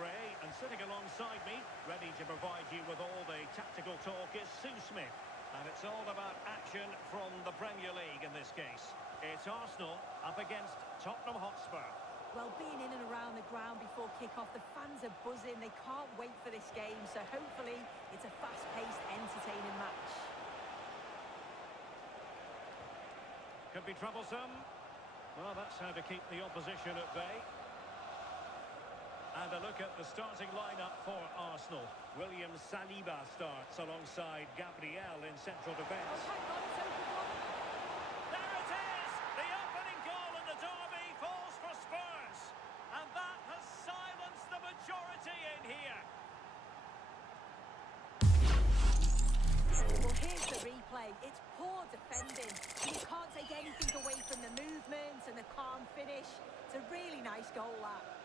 Ray, and sitting alongside me, ready to provide you with all the tactical talk, is Sue Smith. And it's all about action from the Premier League in this case. It's Arsenal up against Tottenham Hotspur. Well, being in and around the ground before kick-off, the fans are buzzing. They can't wait for this game, so hopefully it's a fast-paced, entertaining match. Could be troublesome. Well, that's how to keep the opposition at bay. And a look at the starting lineup for Arsenal. William Saliba starts alongside Gabriel in central defence. Oh, hang on, it's open one. There it is! The opening goal in the derby falls for Spurs. And that has silenced the majority in here. Well, here's the replay. It's poor defending. You can't take anything away from the movement and the calm finish. It's a really nice goal, that.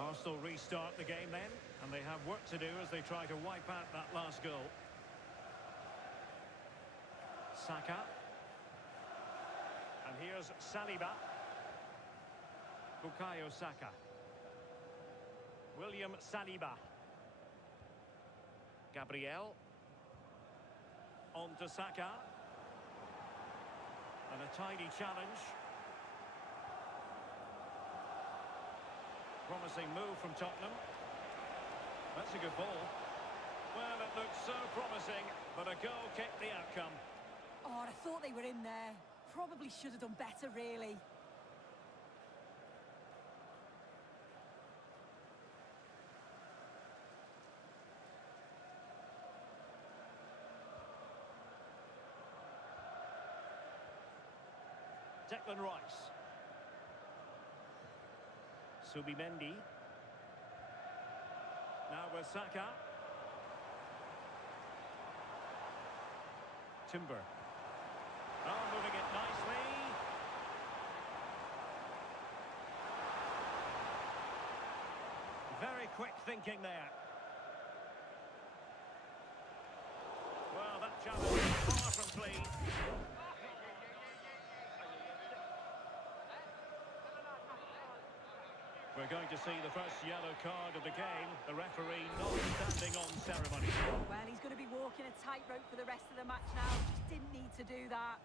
Arsenal restart the game then, and they have work to do as they try to wipe out that last goal. Saka. And here's Saliba. Bukayo Saka. William Saliba. Gabriel. On to Saka. And a tidy challenge. Promising move from Tottenham. That's a good ball. Well, it looks so promising, but a goal kicked the outcome. Oh, I thought they were in there. Probably should have done better, really. Declan Rice. Subimendi. Now with Saka. Timber. Oh, moving it nicely. Very quick thinking there. Well, that challenge is far from clean. We're going to see the first yellow card of the game. The referee not standing on ceremony. Well, he's going to be walking a tightrope for the rest of the match now. Just didn't need to do that.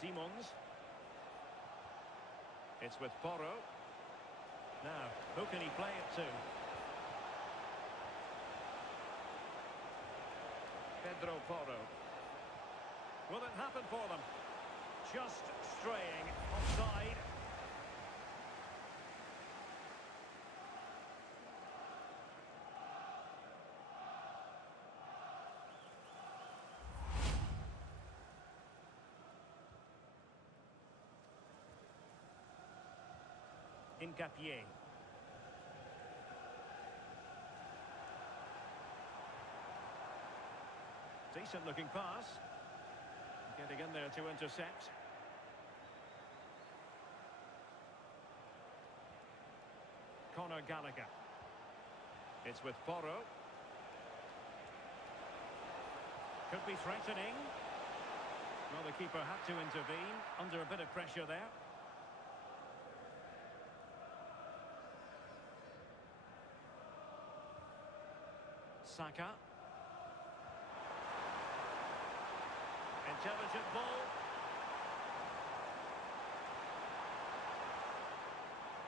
Simons. It's with Porro. Now, who can he play it to? Pedro Porro. Will it happen for them? Just straying offside. Incapié. Decent looking pass. Getting in there to intercept. Conor Gallagher. It's with Porro. Could be threatening. Well, the keeper had to intervene under a bit of pressure there. Saka. Intelligent ball.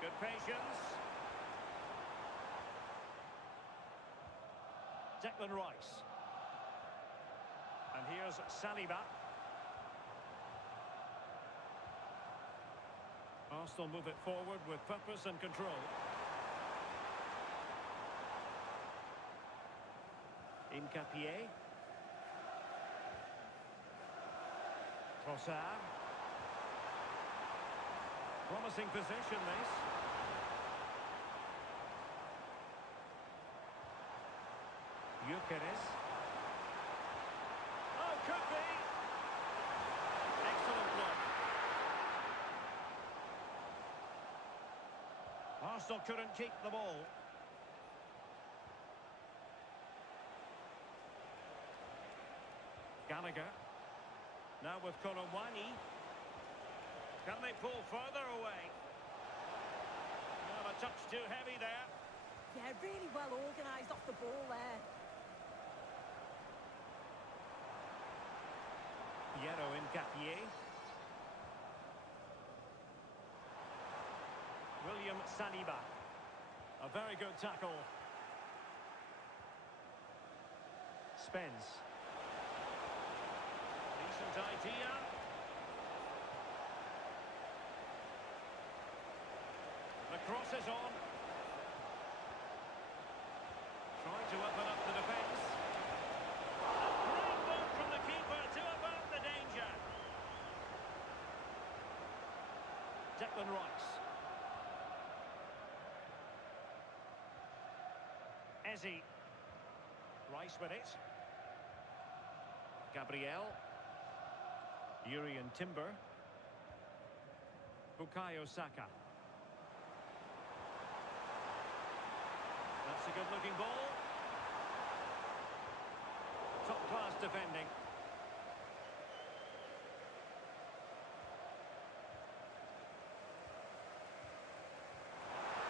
Good patience. Declan Rice. And here's Saliba. Arsenal move it forward with purpose and control. Incapié. Trossard. Promising position, this. Gyökeres. Oh, could be. Excellent block. Arsenal couldn't keep the ball. Gallagher. Now with Colomwani. Can they pull further away? Well, a touch too heavy there. Yeah, really well organised off the ball there. Piero in Capier. William Saliba. A very good tackle. Spence. Decent idea. The cross is on. Trying to open up the defence. A great move from the keeper to avert the danger. Declan Rice. Eze. Rice with it. Gabriel. Urian Timber. Bukayo Saka. That's a good-looking ball. Top-class defending.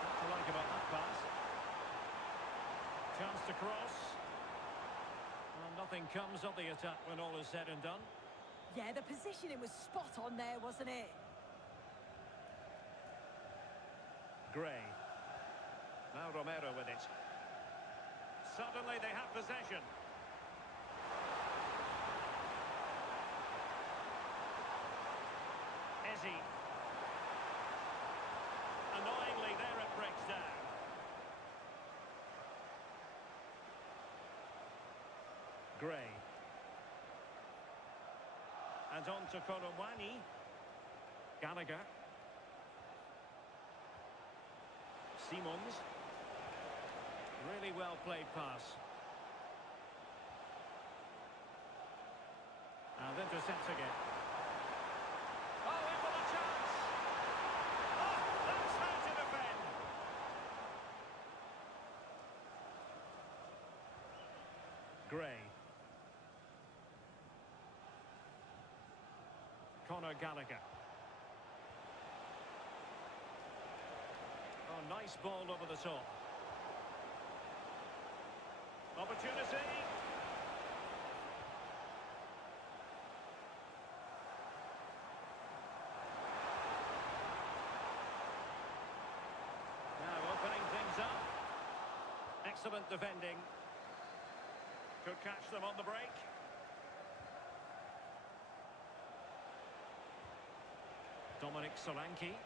What to like about that pass? Chance to cross. Well, nothing comes of the attack when all is said and done. Yeah, the positioning was spot on there, wasn't it? Gray. Now Romero with it. Suddenly they have possession. Eze. Annoyingly, there it breaks down. Gray. And on to Colomwani. Gallagher. Simons. Really well played pass. And intercepts again. Oh, in with a chance! Oh, that's how to defend! Gray. Conor Gallagher. Oh, nice ball over the top. Opportunity. Now opening things up. Excellent defending. Could catch them on the break. Dominic Solanke.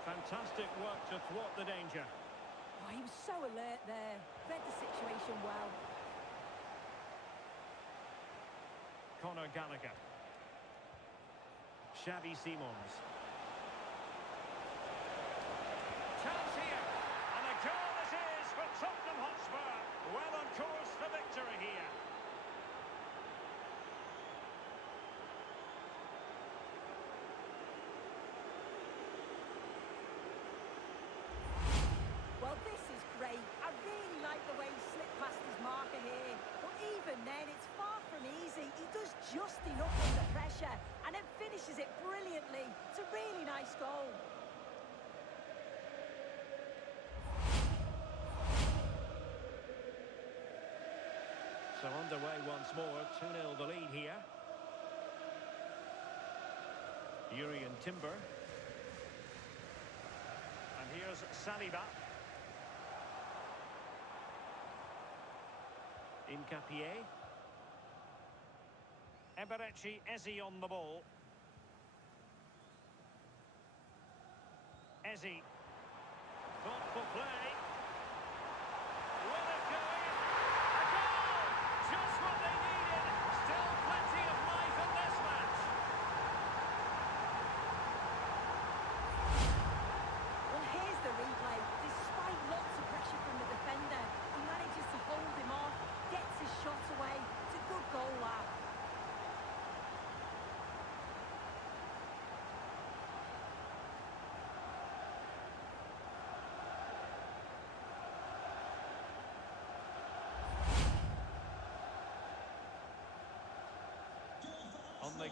Fantastic work to thwart the danger. Oh, he was so alert there. Read the situation well. Conor Gallagher. Xavi Simons. Chance here. And a goal this is for Tottenham Hotspur. Well on course for victory here. Well, this is great. I really like the way he slipped past his marker here. But even then, it's far from easy. He does just enough under pressure and then finishes it brilliantly. It's a really nice goal. So underway once more, 2-0 the lead here. Urian Timber. And here's Saliba. In Capier. Eberechi Eze on the ball. Eze. Thoughtful play. Will it go in? A goal!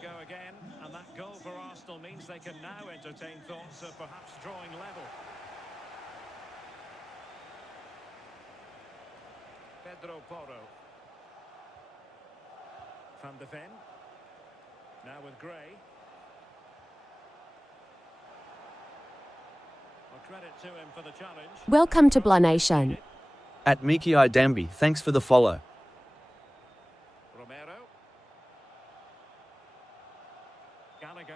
go again, and that goal for Arsenal means they can now entertain thoughts of perhaps drawing level. Pedro Porro. Van de Ven. Now with Gray. Well, credit to him for the challenge. Welcome to Blah Nation. At Miki Idambi, thanks for the follow. Romero. Gallagher.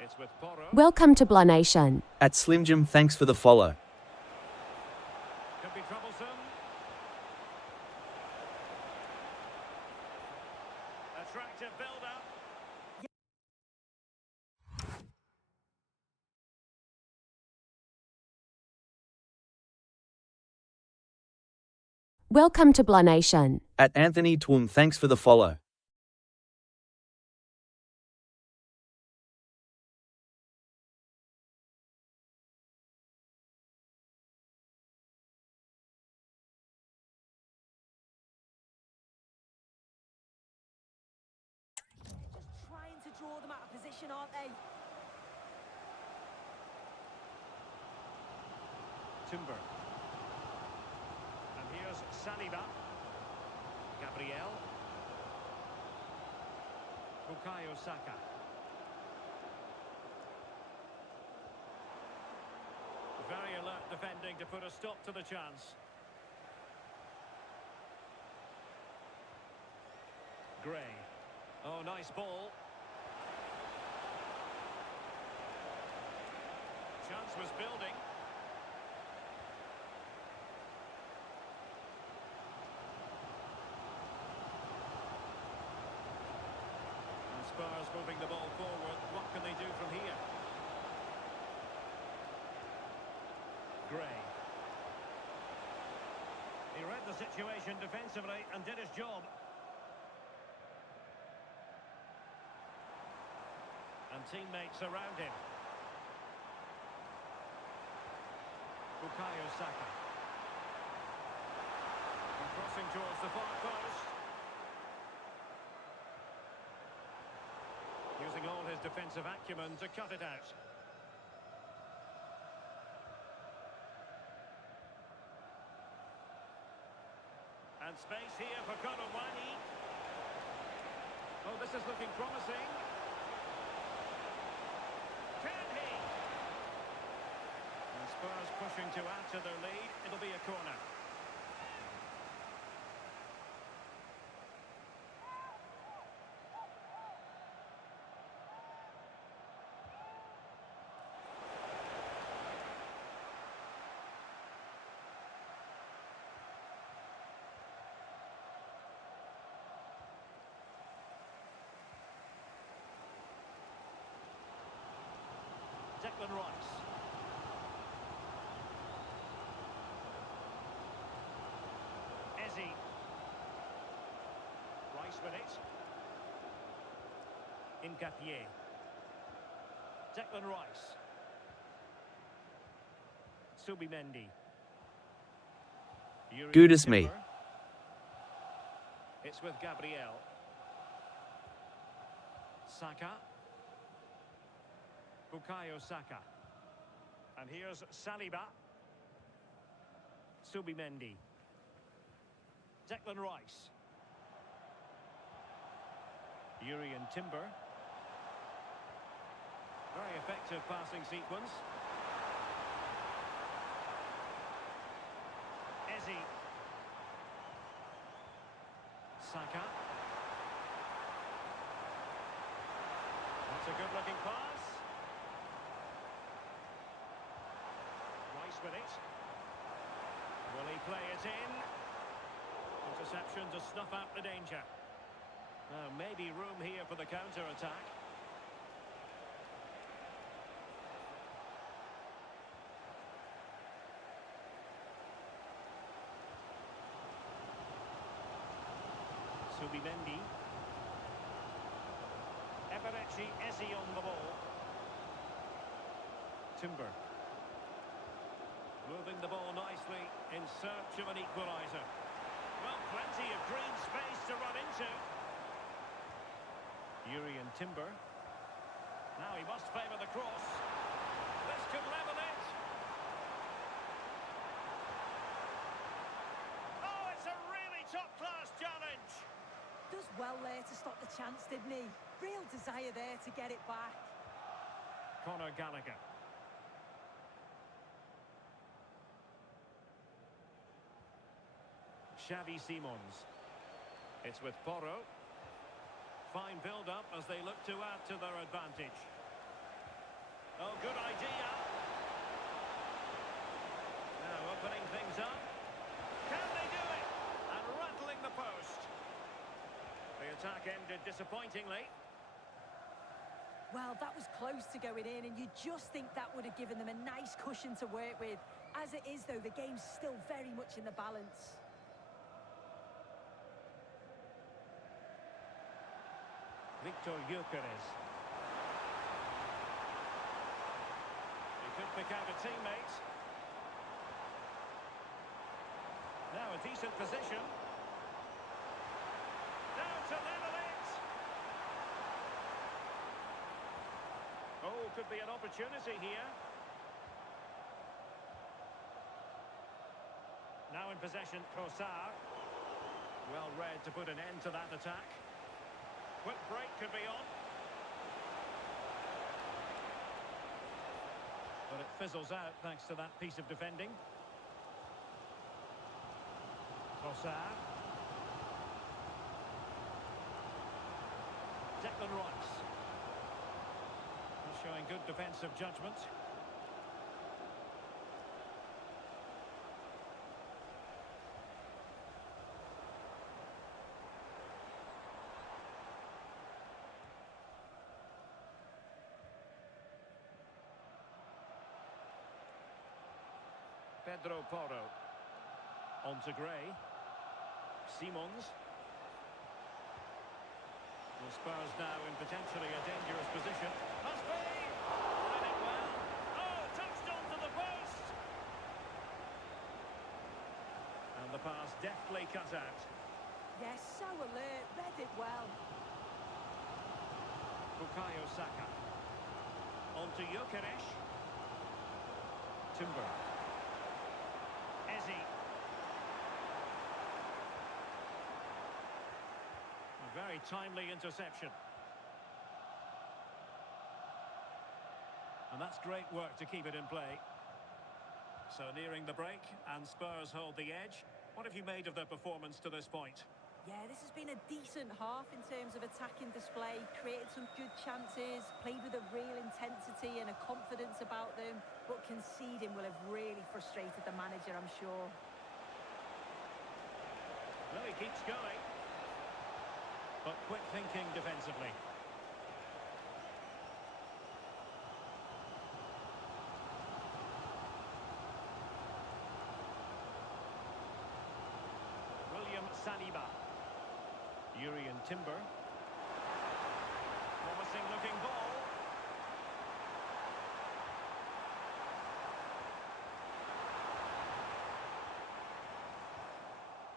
It's with Porro. Welcome to Blah Nation. At Slim Jim, thanks for the follow. Could be troublesome. Attractive build-up. Welcome to Blah Nation. At Anthony Twum, thanks for the follow. Just trying to draw them out of position, aren't they? Timber. And here's Saliba. Gabriel. Bukayo Saka. Very alert defending to put a stop to the chance. Gray. Oh, nice ball. Chance was building. And Spurs moving the ball forward. What can they do from here? Gray. He read the situation defensively and did his job. And teammates around him. Bukayo Saka. And crossing towards the far post. Using all his defensive acumen to cut it out. And space here for Colomwani. Oh, this is looking promising. Can he? And Spurs pushing to add to their lead. It'll be a corner. Declan Rice. Ezzy. Rice with it. Incapié. Declan Rice. Subimendi. Good as me. It's with Gabriel. Saka. Bukayo Saka. And here's Saliba. Subimendi. Declan Rice. Urian Timber. Very effective passing sequence. Ezzy. Saka. That's a good-looking pass. Rice with it. Will he play it in? Interception to snuff out the danger. Now, maybe room here for the counter-attack. Subimendi. Eberechi Ezzy on the ball. Timber. Moving the ball nicely in search of an equaliser. Well, plenty of green space to run into. Urian Timber. Now he must favour the cross. This could level it. Oh, it's a really top-class challenge. Does well there to stop the chance, didn't he? Real desire there to get it back. Conor Gallagher. Xavi Simons. It's with Porro. Fine build-up as they look to add to their advantage. Oh, good idea. Now opening things up. Can they do it? And rattling the post. The attack ended disappointingly. Well, that was close to going in, and you just think that would have given them a nice cushion to work with. As it is, though, the game's still very much in the balance. Victor Gyökeres. He could pick out a teammate. Now a decent position. Down to level it. Oh, could be an opportunity here. Now in possession, Trossard. Well read to put an end to that attack. Quick break could be on. But it fizzles out thanks to that piece of defending. Trossard. Declan Rice. Showing good defensive judgment. Pedro Porro. On to Gray. Simons. The Spurs now in potentially a dangerous position. Must be! Read it well. Oh, touched onto the post! And the pass deftly cut out. Yes, so alert, read it well. Bukayo Saka. On to Gyökeres. Timber. Eze. A very timely interception. And that's great work to keep it in play. So nearing the break, and Spurs hold the edge. What have you made of their performance to this point? Yeah, this has been a decent half in terms of attacking display, created some good chances, played with a real intensity and a confidence about them, but conceding will have really frustrated the manager, I'm sure. Well, he keeps going. But quick thinking defensively. William Saliba. Urian Timber. Promising looking ball.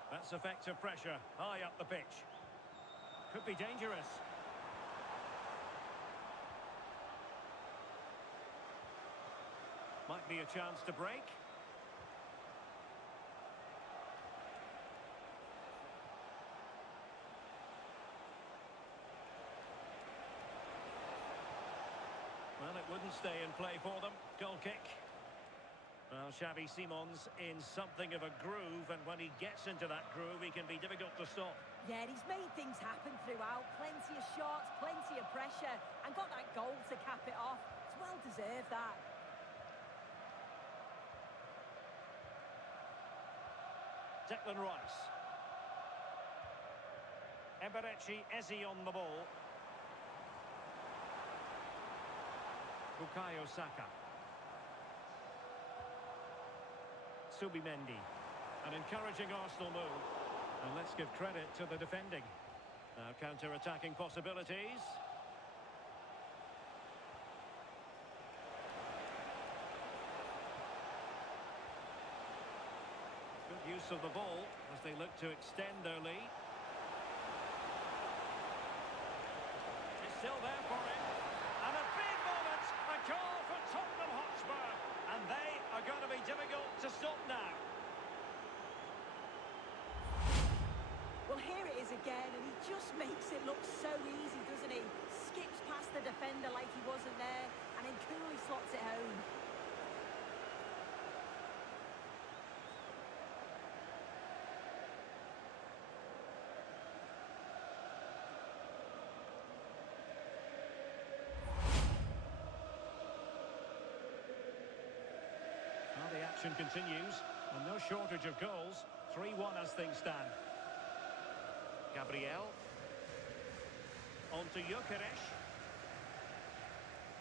That's effective pressure, high up the pitch. Could be dangerous. Might be a chance to break. Well, it wouldn't stay in play for them. Goal kick. Well, Xavi Simons in something of a groove, and when he gets into that groove, he can be difficult to stop. Yeah, he's made things happen throughout. Plenty of shots, plenty of pressure, and got that goal to cap it off. It's well deserved, that. Declan Rice. Eberechi Eze on the ball. Bukayo Saka. Subimendi. An encouraging Arsenal move. And let's give credit to the defending. Now counter-attacking possibilities. Good use of the ball as they look to extend their lead. still there for him. And a big moment, a goal for Tottenham Hotspur. And they are going to be difficult to stop now. Well, here it is again, and he just makes it look so easy, doesn't he? Skips past the defender like he wasn't there, and then coolly slots it home. Well, the action continues, and no shortage of goals. 3-1 as things stand. Gabriel. On to Gyökeres.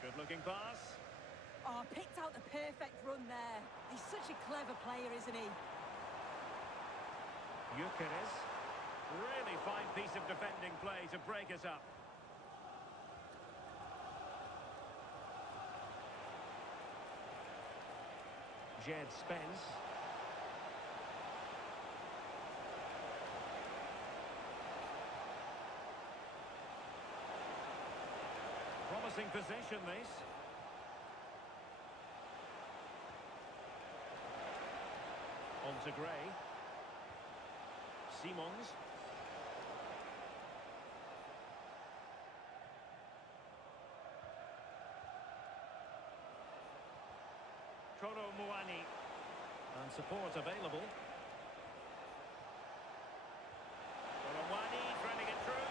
Good-looking pass. Oh, picked out the perfect run there. He's such a clever player, isn't he? Gyökeres. Really fine piece of defending play to break us up. Jed Spence. Promising possession, this. On to Gray. Simons. Koro Muani. And support available. Koro Muani threading it through.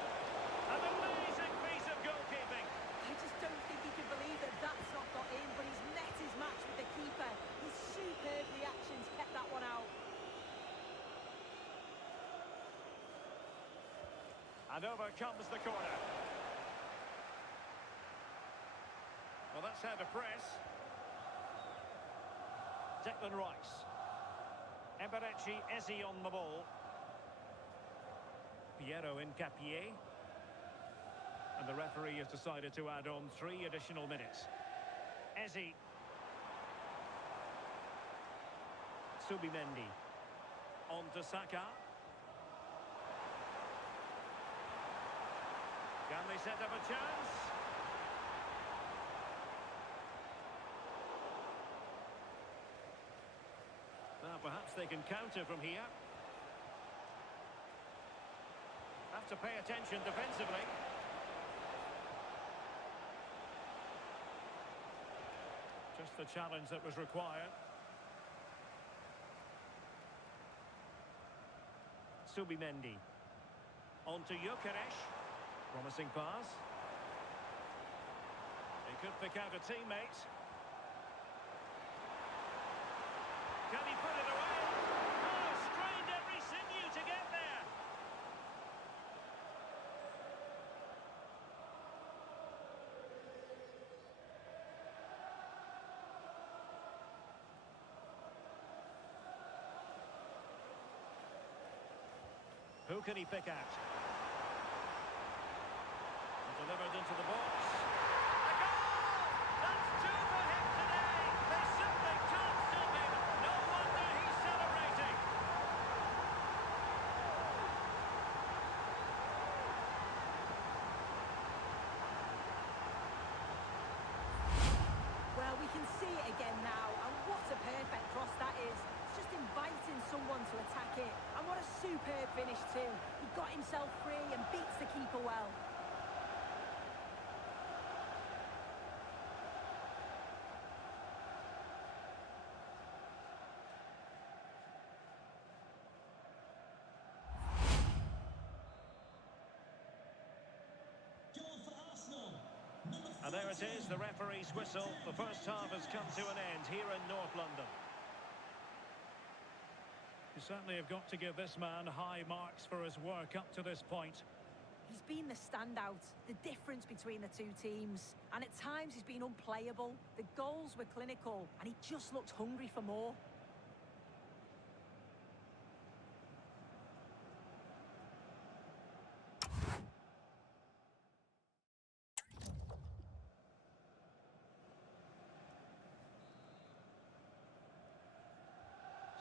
An amazing piece of goalkeeping. I just don't think he can believe that that's not got in, but he's met his match with the keeper. His superb reactions kept that one out. And over comes the corner. Well, that's how to press. Declan Rice. Eberechi Eze on the ball. Piero Incapié. And the referee has decided to add on 3 additional minutes. Eze. Subimendi. On to Saka. Can they set up a chance? Now perhaps they can counter from here. Have to pay attention defensively. Just the challenge that was required. Subimendi. On to Gyökeres. Promising pass. He could pick out a teammate. Can he put it away? Oh, strained every sinew to get there. Who can he pick out? Delivered into the box. A goal! That's 2 for him today. They simply can't stop him. No wonder he's celebrating. Well, we can see it again now, and what a perfect cross that is. It's just inviting someone to attack it. And what a superb finish too. He got himself free and beats the keeper well. And there it is, the referee's whistle. The first half has come to an end here in North London. You certainly have got to give this man high marks for his work up to this point. He's been the standout, the difference between the two teams. And at times he's been unplayable. The goals were clinical, and he just looked hungry for more.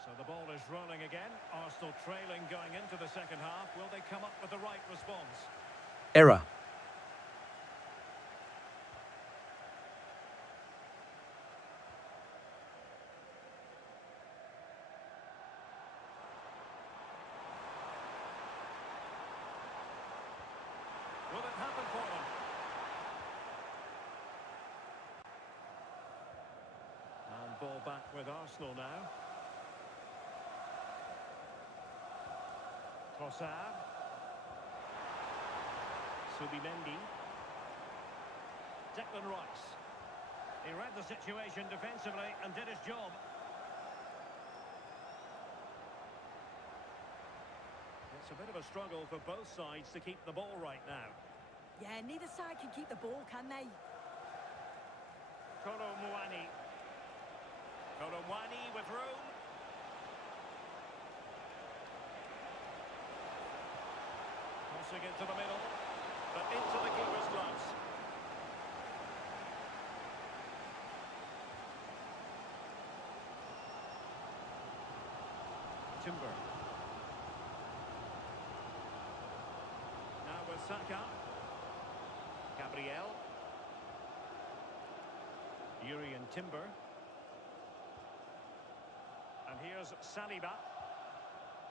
So the ball is rolling again. Arsenal trailing going into the second half. Will they come up with the right response? Error. ball back with Arsenal now. Trossard. Subimendi. Declan Rice. He read the situation defensively and did his job. It's a bit of a struggle for both sides to keep the ball right now. Yeah, neither side can keep the ball, can they? Kolo Muani. Kolo Muani with room. Crossing into the middle, but into the keeper's gloves. Timber. Now with Saka. Gabriel. Urian Timber. And here's Saliba.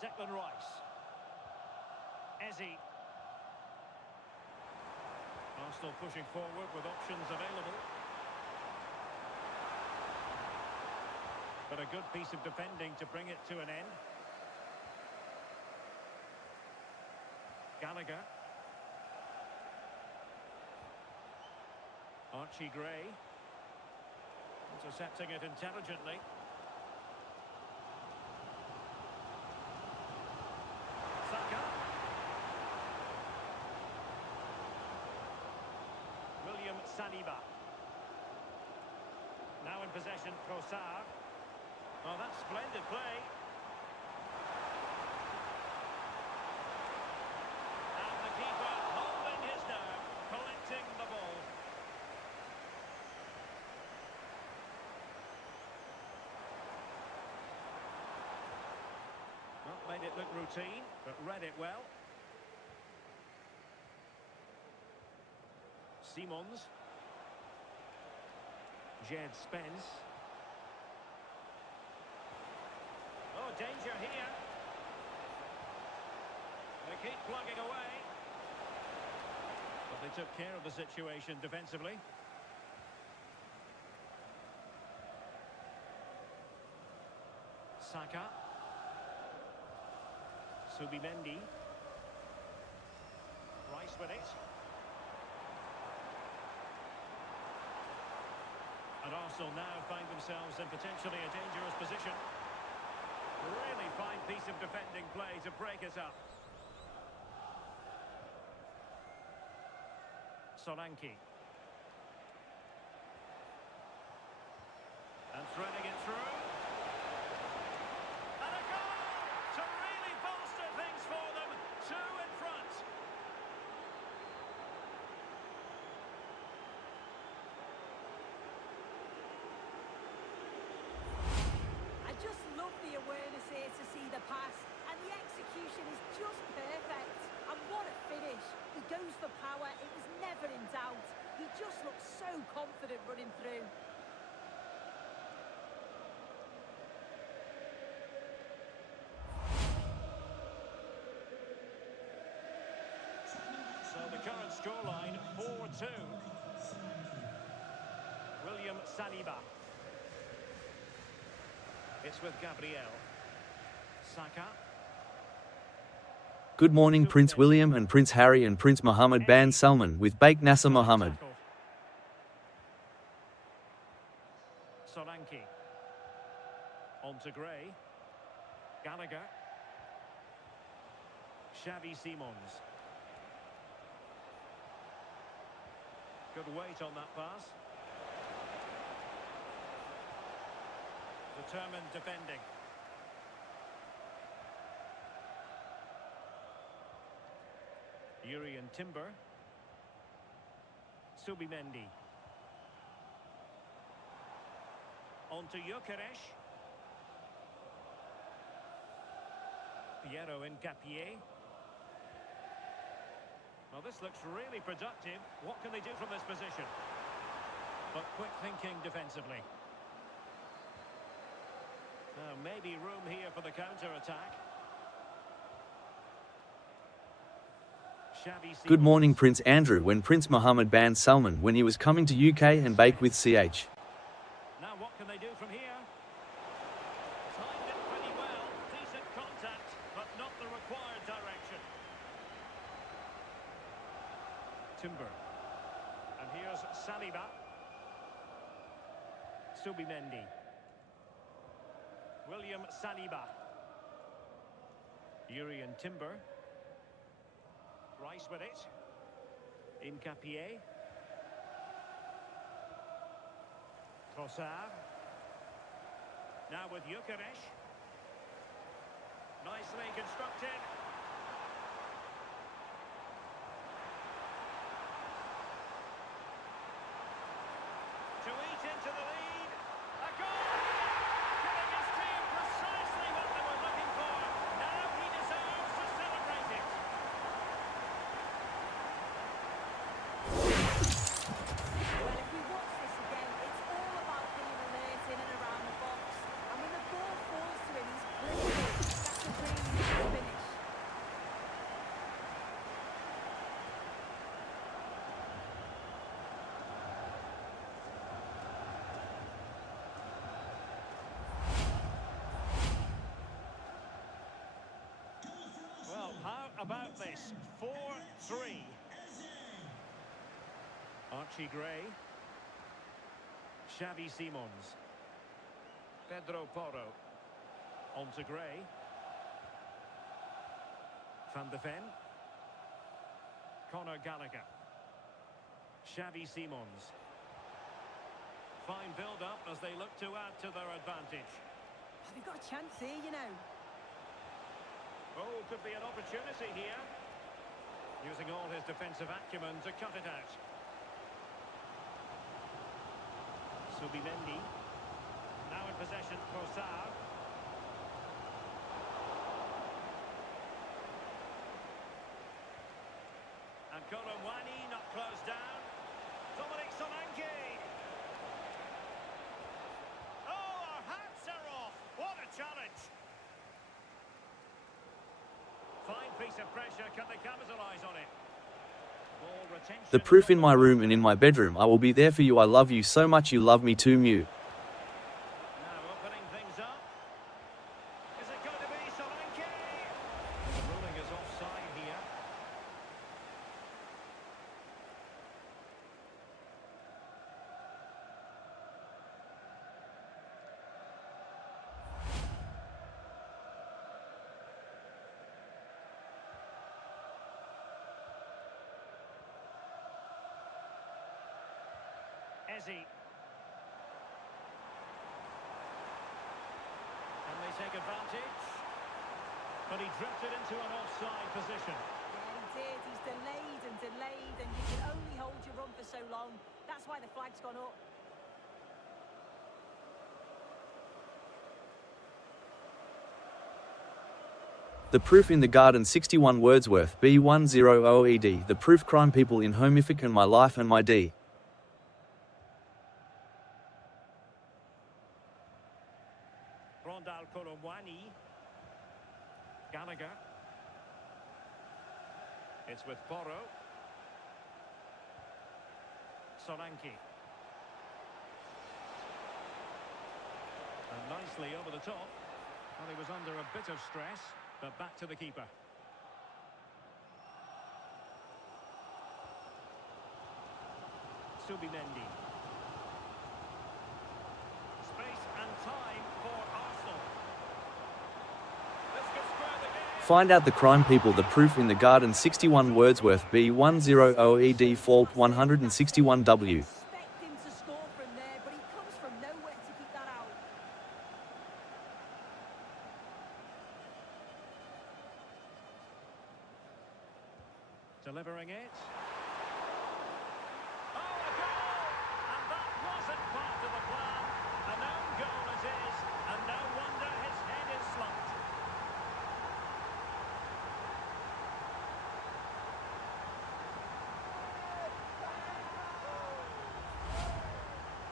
Declan Rice. Eze. Arsenal pushing forward with options available. But a good piece of defending to bring it to an end. Gallagher. Archie Gray. Intercepting it intelligently. Saka. William Saliba. Now in possession, Trossard. Oh, that's splendid play. And the keeper holding his nerve, collecting the ball. Well, made it look routine, but read it well. Simons. Jed Spence. Oh, danger here. They keep plugging away. But they took care of the situation defensively. Saka. Subimendi. Rice with it. And Arsenal now find themselves in potentially a dangerous position. Really fine piece of defending play to break it up. Solanke. And threading it through. And a goal to really bolster things for them. Two in front. I just love the awareness here to see the pass, and the execution is just perfect. And what a finish. He goes for power, it was never in doubt. He just looks so confident running through. So the current scoreline, 4-2. William Saliba. It's with Gabriel. Saka. Good morning Prince William and Prince Harry and Prince Mohammed bin Salman with Sheikh Nasser Mohammed. Solanke. On to Gray. Gallagher. Xavi Simons. Good weight on that pass. Determined defending. Urian Timber. Subimendi. On to Gyökeres. Piero Incapié. Well, this looks really productive. What can they do from this position? But quick thinking defensively. Now, maybe room here for the counter-attack. Good morning Prince Andrew when Prince Mohammed bin Salman when he was coming to UK and bake with CH. Now what can they do from here? Timber. And here's Saliba. Subimendi. William Saliba. Urian Timber. Rice with it. Incapié. Trossard. Now with Gyökeres. Nicely constructed. To eat into the lead. A goal! Giving his team precisely what they were looking for. Now he deserves to celebrate it. Well, if we watch this again, it's all about being alert in and around the box. And when the ball falls to him, he's clinical. That's a really nice finish. Well, how about this? 4-3. Archie Gray. Xavi Simons. Pedro Porro. On to Gray. Van de Ven. Conor Gallagher. Xavi Simons. Fine build-up as they look to add to their advantage. They've got a chance here, you know. Oh, could be an opportunity here. Using all his defensive acumen to cut it out. Subimendi. Now in possession, Trossard. And Colomwani not closed down. Dominic Solanke. Oh, our hats are off. What a challenge. Fine piece of pressure. Can they capitalise on it? Ball retention. The proof in my room and in my bedroom. I will be there for you. I love you so much. You love me too, Mew. Now opening things up. Is it going to be Solanke? The ruling is offside here. Ezzy. And they take advantage. But he drifted into an offside position. Yeah, he did. He's delayed, and you can only hold your run for so long. That's why the flag's gone up. The proof in the garden 61 Wordsworth B100OED. The proof crime people in homific and my life and my D. Rondal Colomwani. Gallagher. It's with Porro. Solanke. And nicely over the top. Well, he was under a bit of stress, but back to the keeper. Subimendi. Space and time for Arsenal. This could square the game. Find out the crime people. The proof in the garden 61 Wordsworth B100OED fault 161W. Expect him to score from there, but he comes from nowhere to keep that out. Delivering it. Oh, a goal! And that wasn't part of the plan. An own goal it is, and no wonder his head is slumped.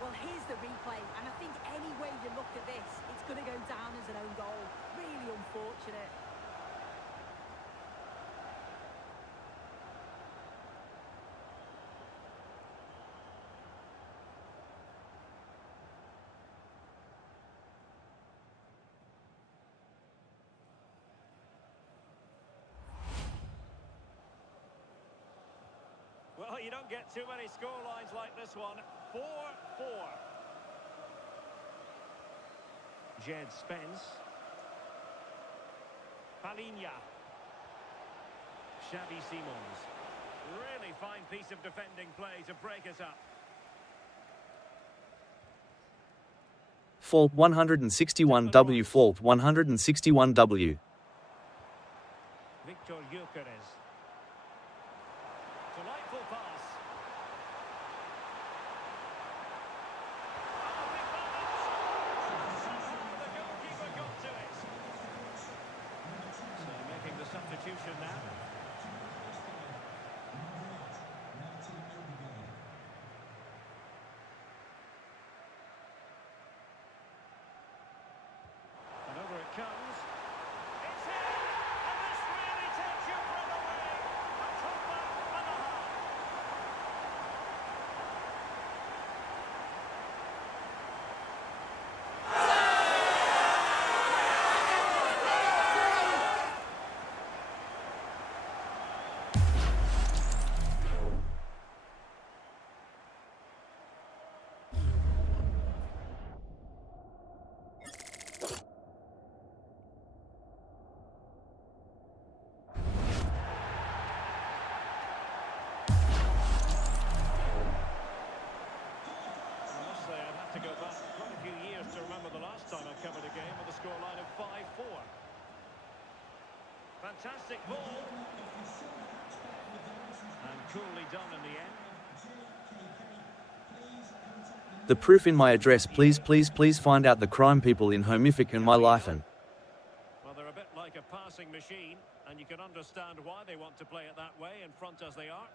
Well, here's the replay, and I think any way you look at this, it's going to go down as an own goal. Really unfortunate. Well, you don't get too many score lines like this one. 4-4. Jed Spence. Palinha. Xavi Simons. Really fine piece of defending play to break us up. Fault 161W. Fault 161W. Victor Gyökeres. Delightful pass. Oh, big balance. The goalkeeper got to it. So making the substitution now. And over it comes. It's in! And this really takes your breath away. A top-up and a half. I must say, I'd have to go back quite a few years to remember the last time I covered a game with a scoreline of 5-4. Fantastic ball. And coolly done in the end. The proof in my address. Please find out the crime people in Homific and my life and... Well, they're a bit like a passing machine, and you can understand why they want to play it that way, in front as they are.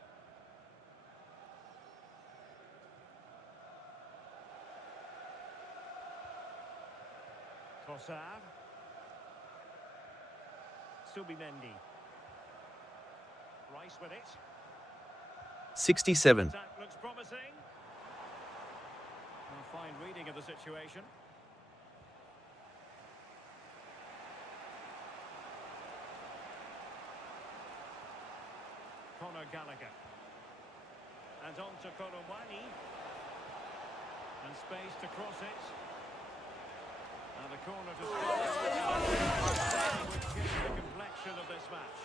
Trossard. Subimendi. Rice with it. 67. Attack looks promising. A fine reading of the situation. Conor Gallagher. And on to Kolomwani. And space to cross it. And a corner to score. Which changes the complexion of this match.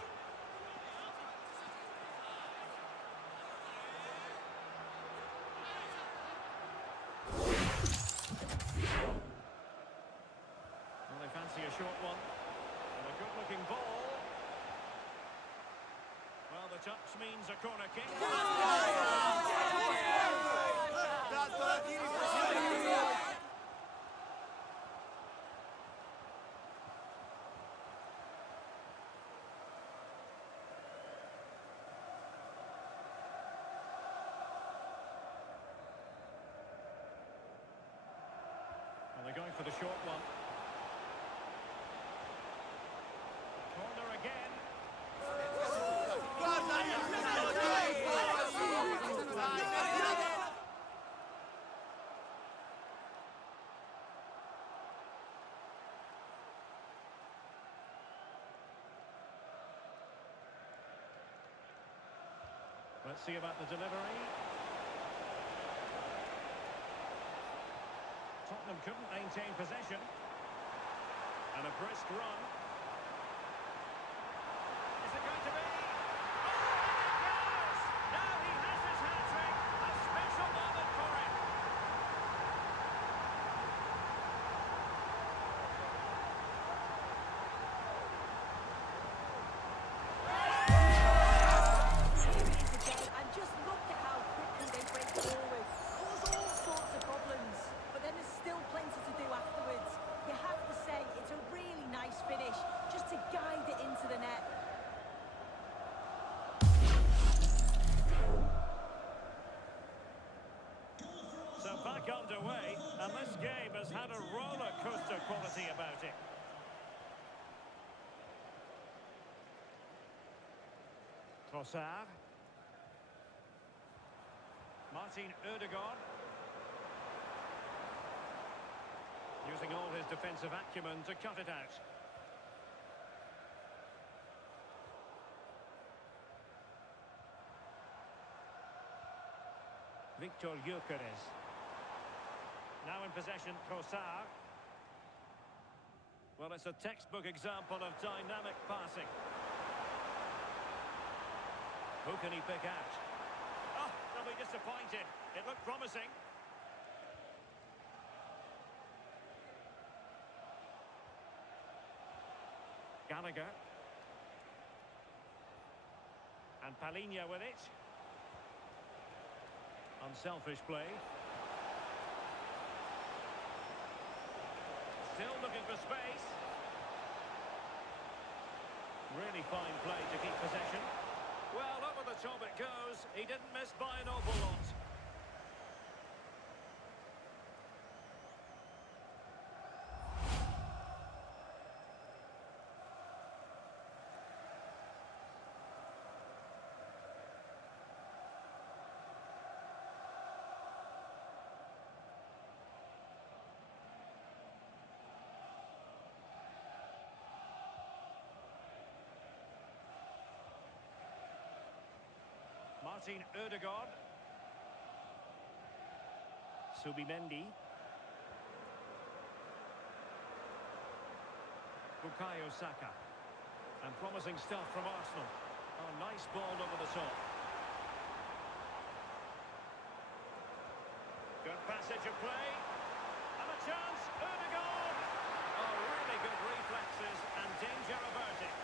Well, they fancy a short one. And a good-looking ball. Well, the touch means a corner kick. Well, they're going for the short one. Corner again. Let's see about the delivery. Tottenham couldn't maintain possession. And a brisk run. Is it going to be? Oh, and it goes! Now he has his hat-trick. A special moment for him. And just look at how quickly they break forward. Cause all sorts of problems. But then there's still plenty to do afterwards. You have to say, it's a really nice finish, just to guide it into the net. So back underway, and this game has had a roller coaster quality about it. Trossard. Martin Ødegaard. Using all his defensive acumen to cut it out. Victor Gyökeres. Now in possession, Trossard. Well, it's a textbook example of dynamic passing. Who can he pick out? Oh, they'll be disappointed. It looked promising. Gallagher. And Palhinha with it. Unselfish play. Still looking for space. Really fine play to keep possession. Well, over the top it goes. He didn't miss by an awful lot. Martin Ødegaard. Subimendi. Bukayo Saka. And promising stuff from Arsenal. Oh, nice ball over the top. Good passage of play. And a chance. Ødegaard. Oh, really good reflexes and danger averted.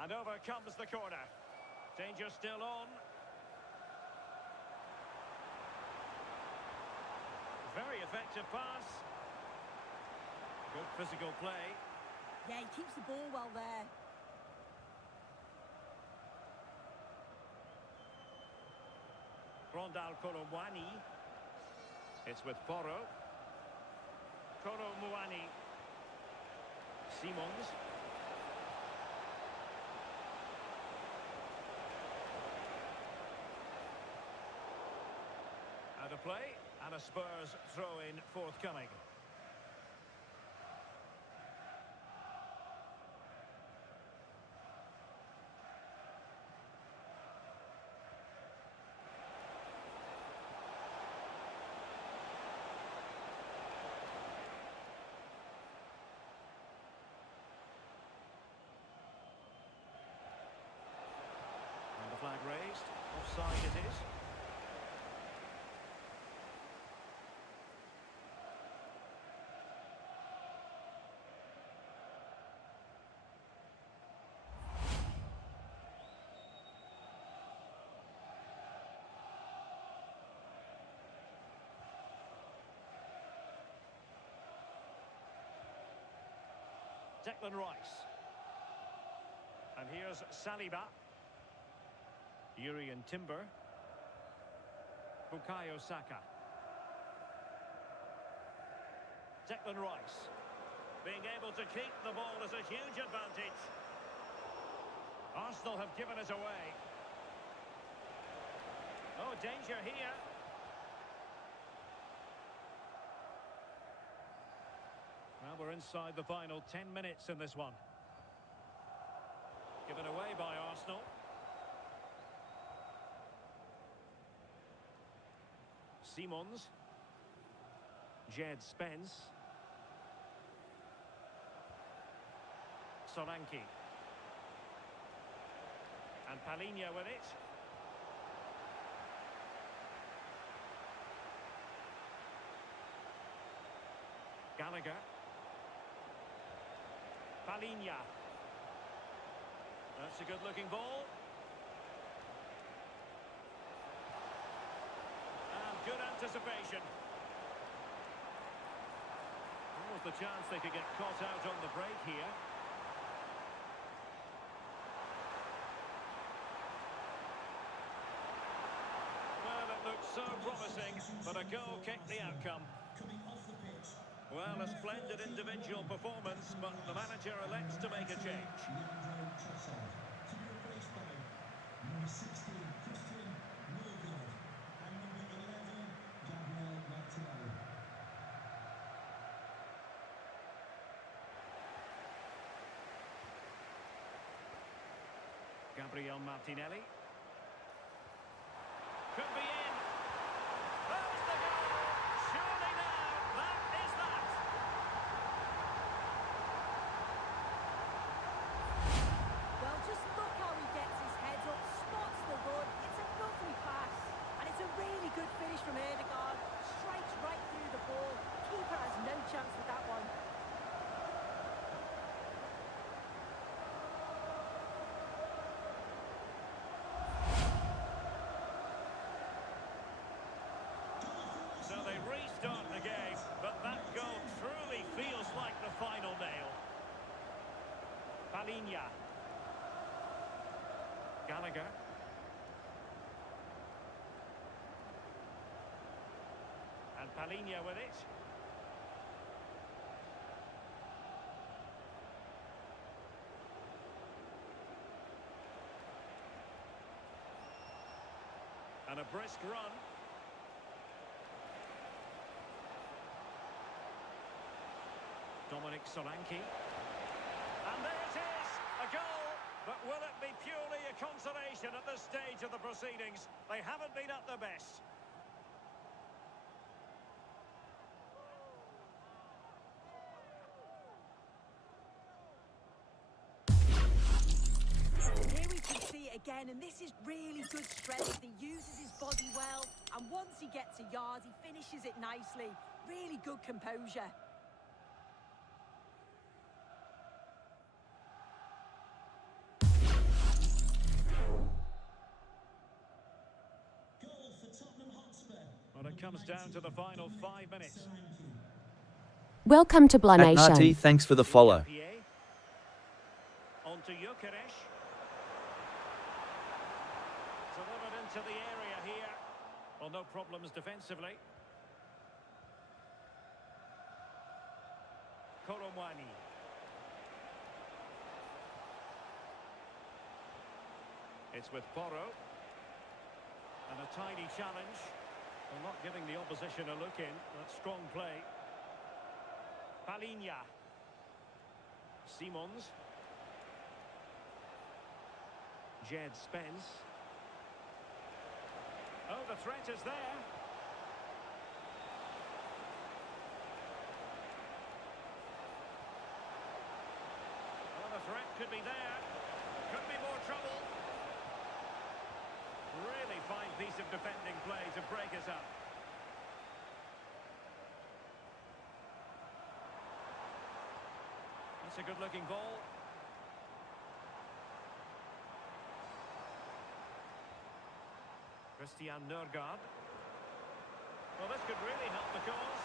And over comes the corner. Danger still on. Very effective pass. Good physical play. Yeah, he keeps the ball well there. Rondal Kolomwani. It's with Porro. Kolomwani. Simons. Out of play, and a Spurs throw-in forthcoming. And the flag raised. Offside it is. Declan Rice. And here's Saliba. Yuri and Timber. Bukayo Saka. Declan Rice. Being able to keep the ball is a huge advantage. Arsenal have given it away. Oh, danger here. Well, we're inside the final 10 minutes in this one. Given away by Arsenal. Simons. Jed Spence. Solanke. And Palhinha with it. Gallagher. Palhinha. That's a good-looking ball. And good anticipation. Almost the chance they could get caught out on the break here. Well, it looked so promising, but a goal kicked the outcome. Well, a splendid individual performance, but the manager elects to make a change. Gabriel Martinelli. Could be in. There's the goal. Surely now, that is that. Well, just look how he gets his head up, spots the run. It's a lovely pass. And it's a really good finish from Ødegaard. Strikes right through the ball. Keeper has no chance with that one. So they restart the game, but that goal truly feels like the final nail. Palinha. Gallagher. And Palinha with it. And a brisk run. Dominic Solanke. And there it is, a goal. But will it be purely a consolation at this stage of the proceedings? They haven't been at their best. Here we can see it again, and this is really good strength. He uses his body well, and once he gets a yard, he finishes it nicely. Really good composure. Well, it comes down to the final 5 minutes. Welcome to Blah At Nati, Nation. thanks for the follow. On to Gyökeres. Delivered into the area here. Well, no problems defensively. Koromwani. It's with Porro. And a tiny challenge. Well, not giving the opposition a look in. That's strong play. Palinha. Simons. Jed Spence. Oh, the threat is there. Oh, the threat could be there. Could be more trouble. Really fine piece of defending play to break us up. That's a good-looking ball. Christian Nørgaard. Well, this could really help the cause.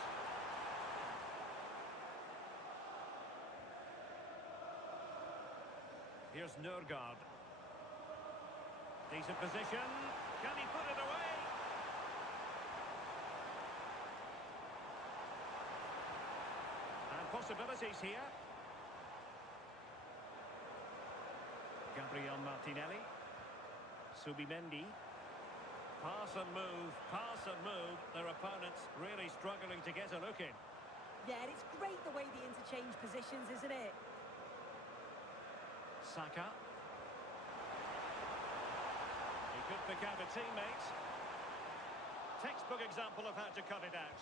Here's Nørgaard. Decent position. Can he put it away? And possibilities here. Gabriel Martinelli. Subimendi. Pass and move, pass and move. Their opponents really struggling to get a look in. Yeah, and it's great the way they interchange positions, isn't it? Saka. He could pick out a teammate. Textbook example of how to cut it out.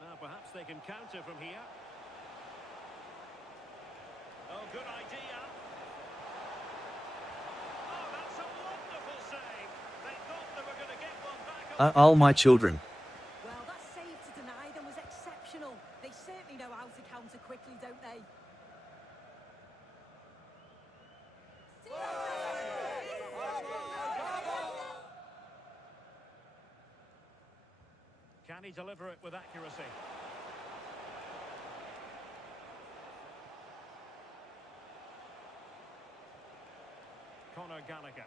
Now perhaps they can counter from here. Oh, good idea. Oh, that's a wonderful save. They thought they were going to get one back. All my children. Well, that save to deny them was exceptional. They certainly know how to counter quickly, don't they? Can he deliver it with accuracy? Conor Gallagher.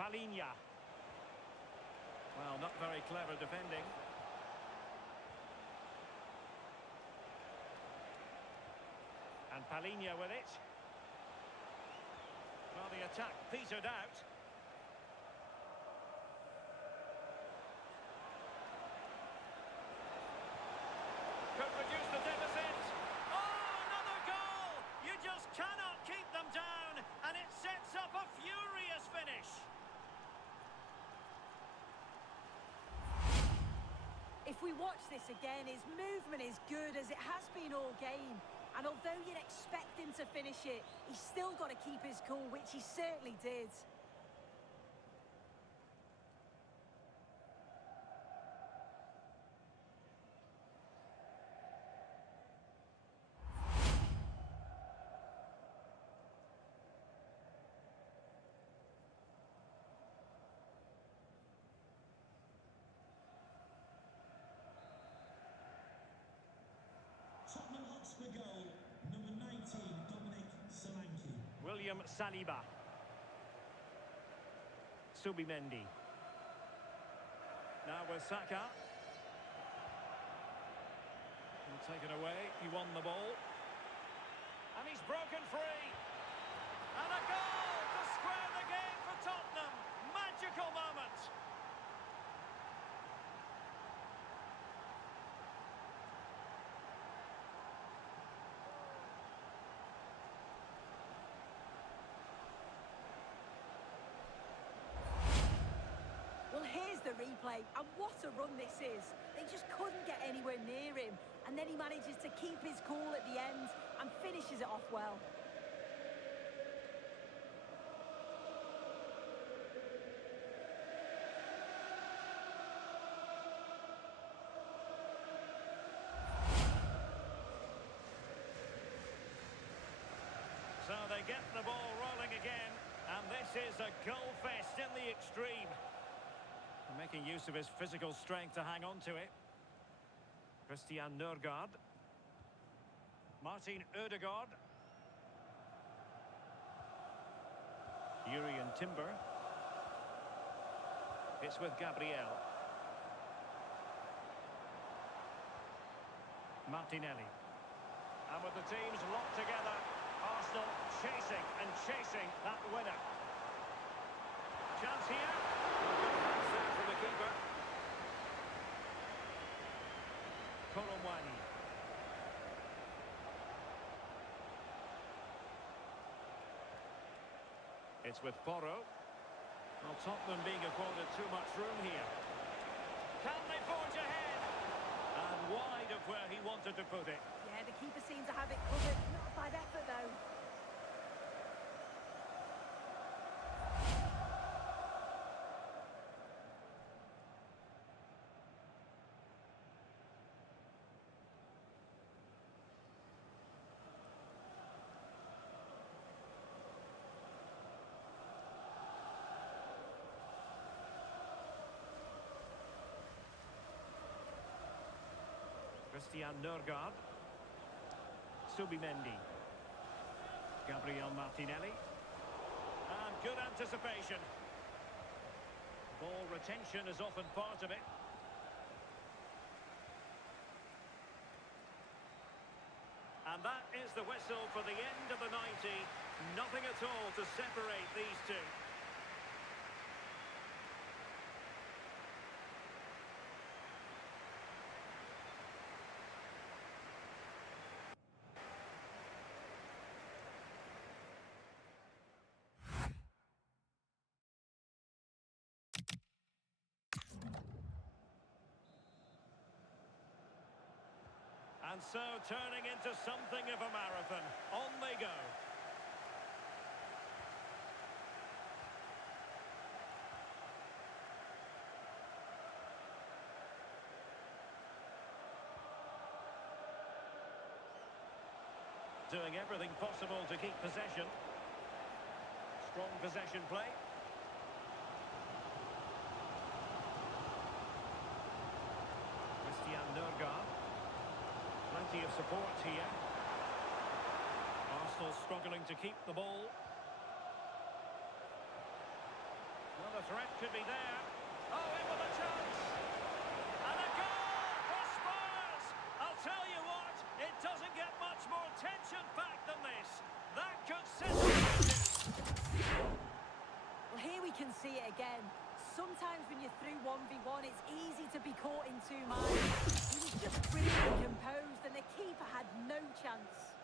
Palinha. Well, not very clever defending. And Palinha with it. Well, the attack petered out. Could reduce the deficit. Oh, another If we watch this again, his movement is good as it has been all game. And although you'd expect him to finish it, he's still got to keep his cool, which he certainly did. Tottenham Hotspur goal, number 19, Dominic Solanke. William Saliba. Subimendi. Now with Saka. And taken away, he won the ball. And he's broken free. And a goal to square the game for Tottenham. Magical moment. Well, here's the replay, and what a run this is. They just couldn't get anywhere near him, and then he manages to keep his cool at the end and finishes it off well. So they get the ball rolling again, and this is a goal fest in the extreme. Making use of his physical strength to hang on to it. Christian Nørgaard. Martin Ødegaard. Jurien Timber. It's with Gabriel. Martinelli. And with the teams locked together, Arsenal chasing and chasing that winner. Chance here. Save from the keeper. Kolomwani. It's with Porro. Well, Tottenham being afforded too much room here. Can they forge ahead? And wide of where he wanted to put it. Yeah, the keeper seemed to have it covered. Not a bad effort, though. Christian Nørgaard. Subimendi. Gabriel Martinelli. And good anticipation. Ball retention is often part of it. And that is the whistle for the end of the 90. Nothing at all to separate these two. And so turning into something of a marathon. On they go. Doing everything possible to keep possession. Strong possession play. Christian Nørgaard. Plenty of support here. Arsenal struggling to keep the ball. Well, the threat could be there. Oh, in with a chance. And a goal for Spurs! I'll tell you what, it doesn't get much more tension-packed than this. That could set the matches. Well, here we can see it again. Sometimes when you're through 1v1, it's easy to be caught in two minds. He was just brilliantly composed, and the keeper had no chance.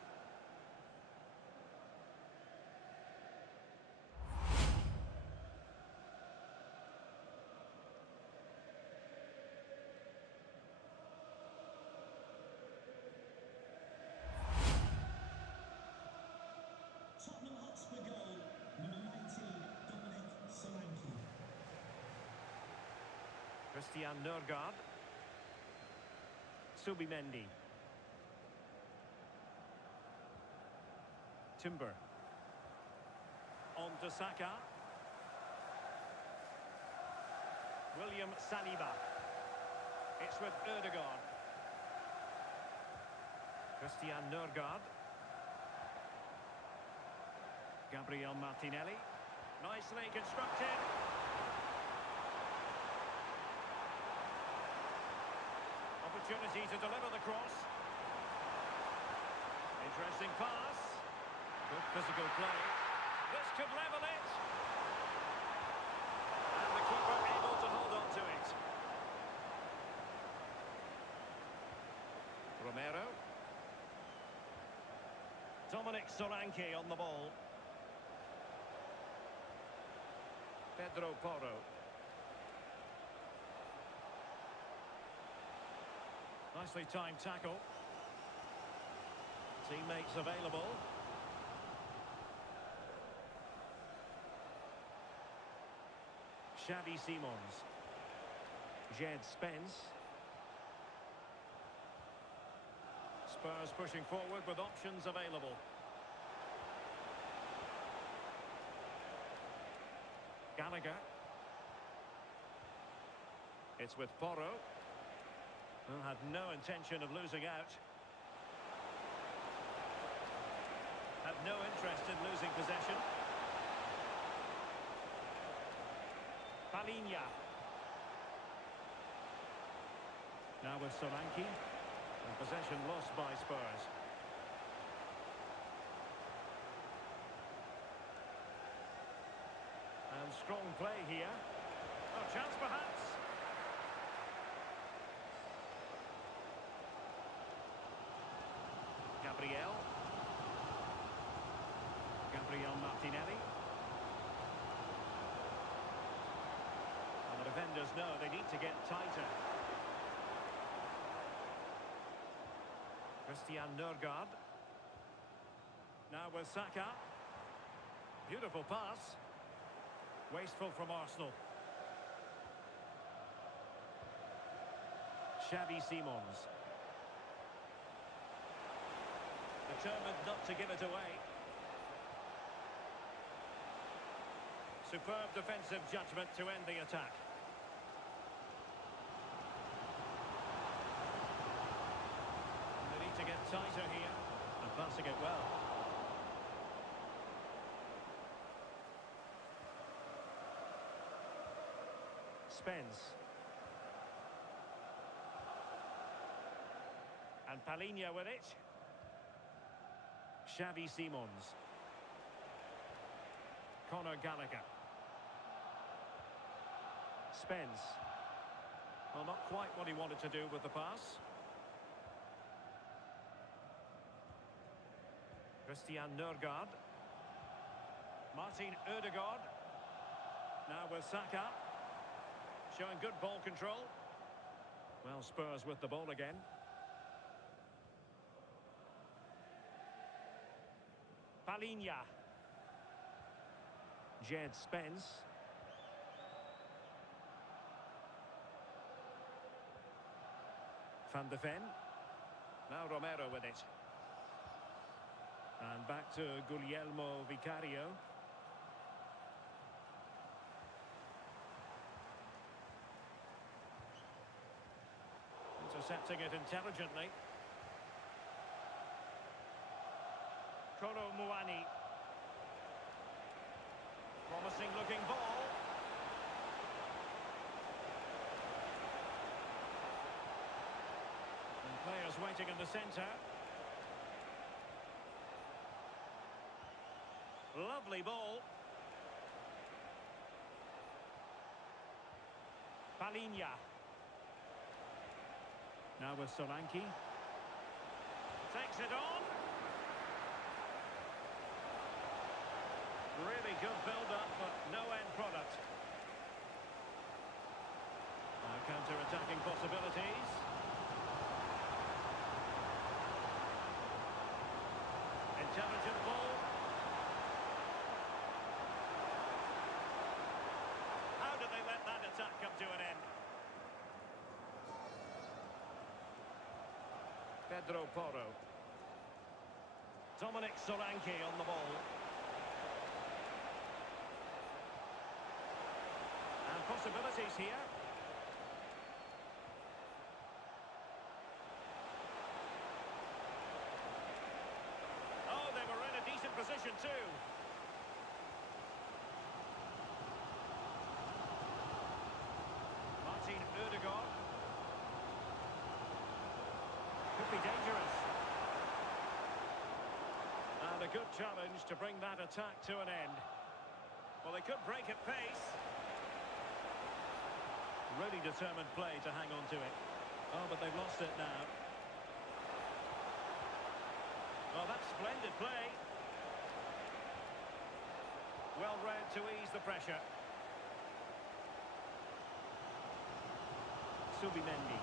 Christian Nørgaard. Subimendi. Timber. On to Saka. William Saliba. It's with Ødegaard. Christian Nørgaard. Gabriel Martinelli. Nicely constructed. Opportunity to deliver the cross. Interesting pass. Good physical play. This could level it. And the keeper able to hold on to it. Romero. Dominic Solanke on the ball. Pedro Porro. Nicely timed tackle. Teammates available. Xavi Simons. Jed Spence. Spurs pushing forward with options available. Gallagher. It's with Porro. Who had no intention of losing out. Had no interest in losing possession. Palinha. Now with Solanke. And possession lost by Spurs. And strong play here. Oh, chance perhaps. Gabriel Martinelli. And the defenders know they need to get tighter. Christian Nørgaard. Now with Saka. Beautiful pass. Wasteful from Arsenal. Xavi Simons. Determined not to give it away. Superb defensive judgment to end the attack. And they need to get tighter here. And passing it well. Spence. And Palinha with it. Xavi Simons. Conor Gallagher. Spence. Well, not quite what he wanted to do with the pass. Christian Nørgaard. Martin Ødegaard. Now with Saka. Showing good ball control. Well, Spurs with the ball again. Palinha. Jed Spence. Van de Ven. Now Romero with it. And back to Guglielmo Vicario. Intercepting it intelligently. Kolo Muani. Promising looking ball. And players waiting in the centre. Lovely ball. Palinha. Now with Solanke. Takes it on. Really good build-up, but no end product. Now counter-attacking possibilities. Intelligent ball. How did they let that attack come to an end? Pedro Porro. Dominic Solanke on the ball. And possibilities here. Oh, they were in a decent position too. Martin Ødegaard. Could be dangerous. And a good challenge to bring that attack to an end. Well, they could break at pace. Really determined play to hang on to it. Oh, but they've lost it now. Oh, that's splendid play. Well read to ease the pressure. Subimendi.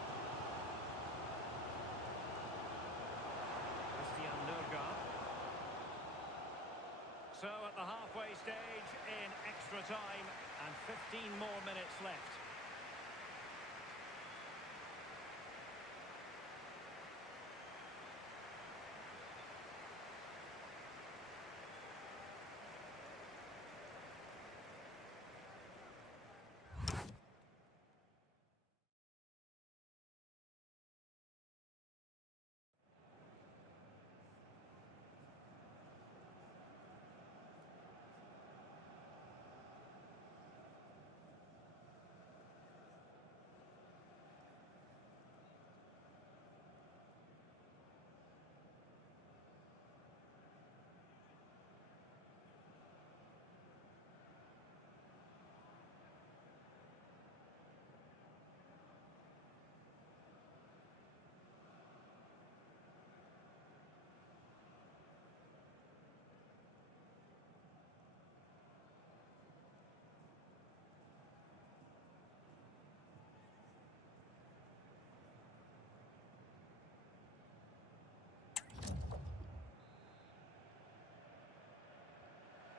Christian Nørgaard. So at the halfway stage in extra time and 15 more minutes left.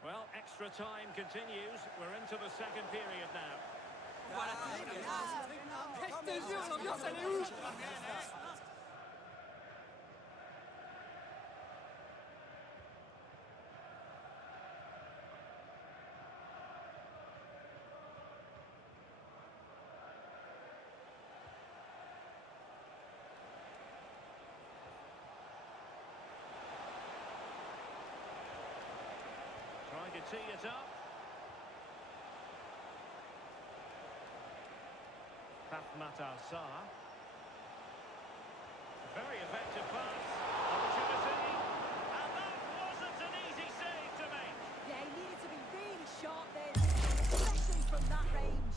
Well, extra time continues. We're into the second period now. Trying to tee it up. Pathmat Al-Sar. Very effective pass. Opportunity. And that wasn't an easy save to make. Yeah, he needed to be really sharp there, especially from that range.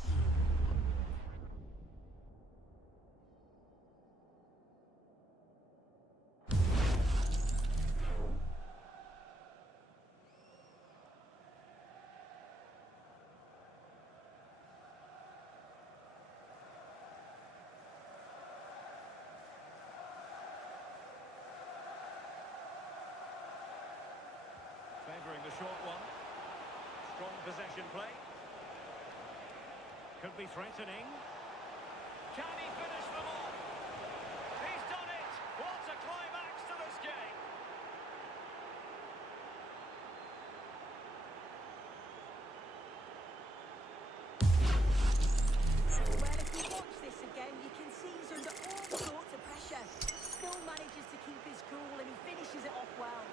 Favouring the short one. Strong possession play. Could be threatening. Can he finish them off? He's done it! What a climax to this game! Well, if you watch this again, you can see he's under all sorts of pressure. Still manages to keep his cool and he finishes it off well.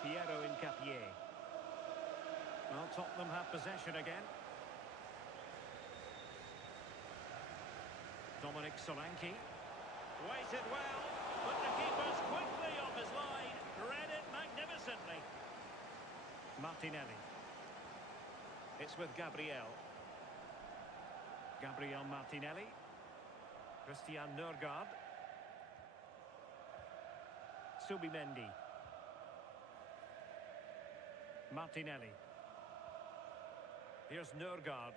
Piero Incapié. Well, Tottenham have possession again. Dominic Solanke. Waited well, but the keeper's quickly off his line. Read it magnificently. Martinelli. It's with Gabriel. Gabriel Martinelli. Christian Nørgaard. Subimendi. Martinelli. Here's Nørgaard.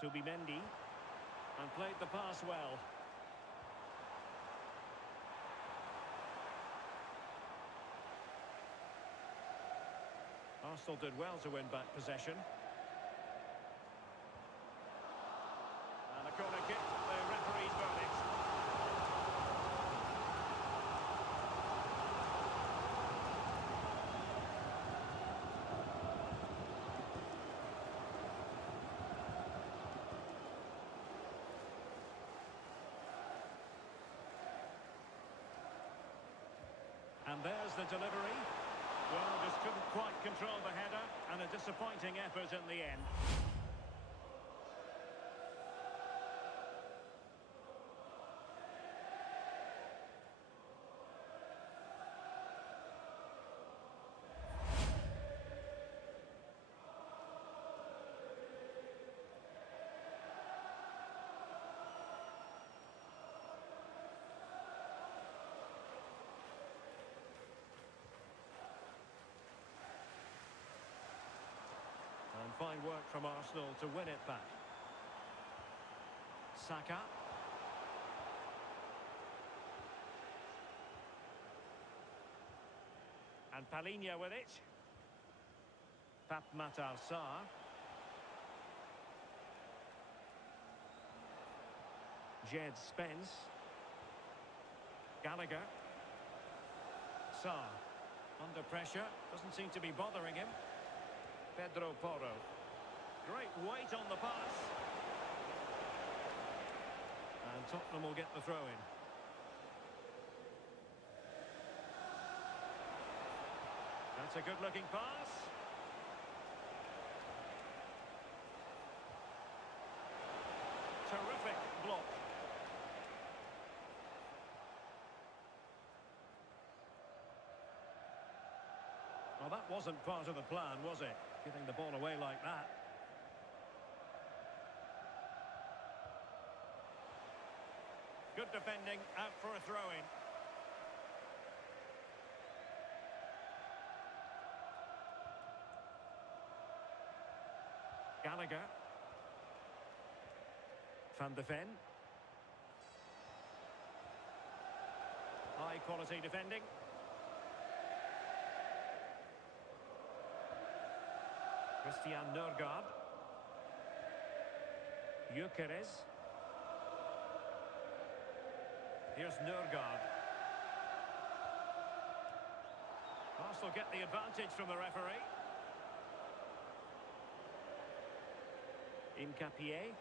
Subimendi. And played the pass well. Arsenal did well to win back possession. And a corner kick, the referee's verdict. And there's the delivery. Well, just couldn't quite control the header, and a disappointing effort in the end. And fine work from Arsenal to win it back. Saka. And Palhinha with it. Pape Matar Sarr. Jed Spence. Gallagher. Sarr. Under pressure. Doesn't seem to be bothering him. Pedro Porro. Great weight on the pass. And Tottenham will get the throw in. That's a good looking pass. Terrific block. Well, that wasn't part of the plan, was it? Giving the ball away like that. Good defending, out for a throw-in. Gallagher. Van de Ven. High quality defending. Christian Nørgaard. Gyökeres. Here's Nørgaard. Arsenal get the advantage from the referee. Incapié.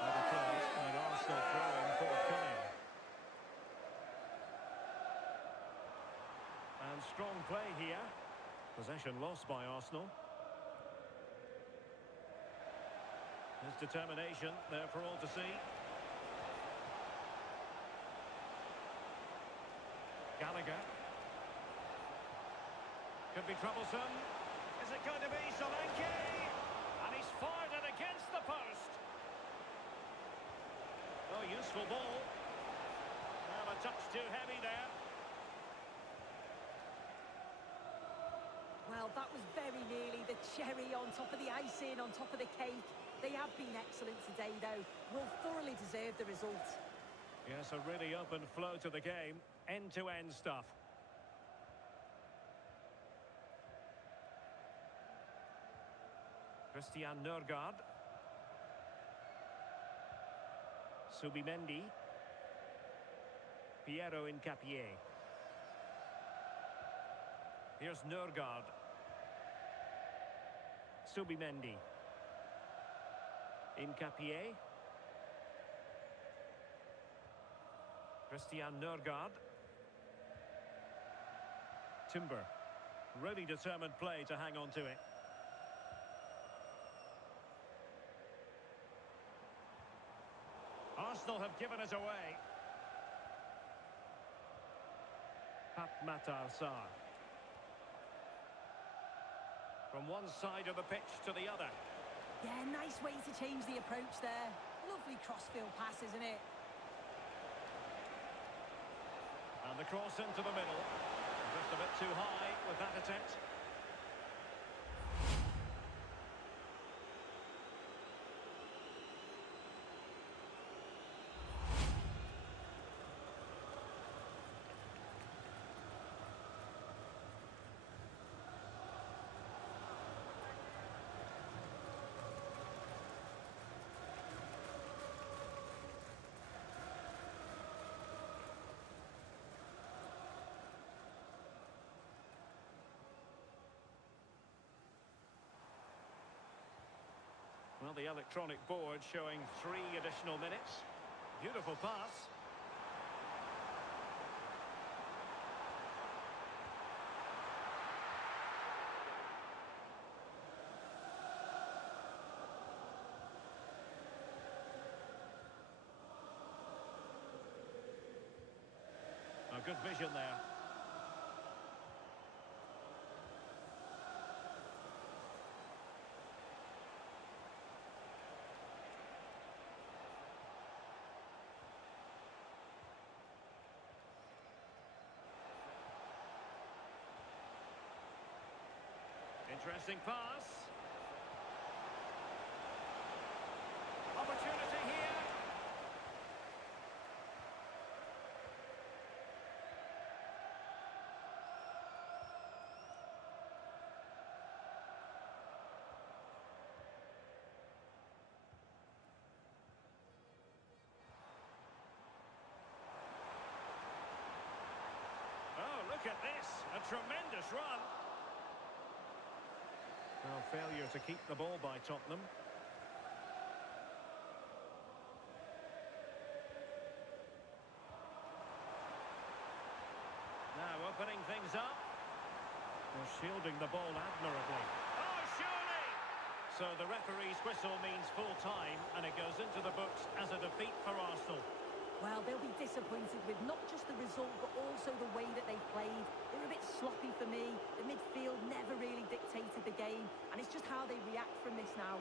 And Arsenal throwing forthcoming. And strong play here. Possession lost by Arsenal. His determination there for all to see. Gallagher. Could be troublesome. Is it going to be Solanke? And he's fired it against the post. Oh, useful ball. Well, a touch too heavy there. Well, that was very nearly the cherry on top of the icing, on top of the cake. They have been excellent today, though. Will thoroughly deserve the result. Yes, a really open flow to the game. End-to-end stuff. Christian Nørgaard. Subimendi. Piero Incapié. Here's Nørgaard. Subimendi. Incapié. Christian Nørgaard. Timber. Really determined play to hang on to it. Arsenal have given it away. Pape Matar Sarr. From one side of the pitch to the other. Yeah, nice way to change the approach there. Lovely crossfield pass, isn't it? And the cross into the middle. Just a bit too high with that attempt. the electronic board showing 3 additional minutes. Beautiful pass. A good vision there. Interesting pass. Opportunity here. Oh, look at this. A tremendous run. Well, failure to keep the ball by Tottenham. Now opening things up. They're shielding the ball admirably. Oh, surely! So the referee's whistle means full time, and it goes into the books as a defeat for Arsenal. Well, they'll be disappointed with not just the result, but also the way that they played. They were a bit sloppy for me. The midfield never really dictated the game, and it's just how they react from this now.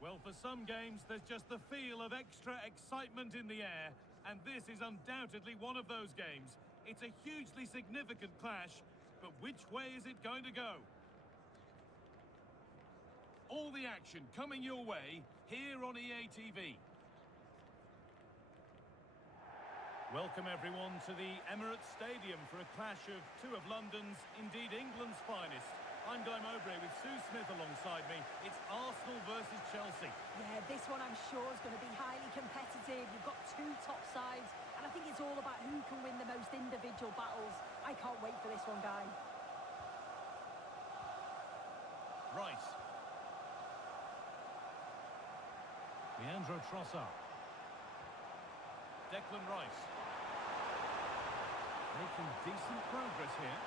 Well, for some games, there's just the feel of extra excitement in the air, and this is undoubtedly one of those games. It's a hugely significant clash, but which way is it going to go? All the action coming your way here on EA TV. Welcome everyone to the Emirates Stadium for a clash of two of London's, indeed England's finest. I'm Dboy with Sue Smith alongside me. It's Arsenal versus Chelsea. Yeah, this one I'm sure is going to be highly competitive. You've got two top sides, and I think it's all about who can win the most individual battles. I can't wait for this one, guy. Rice. Leandro Trossard. Declan Rice. Making decent progress here.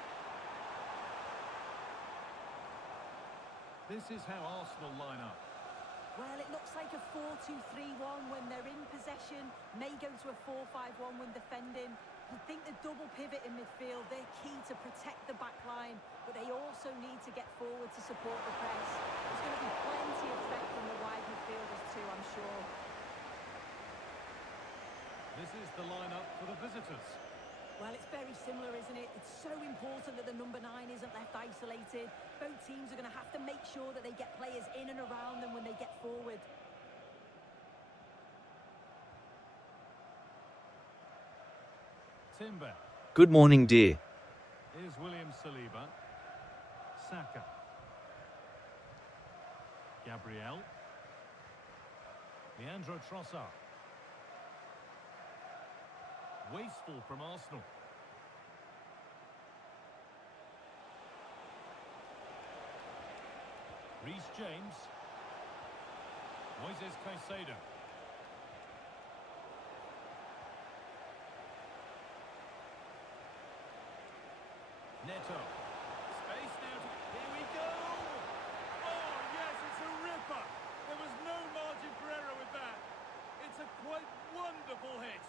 This is how Arsenal line up. Well, it looks like a 4-2-3-1 when they're in possession. May go to a 4-5-1 when defending. You think the double pivot in midfield, they're key to protect the back line, but they also need to get forward to support the press. There's going to be plenty of threat from the wide midfielders too, I'm sure. This is the lineup for the visitors. Well, it's very similar, isn't it? It's so important that the number 9 isn't left isolated. Both teams are going to have to make sure that they get players in and around them when they get forward. Timber. Good morning, dear. Here's William Saliba. Saka. Gabriel. Leandro Trossard. Wasteful from Arsenal. Reece James. Moises Caicedo. Neto. Space now. Here we go. Oh, yes, it's a ripper. There was no margin for error with that. It's a quite wonderful hit.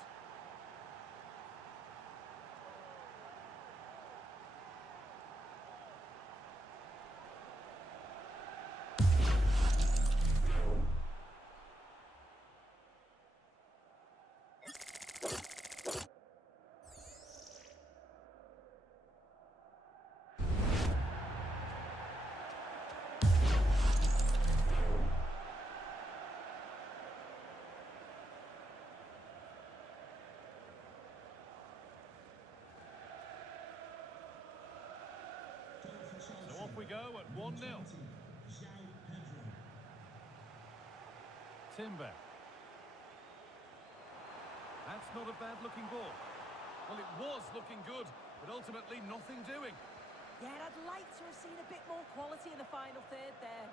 So off we go at 1-0. Timber. That's not a bad looking ball. Well, it was looking good, but ultimately nothing doing. Yeah, I'd like to have seen a bit more quality in the final third there.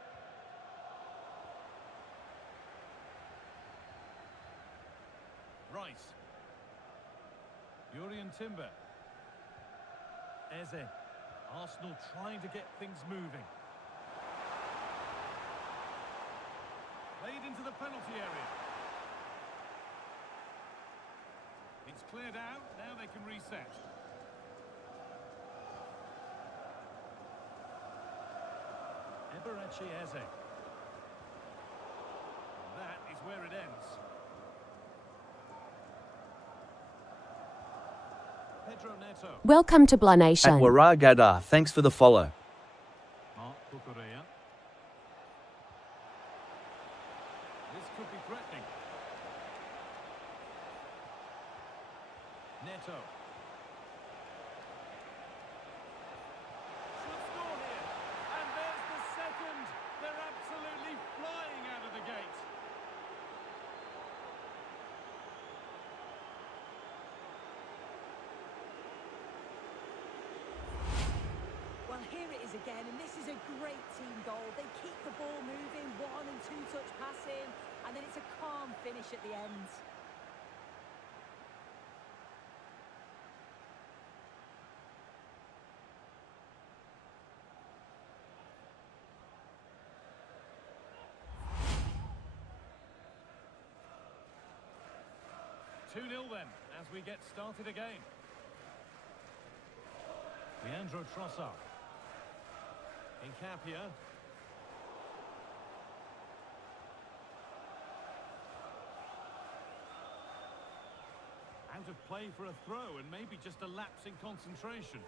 Rice. Yuri and Timber. Eze. Arsenal trying to get things moving. Played into the penalty area. It's cleared out, now they can reset. Eberechi Eze. That is where it ends. Pedro Neto. Welcome to Blah At Nation. Waragada, thanks for the follow. Mark Cucurella. This could be threatening. Neto. Should score here. And there's the second. They're absolutely flying out of the gate. Well, here it is again, and this is a great team goal. They keep the ball moving, 1- and 2-touch passing, and then it's a calm finish at the end. Two 2-0 then, as we get started again. Leandro Trossard. Incapia. Out of play for a throw, and maybe just a lapse in concentration.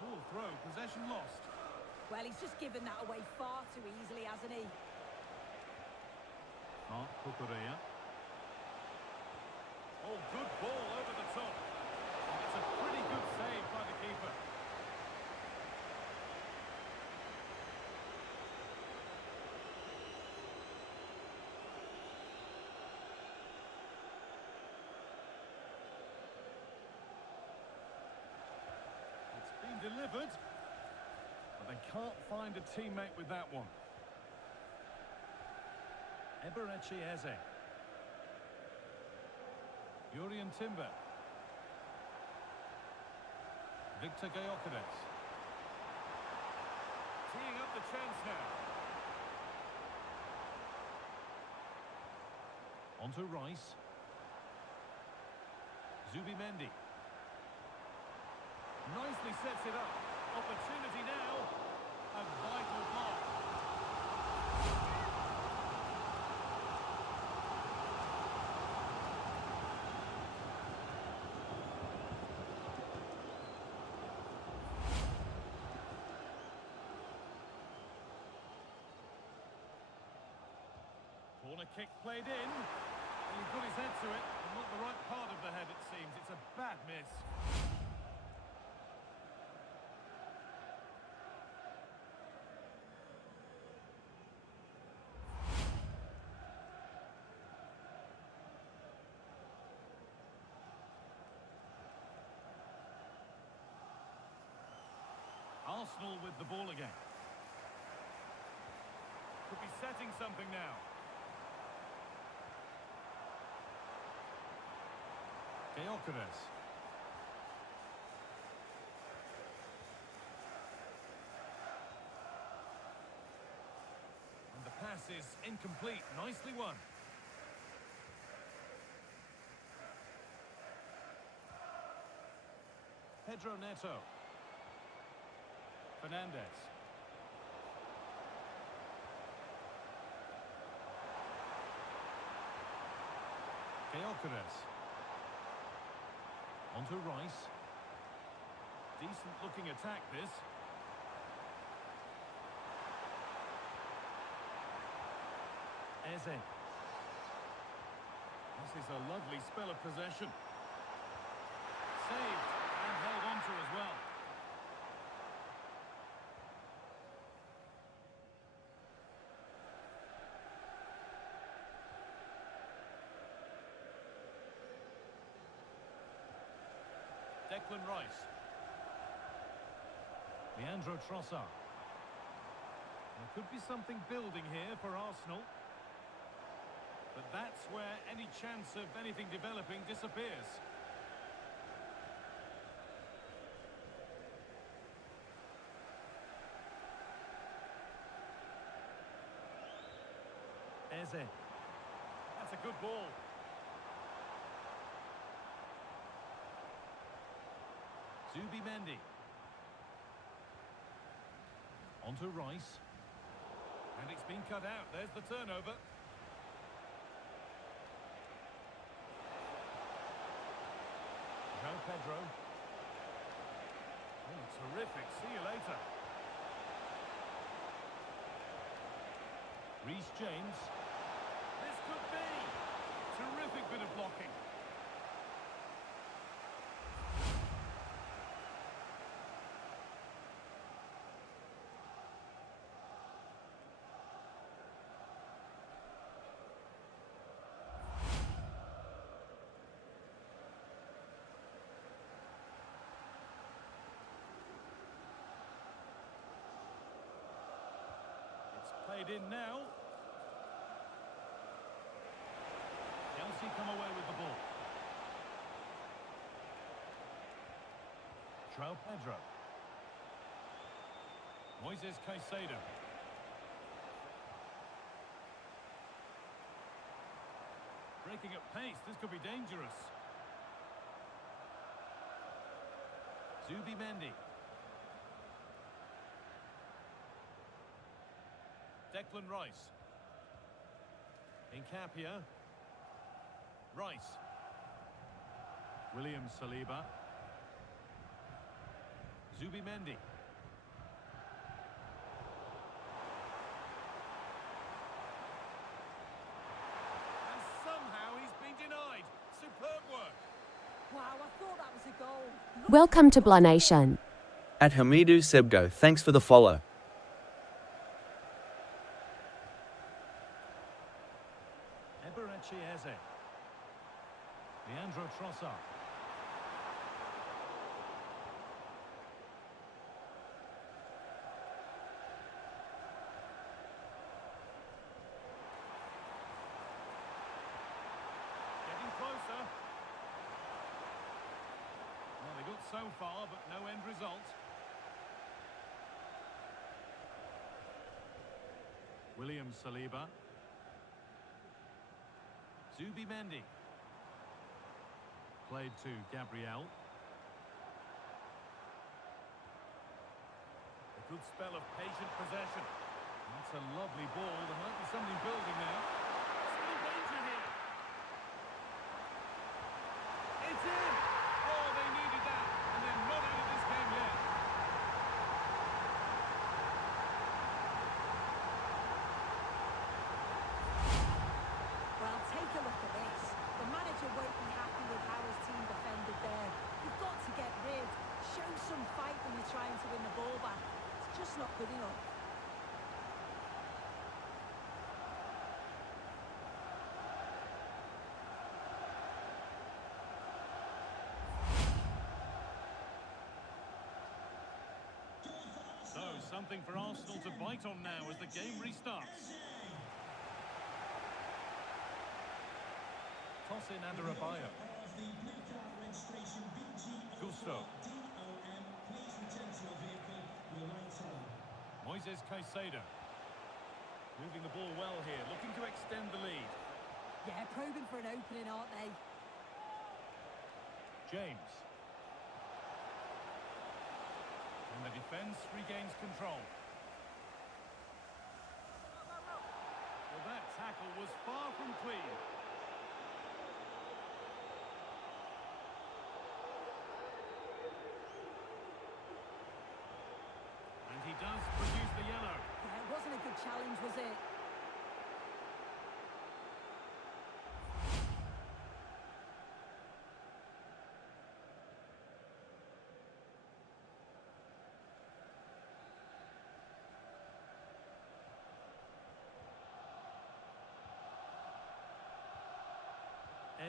Poor throw, possession lost. Well, he's just given that away far too easily, hasn't he? Mark Cucurella. Oh, good ball over the top. It's a pretty good save by the keeper. It's been delivered, but they can't find a teammate with that one. Eberechi Eze. Yuri and Timber. Victor Gyökeres. Teeing up the chance now. On to Rice. Zubimendi. Nicely sets it up. Opportunity now. A vital block. Corner kick played in. He put his head to it, and not the right part of the head, it seems. It's a bad miss. Arsenal with the ball again. Could be setting something now. Gyökeres. And the pass is incomplete. Nicely won. Pedro Neto. Fernandez. Gyökeres. Onto Rice. Decent looking attack this. Eze. This is a lovely spell of possession. Saved and held on to as well. Declan Rice. Leandro Trossard. There could be something building here for Arsenal. But that's where any chance of anything developing disappears. Eze. That's a good ball. Zubimendi. Onto Rice. And it's been cut out. There's the turnover. João Pedro. Oh, terrific. See you later. Reece James. This could be. Terrific bit of blocking. Played in now. Chelsea come away with the ball. João Pedro. Moises Caicedo. Breaking at pace, this could be dangerous. Zubimendi. Declan Rice. Incapia. Rice. William Saliba. Zubimendi. And somehow he's been denied. Superb work. Wow, I thought that was a goal. Welcome to Blah Nation. At Hamidou Sebgo, thanks for the follow. Eze. Leandro Trossard. Getting closer. Well, they got so far, but no end result. William Saliba. Zubimendi. Played to Gabriel. Good spell of patient possession. That's a lovely ball. There might be somebody building now. Still danger here. It's in! Oh, they needed that. And they're not out of this game yet. Well, take a look at this. The manager won't be happy with how his team defended there. You've got to get rid. Show some fight when you're trying to win the ball back. It's just not good enough. So, something for Arsenal to bite on now as the game restarts. Toss in under a bio. Of the blue card registration Gusto. BG0DOM, please return to your vehicle. Your lights are on. Moises Caicedo. Moving the ball well here, looking to extend the lead. Yeah, probing for an opening, aren't they? James. And the defence regains control. Well, that tackle was far from clean. And he does produce the yellow. Yeah, it wasn't a good challenge, was it?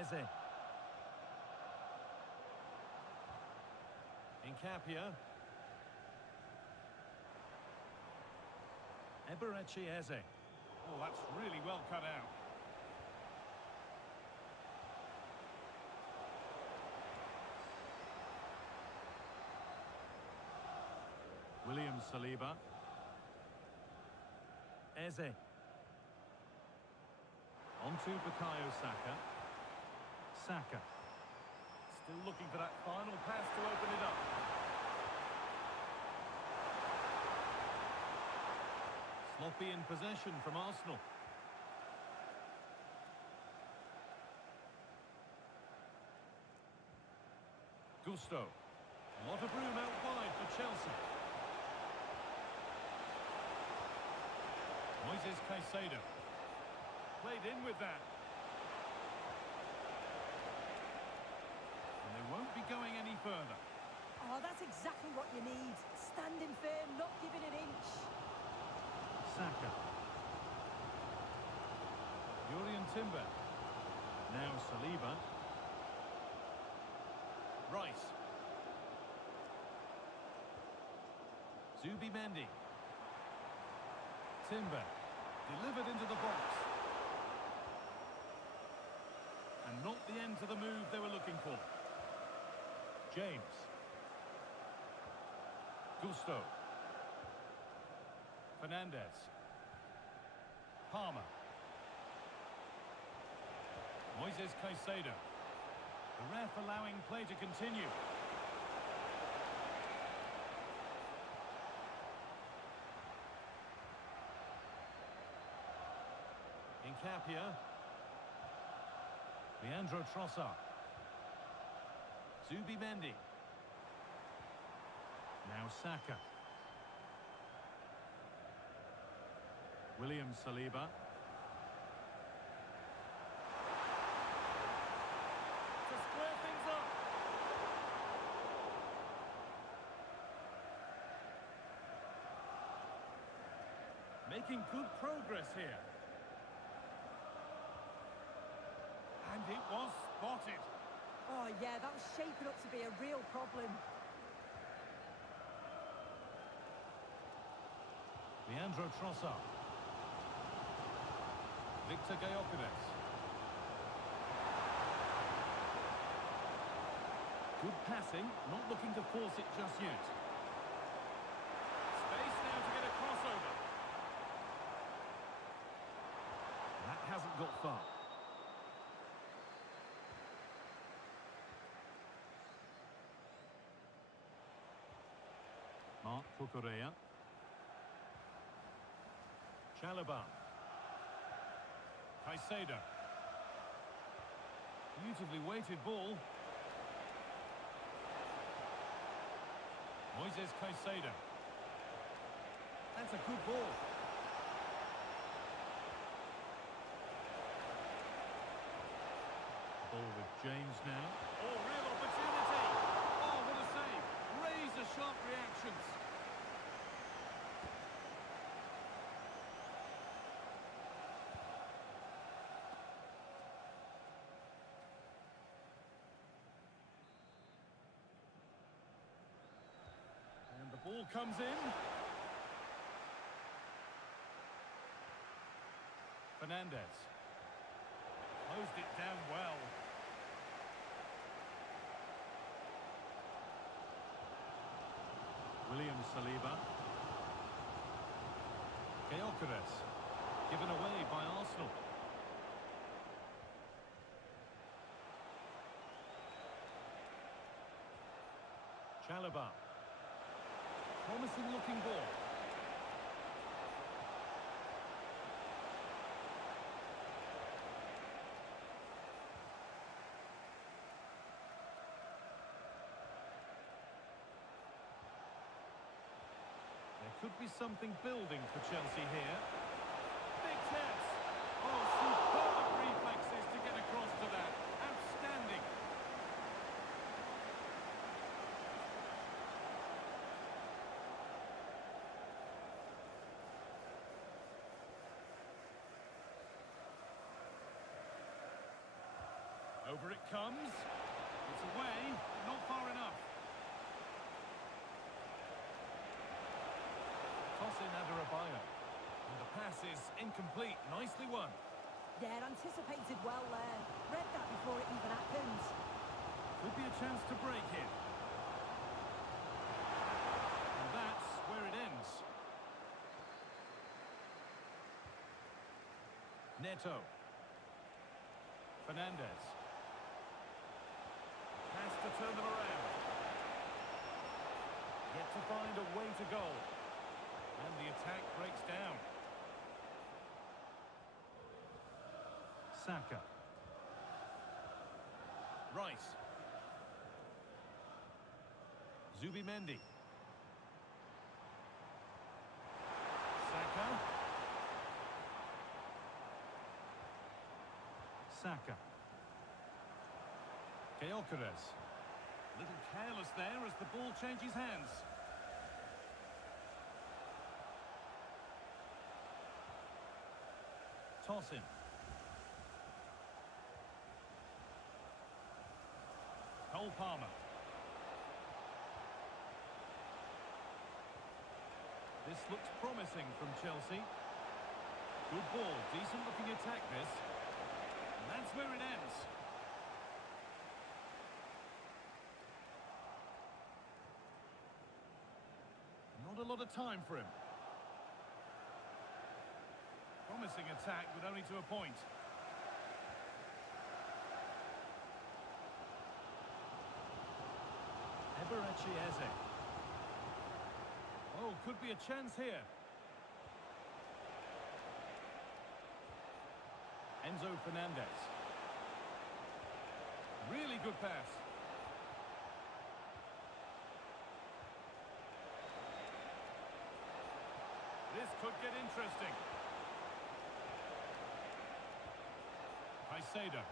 Eze. Incapia. Eberechi Eze. Oh, that's really well cut out. William Saliba. Eze. Onto Bukayo Saka. Saka. Still looking for that final pass to open it up. Sloppy in possession from Arsenal. Gusto. A lot of room out wide for Chelsea. Moises Caicedo. Played in with that. And they won't be going any further. Oh, that's exactly what you need. Standing firm, not giving an inch. Saka. Julian Timber. Now Saliba. Rice. Zubimendi. Timber. Delivered into the box. And not the end to the move they were looking for. James. Gusto. Fernandez. Palmer. Moises Caicedo. The ref allowing play to continue. Incapia. Leandro Trossard. Zubimendi. Now Saka. William Saliba. To square things up. Making good progress here. And it was spotted. Oh, yeah, that was shaping up to be a real problem. Leandro Trossard. Victor Gyokeres. Good passing, not looking to force it just yet. Space now to get a crossover. That hasn't got far. Mark Cucurella. Chalobah. Caicedo. Beautifully weighted ball. Moises Caicedo. That's a good ball. Ball with James now. Oh, real opportunity. Oh, what a save. Razor-sharp reactions. And the ball comes in. Fernandez. Closed it down well. William Saliba. Gyökeres. Given away by Arsenal. Chalobah. Promising looking ball. There could be something building for Chelsea here. Big chance. Oh, superb reflexes to get across to that. Outstanding. Over it comes. It's away, not far enough. Toss in Adarabioyo. And the pass is incomplete. Nicely won. Yeah, anticipated well there. Read that before it even happened. Could be a chance to break here. And that's where it ends. Neto. Fernandez. Has to turn them around. Yet to find a way to goal. And the attack breaks down. Saka. Rice. Zubimendi. Saka. Saka. Gyökeres. A little careless there as the ball changes hands. Toss him. Cole Palmer. This looks promising from Chelsea. Good ball, decent looking attack this. And that's where it ends. Not a lot of time for him. Promising attack, but only to a point. Eze. Oh, could be a chance here. Enzo Fernandez. Really good pass. This could get interesting. Caicedo.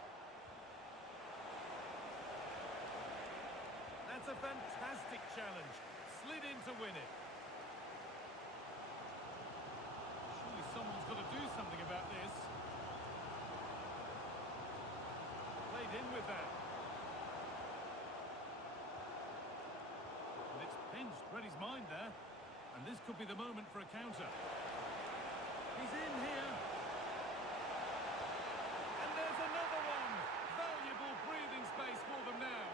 That's a fantastic challenge. Slid in to win it. Surely someone's got to do something about this. Played in with that. And it's pinched Reddy's mind there. And this could be the moment for a counter. He's in here. And there's another one. Valuable breathing space for them now.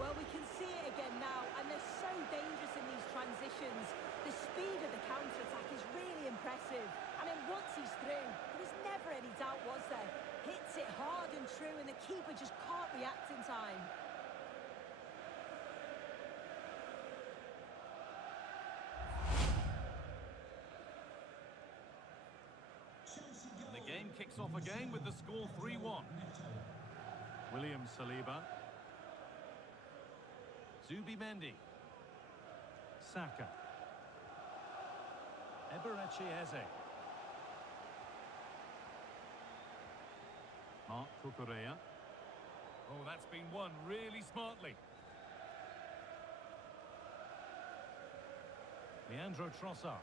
Well, we can see it again now, and they're so dangerous in these transitions. The speed of the counter-attack is really impressive. And then once he's through, there was never any doubt, was there? Hits it hard and true, and the keeper just can't react in time. And the game kicks off again with the score 3-1. William Saliba. Zubimendi. Saka. Eberechi Eze. Mark Cucurella. Oh, that's been won really smartly. Leandro Trossard.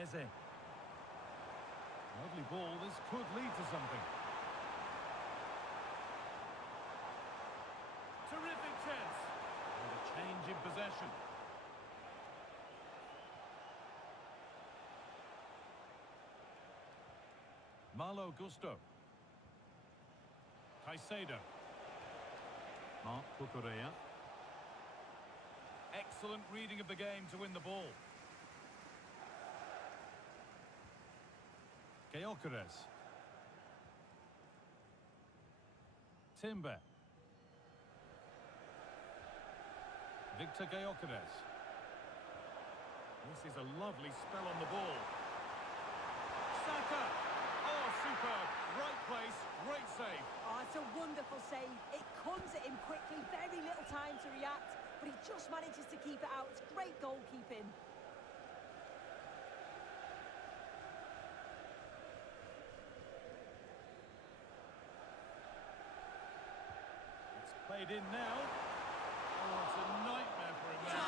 Eze. Lovely ball. This could lead to something. Terrific chance. And a change in possession. Malo Gusto. Caicedo. Mark Cucurella. Excellent reading of the game to win the ball. Gyökeres. Timber. Victor Gyökeres. This is a lovely spell on the ball. Saka. Oh, superb. Right place, great save. Oh, it's a wonderful save. It comes at him quickly, very little time to react, but he just manages to keep it out. It's great goalkeeping. It's played in now. Oh, it's a nightmare for him now.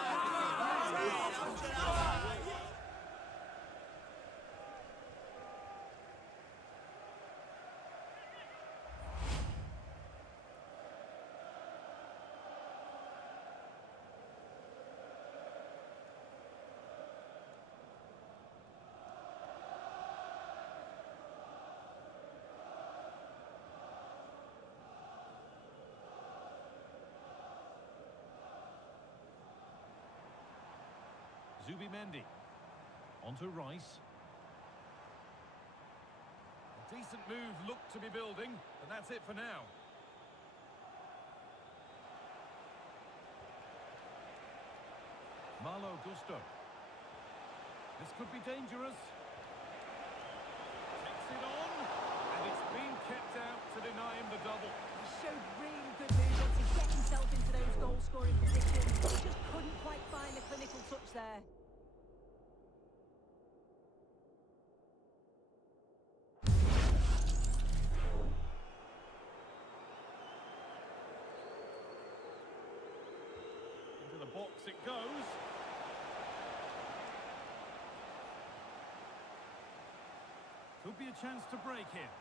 Zubimendi. Onto Rice. A decent move looked to be building, but that's it for now. Malo Gusto. This could be dangerous. Takes it on, and it's been kept out to deny him the double. He showed really good movement to get himself into those goal-scoring positions. He just couldn't quite find the clinical touch there. Into the box it goes. Could be a chance to break here.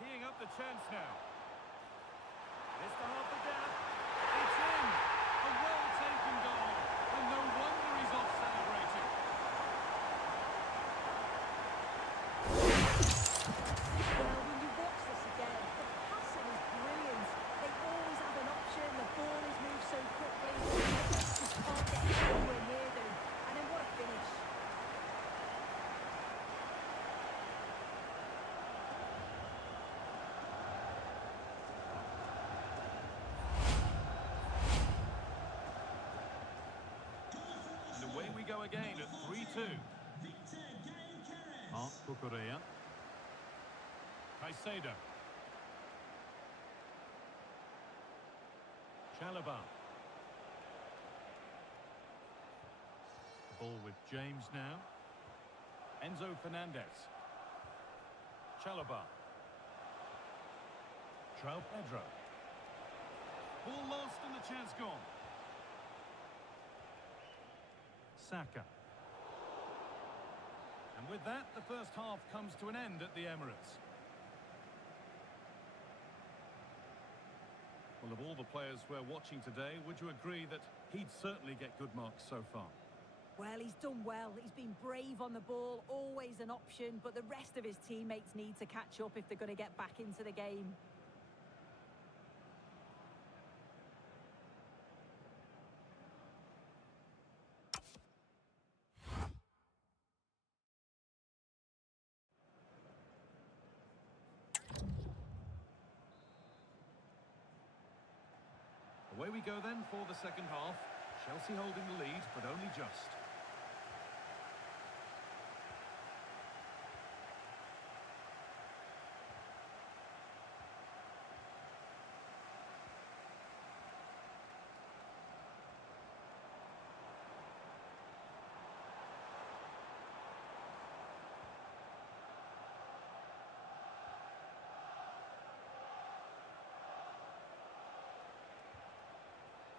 Teeing up the chance now. This to half the gap. It's in! A well-taken goal. And no wonder he's off celebrating. Well, when you watch this again, the passing is brilliant. They always have an option. The ball is moved so quickly. The defense just can't get anywhere near them. And then what a finish. And away we go again at 3-2. Mark Cucurella. Caicedo. Chalobah. Ball with James now. Enzo Fernandez. Chalobah. João Pedro. Ball lost and the chance gone. Saka. And with that, the first half comes to an end at the Emirates. Well, of all the players we're watching today, would you agree that he'd certainly get good marks so far? Well, he's done well. He's been brave on the ball, always an option, but the rest of his teammates need to catch up if they're going to get back into the game. Away we go then for the second half. Chelsea holding the lead, but only just.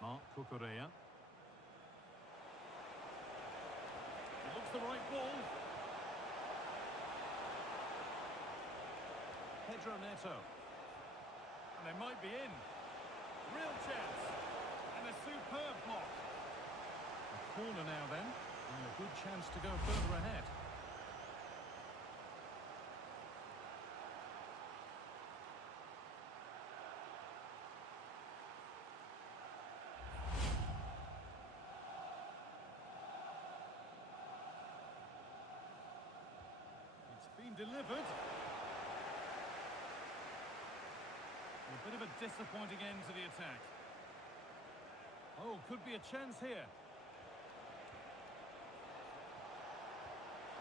Mark Cucurella. It looks the right ball. Pedro Neto. And they might be in. Real chance. And a superb block. A corner now then. And a good chance to go further ahead. Delivered. A bit of a disappointing end to the attack. Oh, could be a chance here.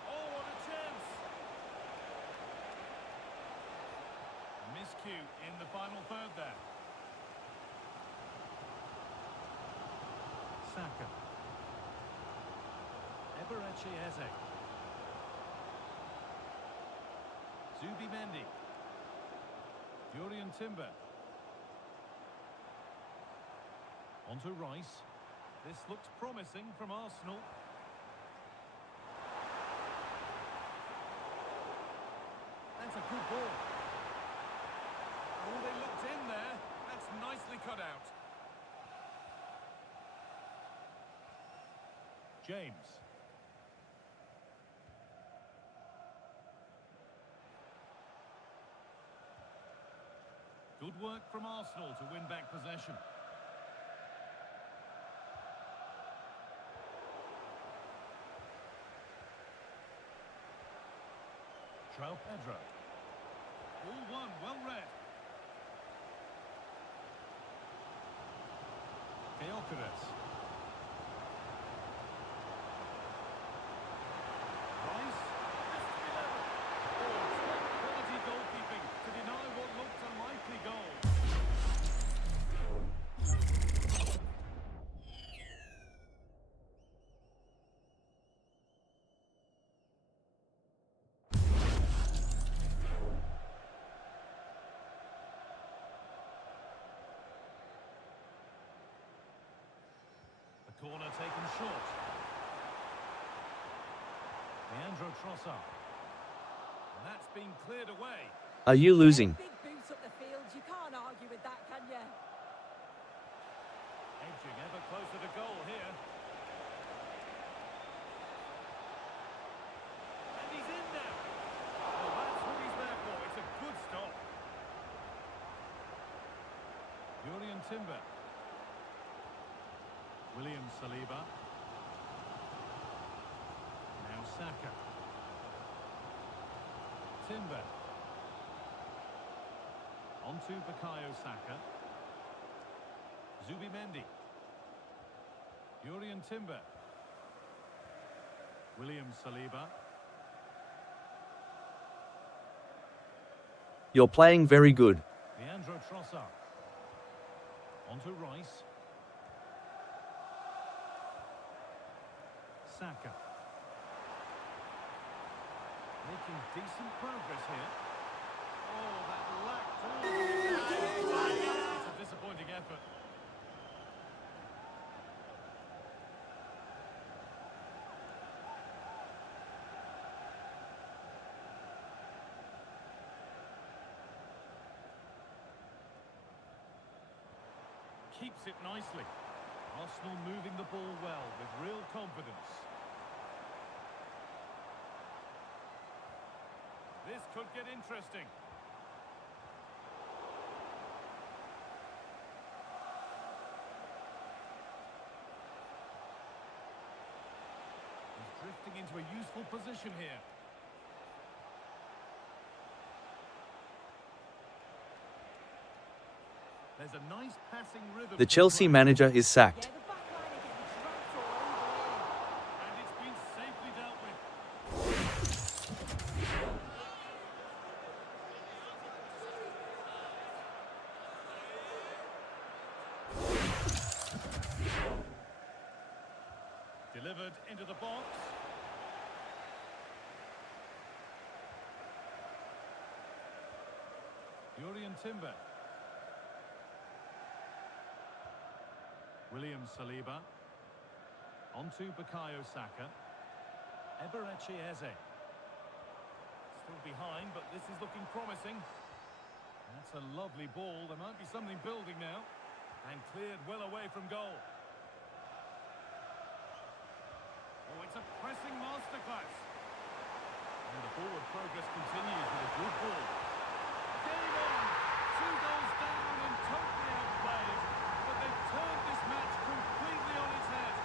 Oh, what a chance! A miscue in the final third there. Saka. Eberechi Eze. Zubimendi. Jurriën Timber. On to Rice. This looks promising from Arsenal. That's a good ball. Oh, they looked in there. That's nicely cut out. James. Good work from Arsenal to win back possession. João Pedro. All one, well read. Gyökeres. Rice. Quality goalkeeping to deny what looked a likely goal. The corner taken short. Leandro Trossard. And that's been cleared away. Are you losing? Big boot up the field. You can't argue with that, can you? Edging ever closer to goal here. And he's in now. Oh, that's what he's there for. It's a good stop. Jurriën Timber. William Saliba. Now Saka. Timber. On to Bukayo Saka. Zubimendi. Jurriën Timber. William Saliba. You're playing very good. Leandro Trossard. On to Rice. Saka. Making decent progress here. Oh, that lacked all the... It's a disappointing effort. Keeps it nicely. Arsenal moving the ball well with real confidence. This could get interesting. He's drifting into a useful position here. There's a nice passing rhythm. The Chelsea manager is Yeah, sacked. the back line are getting dragged all over And it's been safely dealt with. Delivered into the box. Jurien Timber. William Saliba. Onto Bukayo Saka. Eberechi Eze. Still behind, but this is looking promising. That's a lovely ball. There might be something building now. And cleared well away from goal. Oh, it's a pressing masterclass. And the forward progress continues with a good ball. Game on! 2 goals down and totally outplayed. But they've turned this match completely on its head.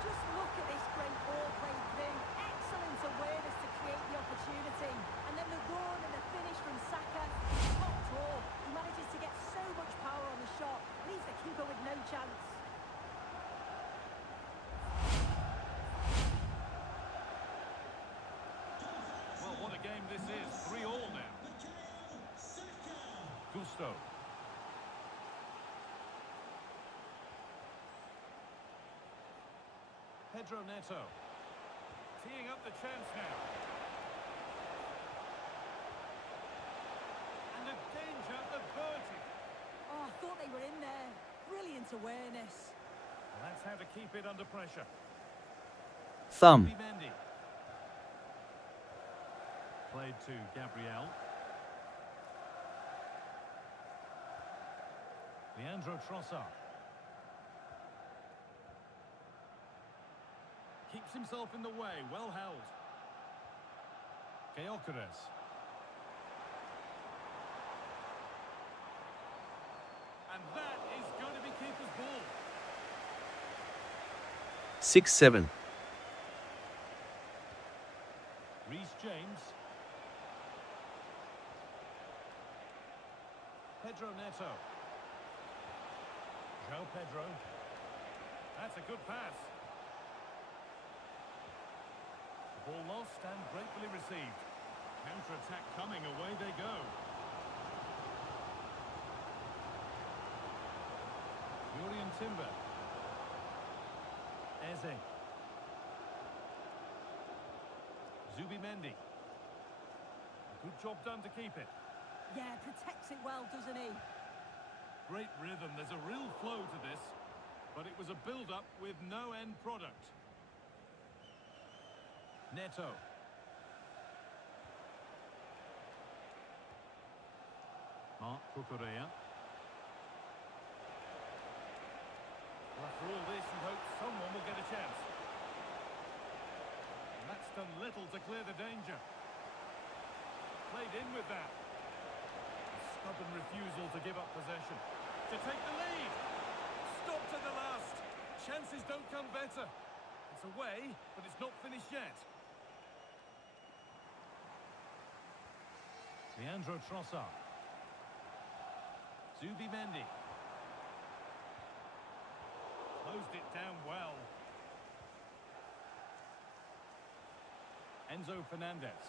Just look at this great ball played through. Excellent awareness to create the opportunity. And then the run and the finish from Saka. Top draw. He manages to get so much power on the shot. Leaves the keeper with no chance. Well, what a game this is. 3-3 now. Gusto. Pedro Neto. Teeing up the chance now. And a danger averted. Oh, I thought they were in there. Brilliant awareness. And that's how to keep it under pressure. Thumb. Mendy. Played to Gabriel. Leandro Trossard. Keeps himself in the way, well held. Gyökeres. And that is going to be keeper's ball. 6-7. Reece James. Pedro Neto. João Pedro. That's a good pass. Ball lost and gratefully received. Counter-attack coming, away they go. Jurien Timber. Eze. Mendy. Good job done to keep it. Yeah, protects it well, doesn't he? Great rhythm, there's a real flow to this. But it was a build-up with no end product. Neto. Marc Cucurella. Well, after all this, you hope someone will get a chance. And that's done little to clear the danger. Played in with that. A stubborn refusal to give up possession. To take the lead. Stopped at the last. Chances don't come better. It's away, but it's not finished yet. Leandro Trossard. Mendy. Closed it down well. Enzo Fernandez.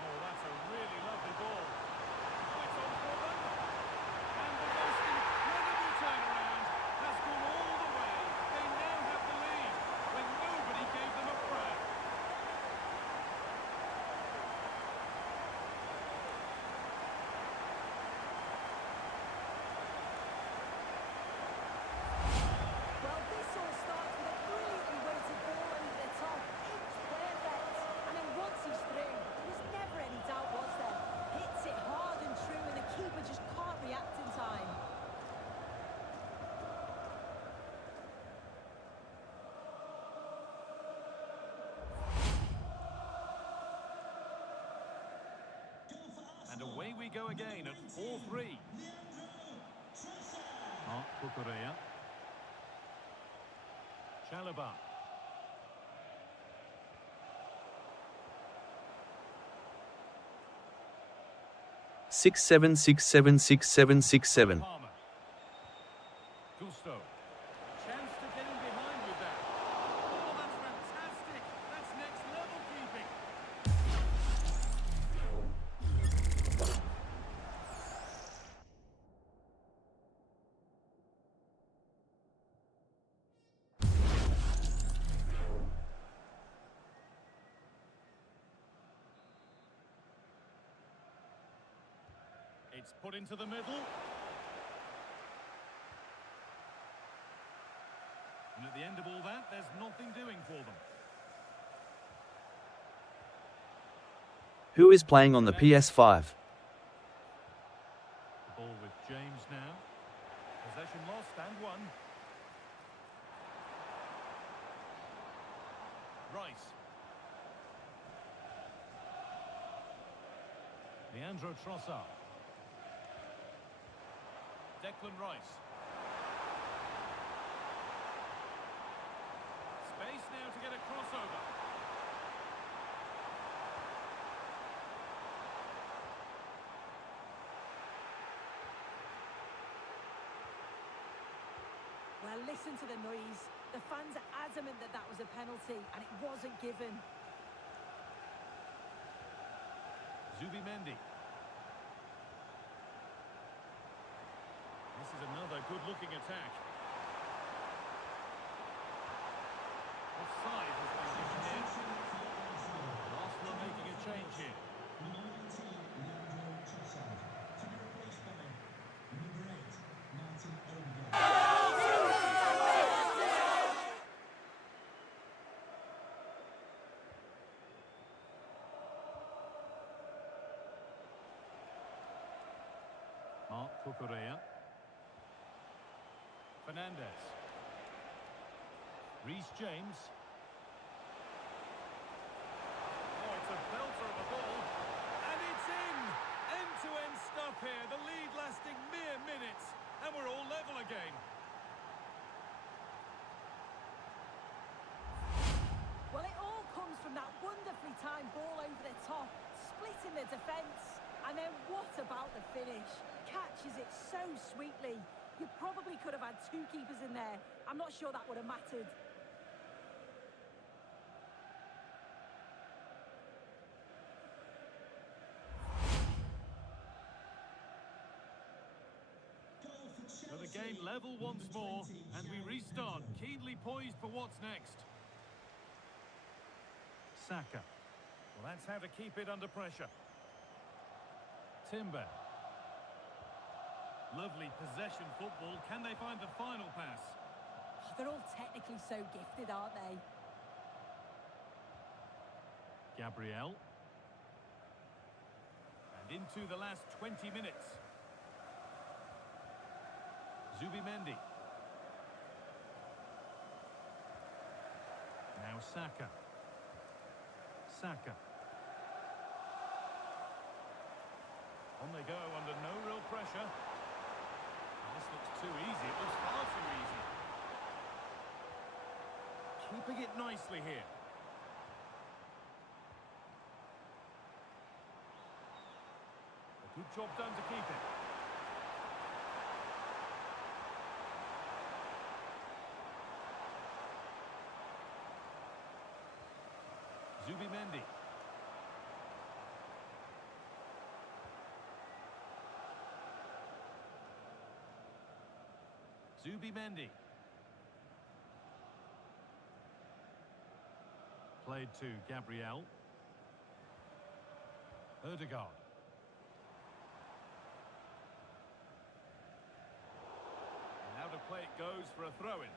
Oh, that's a really lovely ball. Oh, it's on for them. And the most incredible turnaround has gone all the way. They now have the lead when nobody gave them a prayer. Well, this all starts with a brilliantly weighted ball over the top. It's perfect. And then once he's through, there was never any doubt, was there? Hits it hard and true, and the keeper just can't react in time. And away we go again at 4-3. Marc Cucurella. Chalobah. 67676767. Palmer. Gusto. Chance to get in behind with that. Oh, that's fantastic. That's next level keeping. It's put into the middle. And at the end of all that, there's nothing doing for them. Who is playing on the PS5? The ball with James now. Possession lost and won. Rice. Leandro Trossard. Declan Rice. Space now to get a crossover. Well, listen to the noise. The fans are adamant that that was a penalty, and it wasn't given. Zubimendi. This is another good-looking attack. Offside has been given here. Arsenal making a change here. Number 19, Leandro Trossard. To be replaced by number 8, Martin Odegaard. Mark Cucurella. Fernandez. Reece James. Oh, it's a belter of a ball. And it's in! End-to-end stuff here. The lead lasting mere minutes. And we're all level again. Well, it all comes from that wonderfully timed ball over the top, splitting the defence. And then what about the finish? Catches it so sweetly. You probably could have had two keepers in there. I'm not sure that would have mattered. Goal for Chelsea. So the game level once more, and we restart, keenly poised for what's next. Saka. Well, that's how to keep it under pressure. Timber. Lovely possession football. Can they find the final pass? Oh, they're all technically so gifted, aren't they? Gabriel. And into the last 20 minutes. Zubimendi. Now Saka. Saka. On they go under no real pressure. This looks too easy. It looks far too easy. Keeping it nicely here. A good job done to keep it. Zubimendi. Zubimendi. Played to Gabriel. Odegaard. And now to play it goes for a throw-in.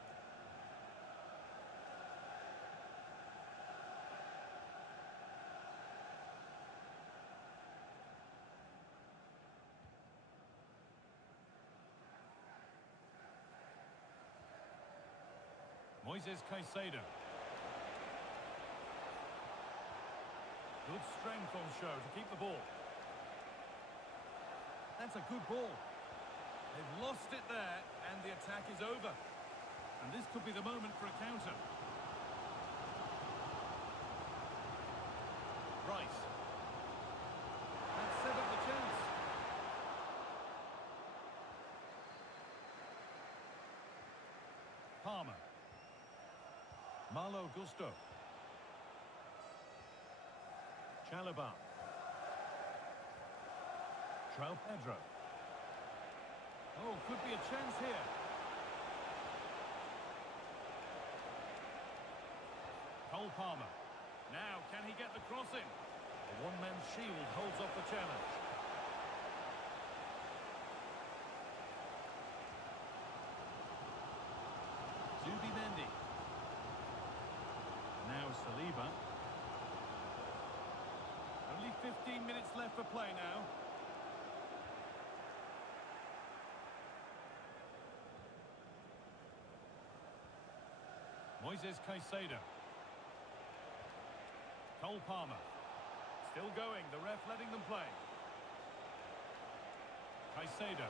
Moises Caicedo. Good strength on show to keep the ball. That's a good ball. They've lost it there, and the attack is over. And this could be the moment for a counter. Rice. That set up the chance. Malo Gusto. Chalobah. João Pedro. Oh, could be a chance here. Cole Palmer. Now, can he get the cross in? A one-man shield holds off the challenge. Zubimendi. Now Saliba. Only 15 minutes left for play now. Moises Caicedo. Cole Palmer. Still going, the ref letting them play. Caicedo.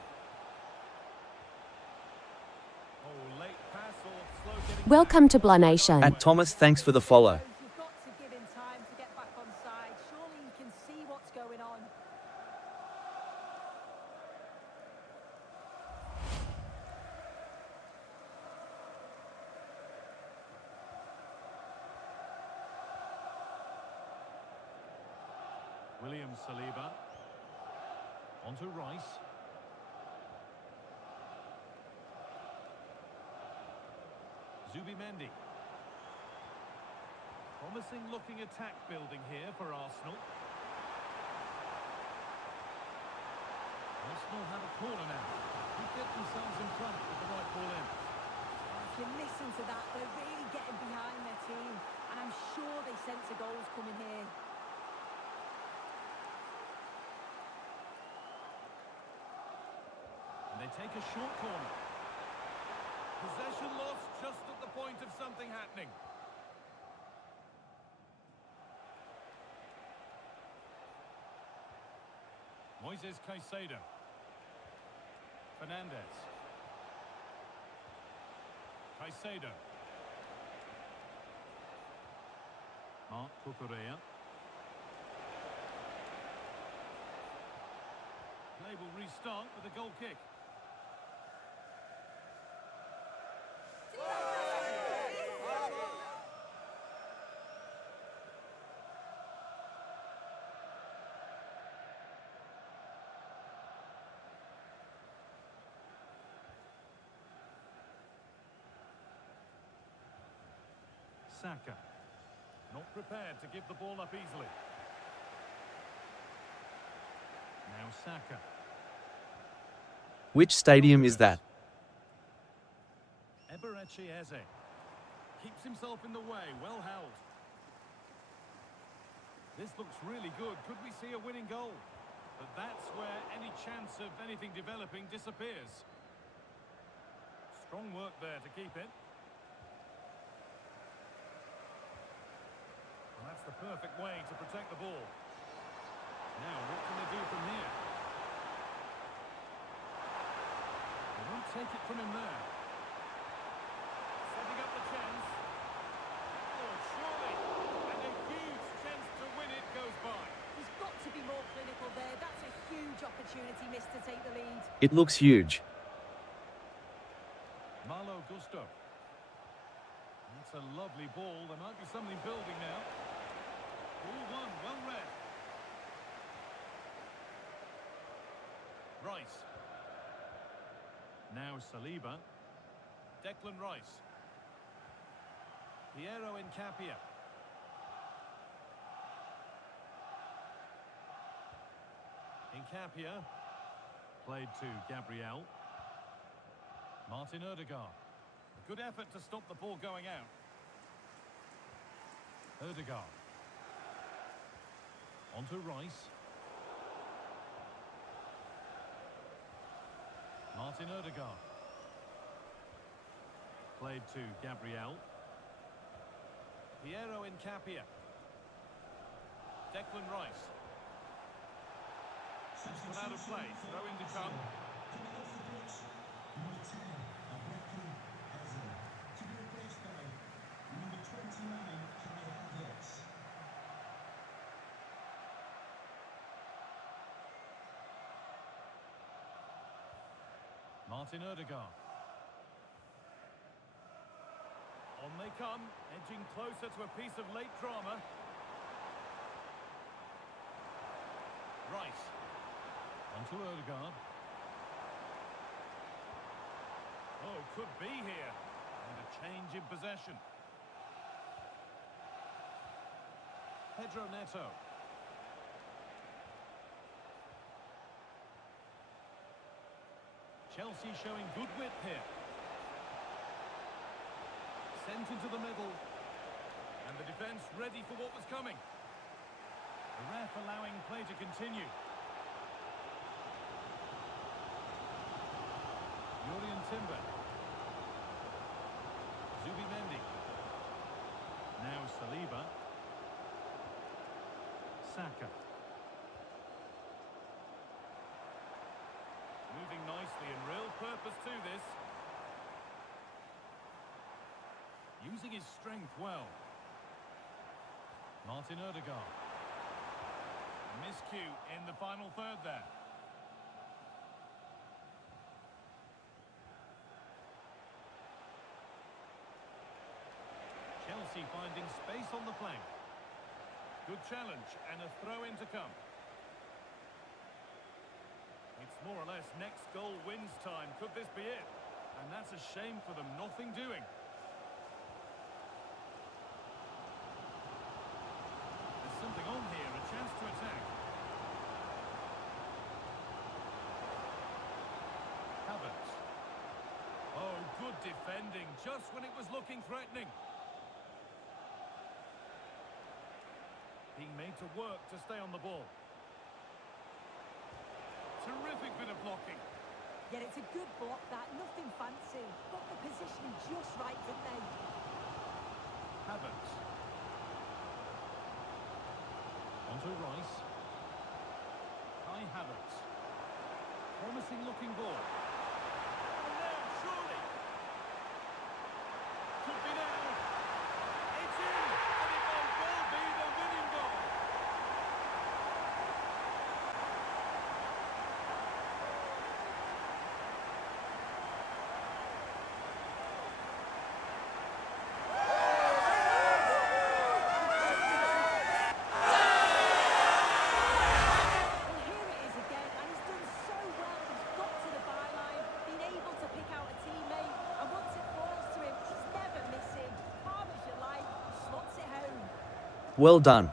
Oh, late pass or slow getting Welcome to back. Blah Nation. At Thomas, thanks for the follow. You've got to give him time to get back on side. Surely he can see what's going on. William Saliba. Onto Rice. Zubimendi. Promising looking attack building here for Arsenal. Arsenal have a corner now. They get themselves in front with the right ball in. If you listen to that, they're really getting behind their team. And I'm sure they sense a goal's coming here. And they take a short corner. Possession lost just at the point of something happening. Moises Caicedo. Fernandez. Caicedo. Marc Cucurella. Play will restart with a goal kick. Saka. Not prepared to give the ball up easily. Now Saka. Which stadium is that? Eberechi Eze. Keeps himself in the way, well held. This looks really good. Could we see a winning goal? But that's where any chance of anything developing disappears. Strong work there to keep it. Well, that's the perfect way to protect the ball. Now, what can they do from here? They won't take it from him there. Setting up the chance. Oh, surely. And a huge chance to win it goes by. He's got to be more clinical there. That's a huge opportunity missed to take the lead. It looks huge. Malo Gusto. That's a lovely ball. There might be something building now. Ball one, well read. Rice. Now Saliba. Declan Rice. Piero Incapia. Incapia. Played to Gabriel. Martin Odegaard. A good effort to stop the ball going out. Odegaard. Onto Rice. Martin Odegaard. Played to Gabriel. Piero Incapia. Declan Rice. Still out of play. Throw in to come. Coming off the pitch, number 10, Dboy. To be replaced by number 29, Kai Havertz. Martin Odegaard. On they come, edging closer to a piece of late drama. Rice. Onto Odegaard. Oh, could be here. And a change in possession. Pedro Neto. Chelsea showing good width here. Sent into the middle. And the defence ready for what was coming. The ref allowing play to continue. Yurian Timber. Zubimendi. Now Saliba. Saka. Moving nicely and real purpose to this. Using his strength well. Martin Odegaard. Miscue in the final third there. Chelsea finding space on the flank. Good challenge and a throw-in to come. It's more or less next goal wins time. Could this be it? And that's a shame for them. Nothing doing. There's something on here. A chance to attack. Havertz. Oh, good defending. Just when it was looking threatening. Being made to work to stay on the ball. Terrific bit of blocking. Yeah, it's a good block that, nothing fancy. Got the positioning just right, didn't they? Havertz. Onto Rice. Kai Havertz. Promising looking ball. And now, surely. Could be now. It's in! And it may well be the winning goal. Well, here it is again, and he's done so well. He's got to the byline, been able to pick out a teammate, and once it falls to him, he's never missing. Calm as you like, slots it home. Well done.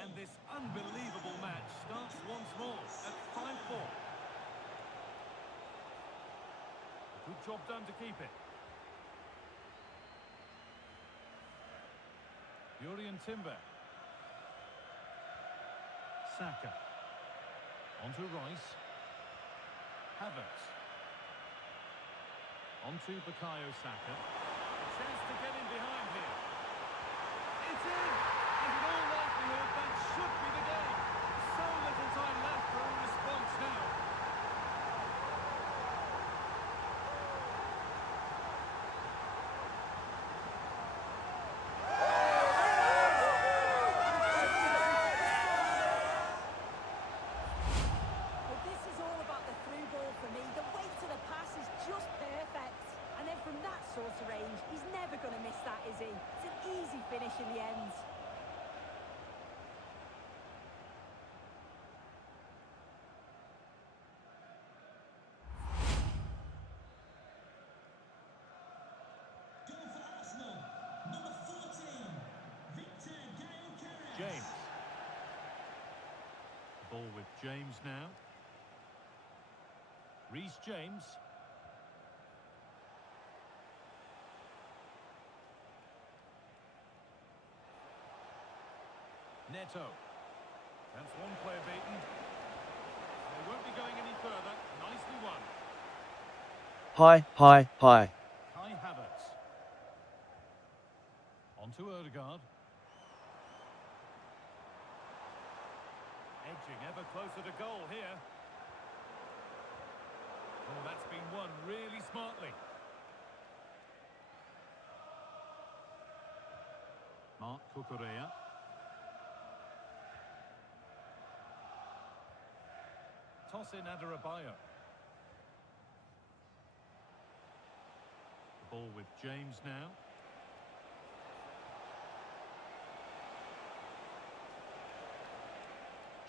And this unbelievable match starts once more at 5-4. Good job done to keep it. Yurian Timber. Saka. Onto Rice. Havertz. Onto Bukayo Saka. A chance to get in behind here. It's in! And in all likelihood, that should be the game. So little time left for a response now. Well, this is all about the through ball for me. The weight of the pass is just perfect. And then from that sort of range, he's never going to miss that, is he? It's an easy finish in the end. Goal for Arsenal, number 14, Victor Gyokeres. James. Ball with James now. Reece James. Neto. That's one player beaten. They won't be going any further. Nicely won. Hi, hi, hi. Kai Havertz. Onto Odegaard. Edging ever closer to goal here. Mark Cucurella. Tosin Adarabioyo. The ball with James now.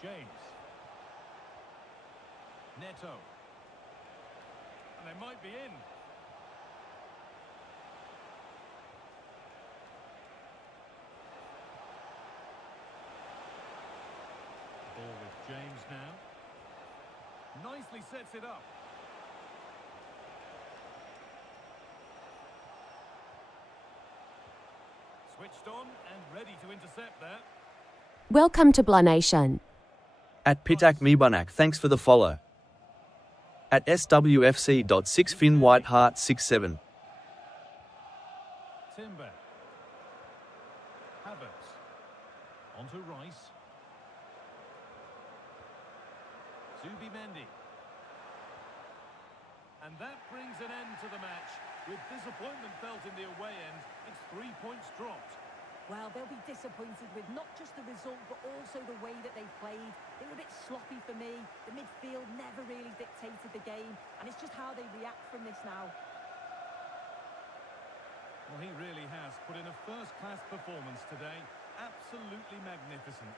James. Neto. And they might be in. Ball with James now. Nicely sets it up. Switched on and ready to intercept there. Welcome to Blah Nation. At Pitak Mibanak, thanks for the follow. At SWFC.6 Finn Whiteheart 67. Timber. Havertz. Onto Rice. Zubimendi. And that brings an end to the match. With disappointment felt in the away end, it's 3 points dropped. Well, they'll be disappointed with not just the result, but also the way that they've played. They were a bit sloppy for me. The midfield never really dictated the game, and it's just how they react from this now. Well, he really has put in a first-class performance today. Absolutely magnificent.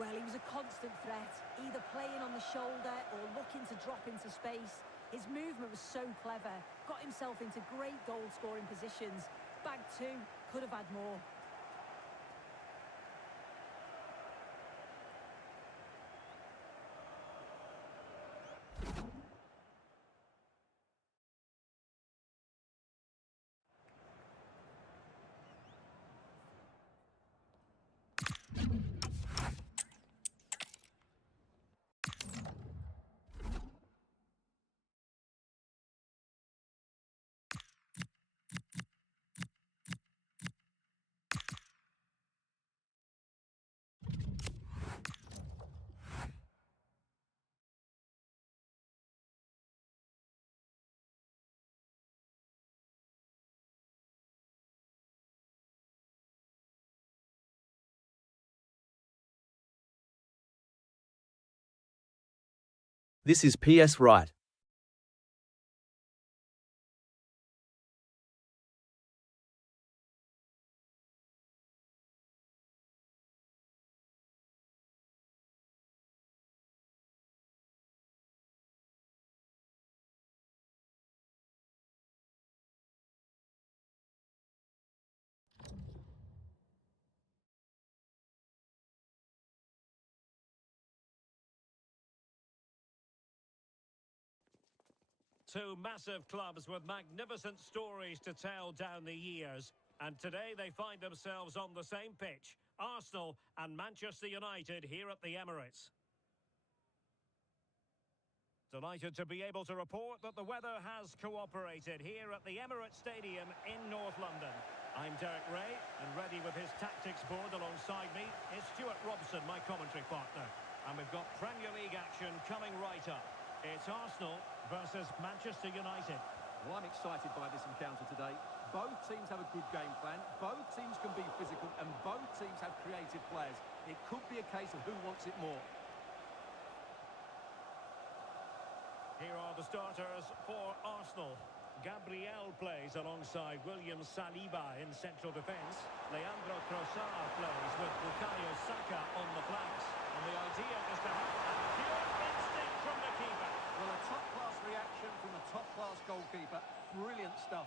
Well, he was a constant threat, either playing on the shoulder or looking to drop into space. His movement was so clever, got himself into great goal-scoring positions. Bag two, could have had more. This is PS Right. Two massive clubs with magnificent stories to tell down the years. And today they find themselves on the same pitch. Arsenal and Manchester United here at the Emirates. Delighted to be able to report that the weather has cooperated here at the Emirates Stadium in North London. I'm Derek Ray, and ready with his tactics board alongside me is Stuart Robson, my commentary partner. And we've got Premier League action coming right up. It's Arsenal versus Manchester United. Well, I'm excited by this encounter today. Both teams have a good game plan, both teams can be physical, and both teams have creative players. It could be a case of who wants it more. Here are the starters for Arsenal. Gabriel plays alongside William Saliba in central defence. Leandro Trossard plays with Bukayo Saka on the flanks. And the idea is to have a pure instinct from the keeper. Well, a top-class reaction from a top-class goalkeeper. Brilliant stuff.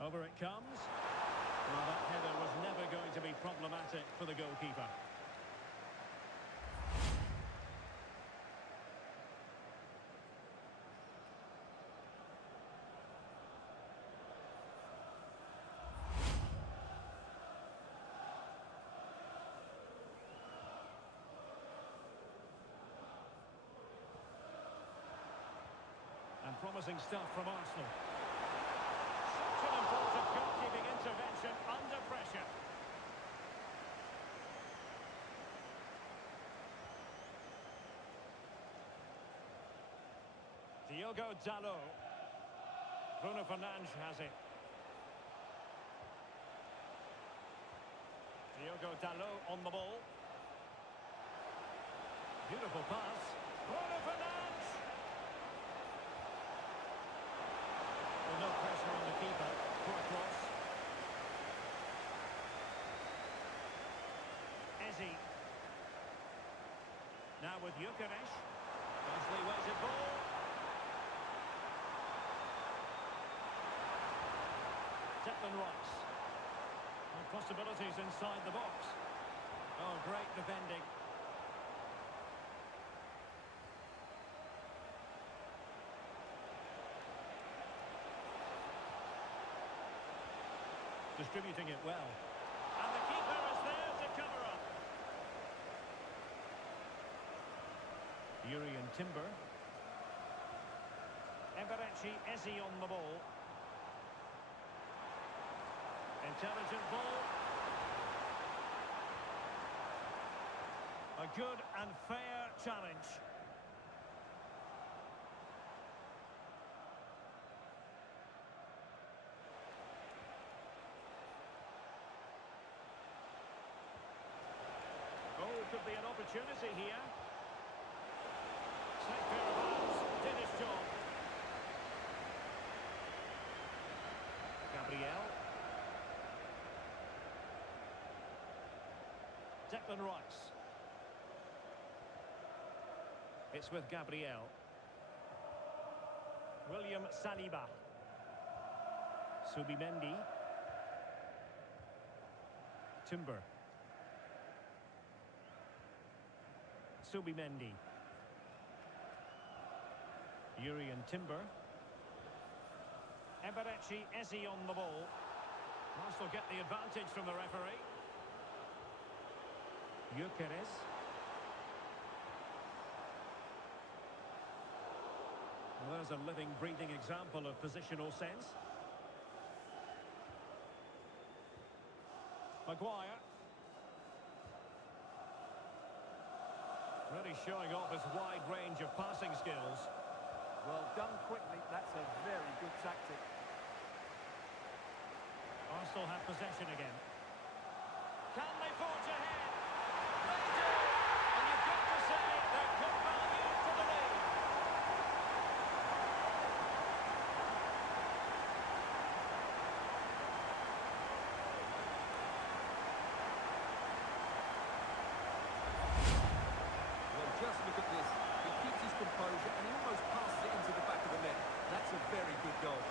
Over it comes. Well, that header was never going to be problematic for the goalkeeper. And promising stuff from Arsenal. Such an important goalkeeping intervention under pressure. Diogo Dalot. Bruno Fernandes has it. Diogo Dalot on the ball. Beautiful pass. Bruno Fernandes. Well, no pressure on the keeper. Poor cross. Eze. Now with Gyökeres. Nicely weighted ball. Declan Rice. And possibilities inside the box. Oh, great defending. Distributing it well. And the keeper is there to cover up. Urian Timber. Eberechi Eze on the ball. Intelligent ball. A good and fair challenge. Oh, could be an opportunity here. Safe pair of hands, did his job. Gabriel. Declan Rice. It's with Gabriel. William Saliba. Subimendi. Timber. Subimendi. Urian Timber. Eberechi Eze on the ball. Arsenal get the advantage from the referee. Gyökeres. Well, there's a living, breathing example of positional sense. Maguire. Really showing off his wide range of passing skills. Well done quickly, that's a very good tactic. Arsenal have possession again. Can they forge ahead? They do! And you've got to say they're good value for the lead. Well, just look at this. He keeps his composure and he almost passes it into the back of the net. That's a very good goal.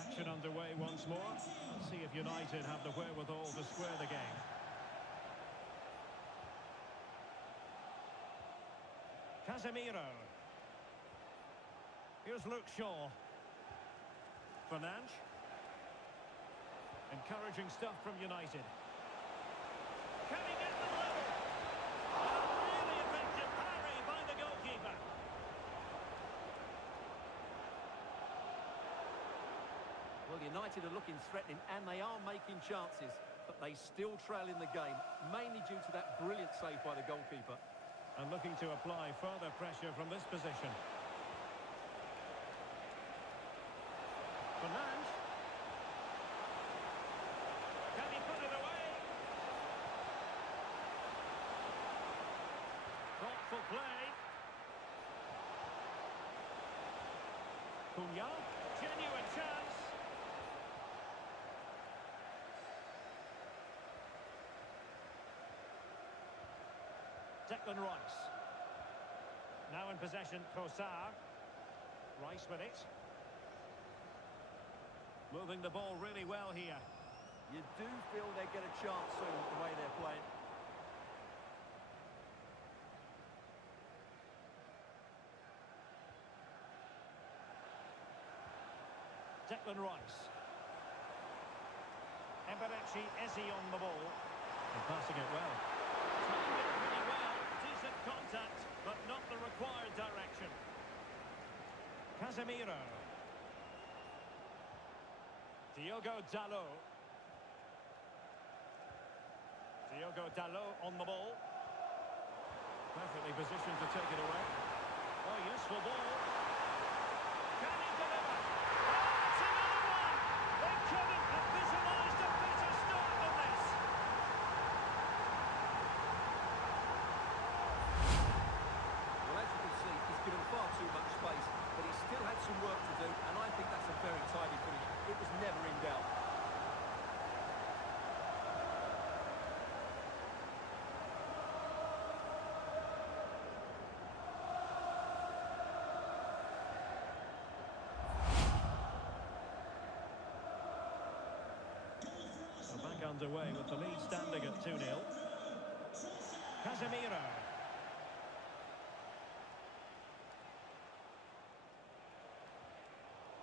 Action underway once more. Let's see if United have the wherewithal to square the game. Casemiro. Here's Luke Shaw. Fernandes. Encouraging stuff from United. Can he get the level? A really effective parry by the goalkeeper. Well, United are looking threatening and they are making chances, but they still trail in the game, mainly due to that brilliant save by the goalkeeper. And looking to apply further pressure from this position. Fernandes. Can he put it away? Thoughtful play. Cunha. Genuine chance. Declan Rice. Now in possession, Trossard. Rice with it. Moving the ball really well here. You do feel they get a chance soon with the way they're playing. Declan Rice. Eberechi Eze on the ball. And passing it well. Timed it pretty well. Decent contact, but not the required direction. Casemiro. Diogo Dalot. Diogo Dalot on the ball. Perfectly positioned to take it away. Oh, useful ball. Can he deliver? Oh, it's another one! They couldn't have visualised a better start than this. Well, as you can see, he's given far too much space, but he still had some work to do, and I think that's a very tidy finish. It was never in doubt. Back underway with the lead standing at 2-0. Casemiro.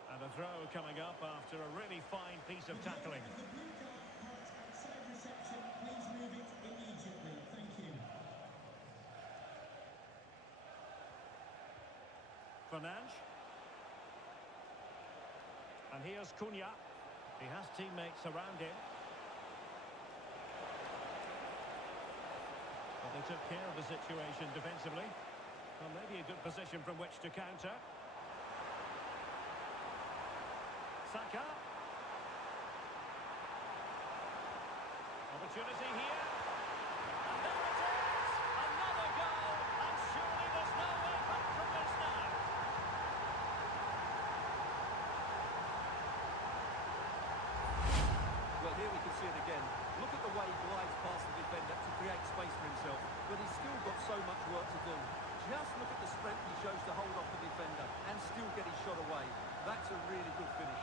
And a throw coming up after a really fine piece of tackling. The blue card marked outside reception. Please move it immediately. Thank you. Fernandes. And here's Cunha. He has teammates around him. But they took care of the situation defensively. Well, maybe a good position from which to counter. Saka. Opportunity here. And there it is! Another goal! And surely there's no way back from this now. Well, here we can see it again. Look at the way he glides past the defender to create space for himself, but he's still got so much work to do. Just look at the strength he shows to hold off the defender and still get his shot away. That's a really good finish.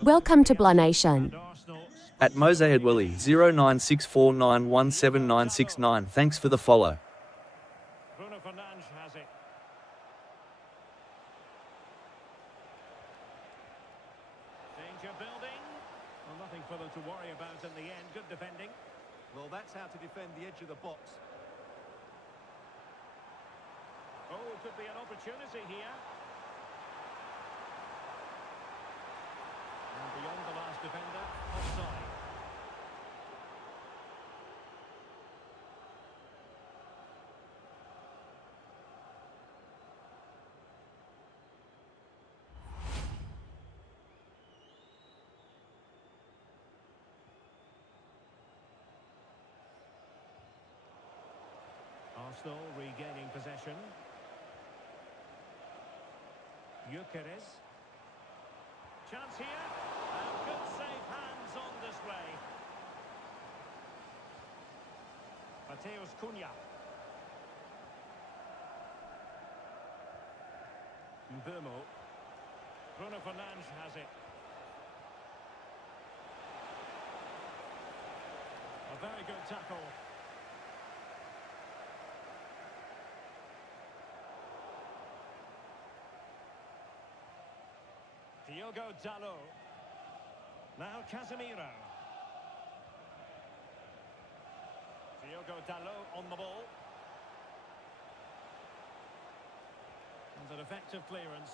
Welcome to Blah Nation. And Arsenal At Mose Edwilly 0964917969. Thanks for the follow. Bruno Fernandes has it. Danger building. Well, nothing for them to worry about in the end. Good defending. Well, that's how to defend the edge of the box. Oh, could be an opportunity here. And beyond the last defender, offside. Arsenal regaining possession. Gyökeres. Chance here. And good safe hands on display. Mateus Cunha. Mbeumo. Bruno Fernandes has it. A very good tackle. Diogo Dalot. Now Casemiro. Diogo Dalot on the ball. And an effective clearance.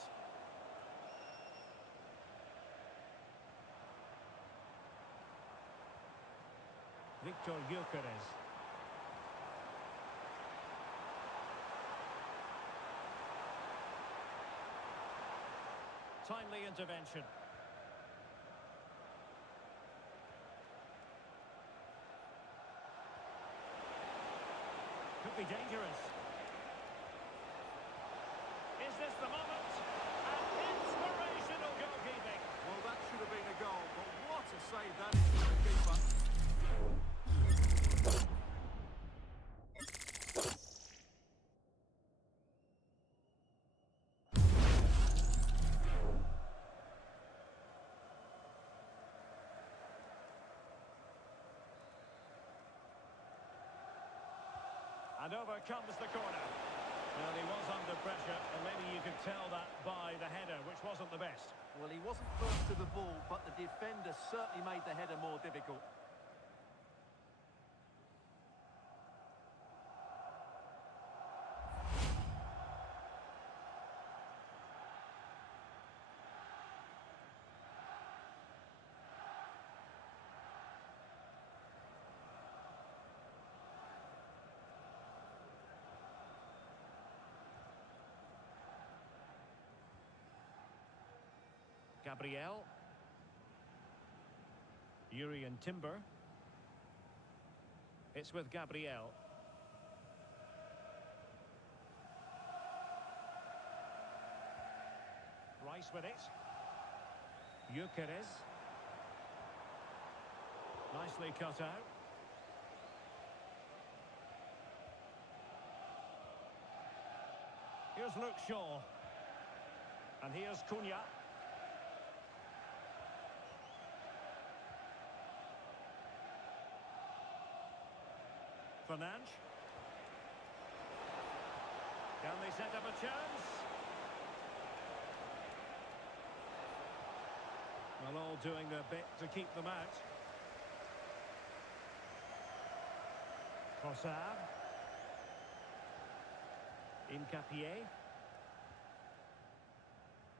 Victor Gyökeres. Timely intervention. Could be dangerous. Is this the moment? An inspirational goalkeeping. Well, that should have been a goal, but what a save that is from the keeper. And over comes the corner. Well, he was under pressure, and maybe you could tell that by the header, which wasn't the best. Well, he wasn't first to the ball, but the defender certainly made the header more difficult. Gabriel. Urian Timber. It's with Gabriel. Rice with it. Gyökeres. Nicely cut out. Here's Luke Shaw. And here's Cunha. Fernandes. Can they set up a chance? Well, all doing their bit to keep them out. Trossard. Incapié.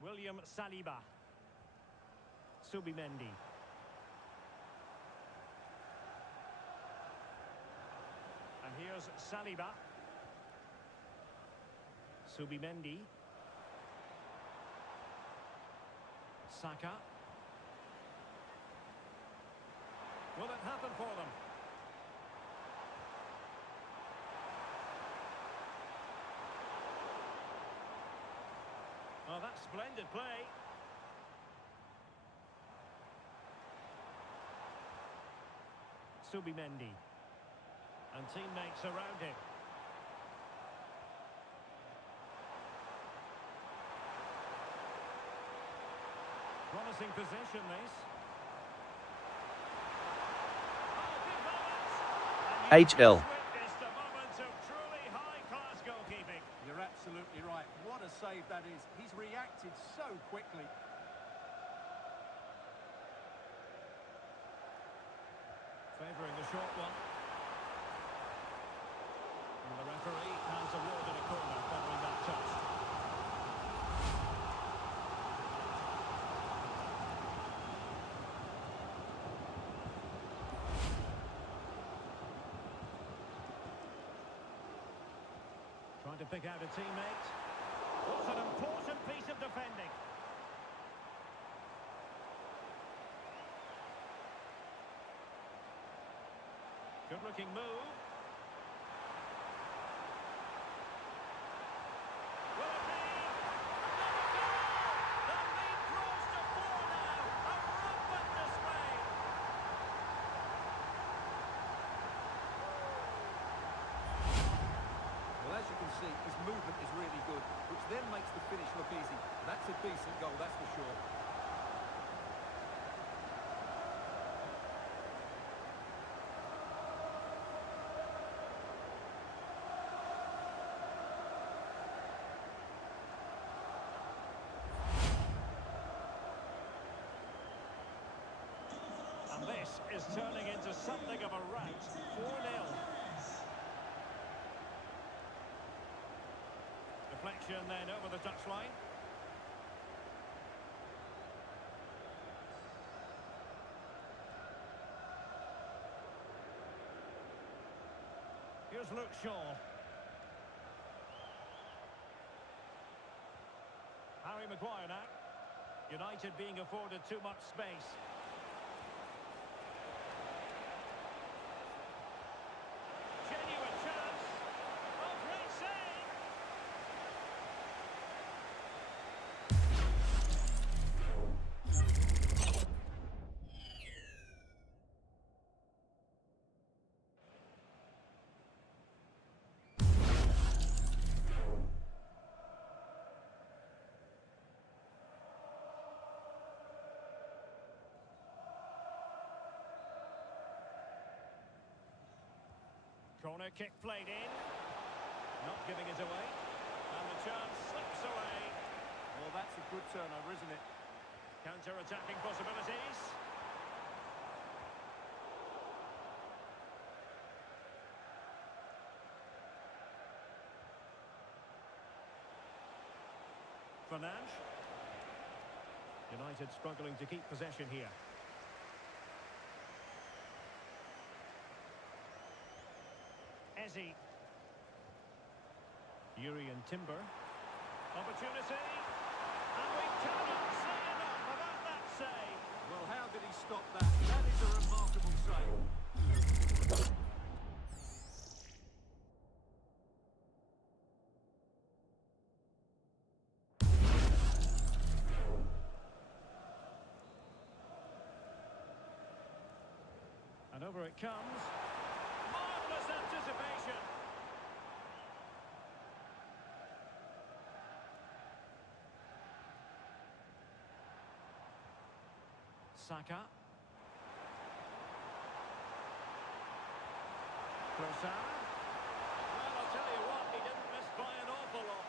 William Saliba. Subimendi. And here's Saliba. Subimendi. Saka. Will it happen for them? Oh, that's splendid play. Subimendi. And teammates around him. Promising possession, this. Oh, big moment! And you HL. just witnessed a moment of truly high-class goalkeeping. You're absolutely right. What a save that is. He's reacted so quickly. Favouring the short one. And the referee has awarded a corner following that touch. Trying to pick out a teammate. Was an important piece of defending. Good looking move. Will it be? The lead grows to 4 now. A rampant display. Well, as you can see, his movement is really good, which then makes the finish look easy. That's a decent goal, that's for sure. And this is turning into something of a rout. 4-0. Deflection then over the touchline. Here's Luke Shaw. Harry Maguire now. United being afforded too much space. Genuine chance. Oh, great save. Corner kick played in. Not giving it away. And the chance slips away. Well, that's a good turnover, isn't it? Counter-attacking possibilities. Fernandes. United struggling to keep possession here. Eze. Urian Timber. Opportunity. And we cannot say enough about that save. Well, how did he stop that? That is a remarkable save. And over it comes. Marvellous anticipation. Saka. Trossard. Well, I'll tell you what, he didn't miss by an awful lot.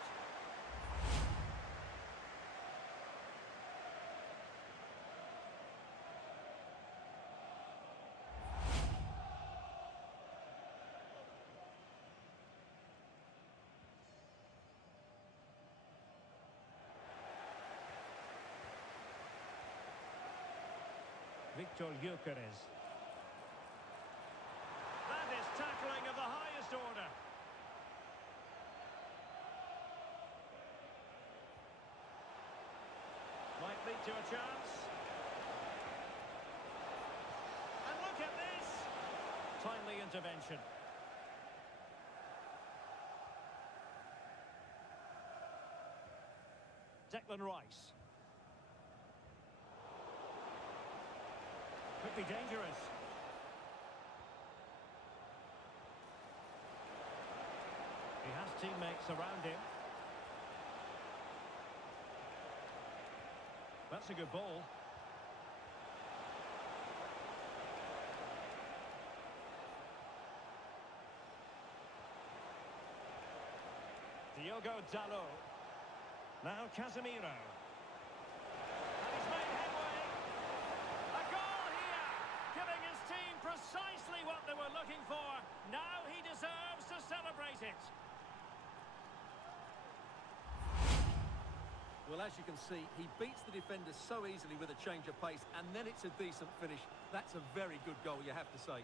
Victor Gyökeres. That is tackling of the highest order. Might lead to a chance. And look at this! Timely intervention. Declan Rice. Could be dangerous. He has teammates around him. That's a good ball. Diogo Dalot. Now Casemiro. And he's made headway. A goal here, giving his team precisely what they were looking for. Now he deserves to celebrate it. Well, as you can see, he beats the defender so easily with a change of pace, and then it's a decent finish. That's a very good goal, you have to say.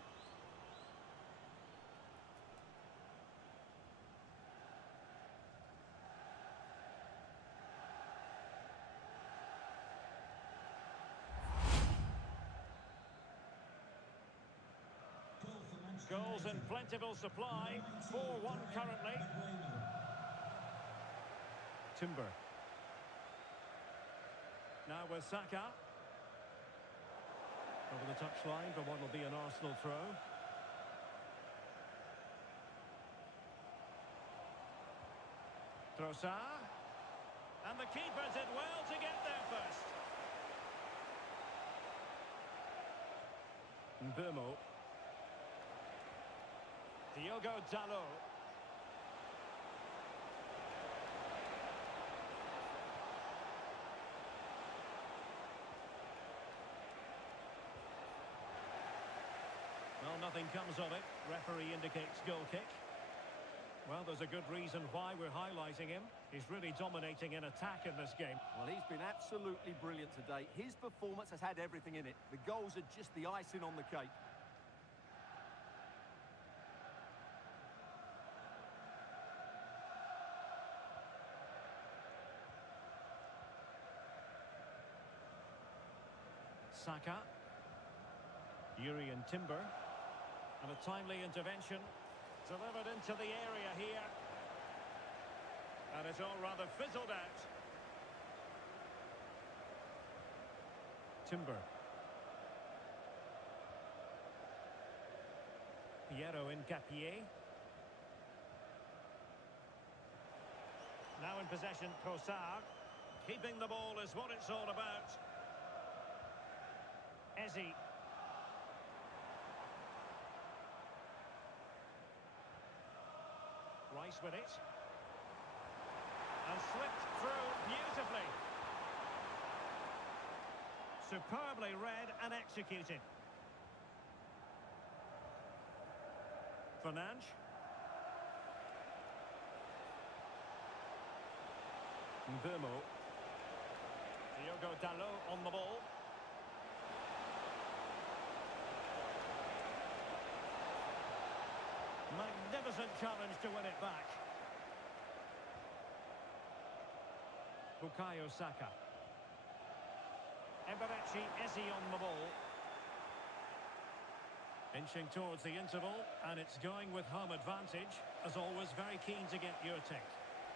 Goals in plentiful supply. 4-1 currently. Timber. Now with Saka. Over the touchline for what will be an Arsenal throw. Trossard. And the keeper did well to get there first. Mbeumo. Diogo Dalot. Well, nothing comes of it. Referee indicates goal kick. Well, there's a good reason why we're highlighting him. He's really dominating in attack in this game. Well, he's been absolutely brilliant today. His performance has had everything in it. The goals are just the icing on the cake. Saka. Urian Timber. And a timely intervention. Delivered into the area here. And it's all rather fizzled out. Timber. Piero Incapié. Now in possession, Trossard. Keeping the ball is what it's all about. Eze. Rice space with it. And slipped through beautifully. Superbly read and executed. Fernandes. Dboy. Diogo Dalot on the ball. Magnificent challenge to win it back. Bukayo Saka. Eberechi Eze on the ball. Inching towards the interval, and it's going with home advantage. As always, very keen to get your take.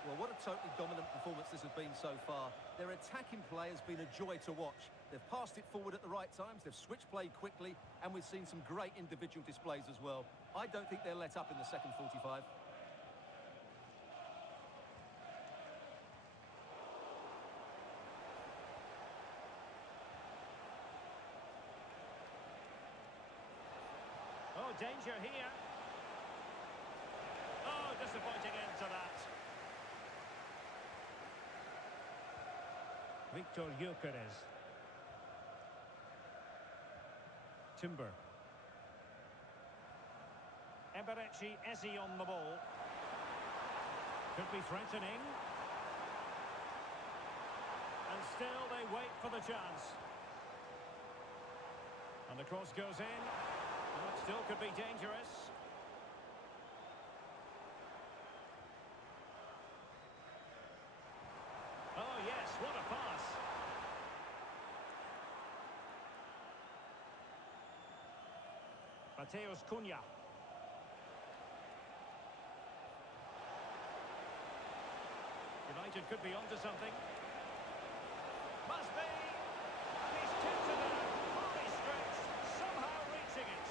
Well, what a totally dominant performance this has been so far. Their attacking play has been a joy to watch. They've passed it forward at the right times, they've switched play quickly, and we've seen some great individual displays as well. I don't think they'll let up in the second 45. Oh, danger here. Oh, disappointing end to that. Victor Gyökeres. Timber. Eberechi Eze on the ball. Could be threatening. And still they wait for the chance. And the cross goes in. Well, it still could be dangerous. Oh yes, what a pass. Mateus Cunha. United could be onto something. Must be. And he's tipped it out. Fully stretched. Somehow reaching it.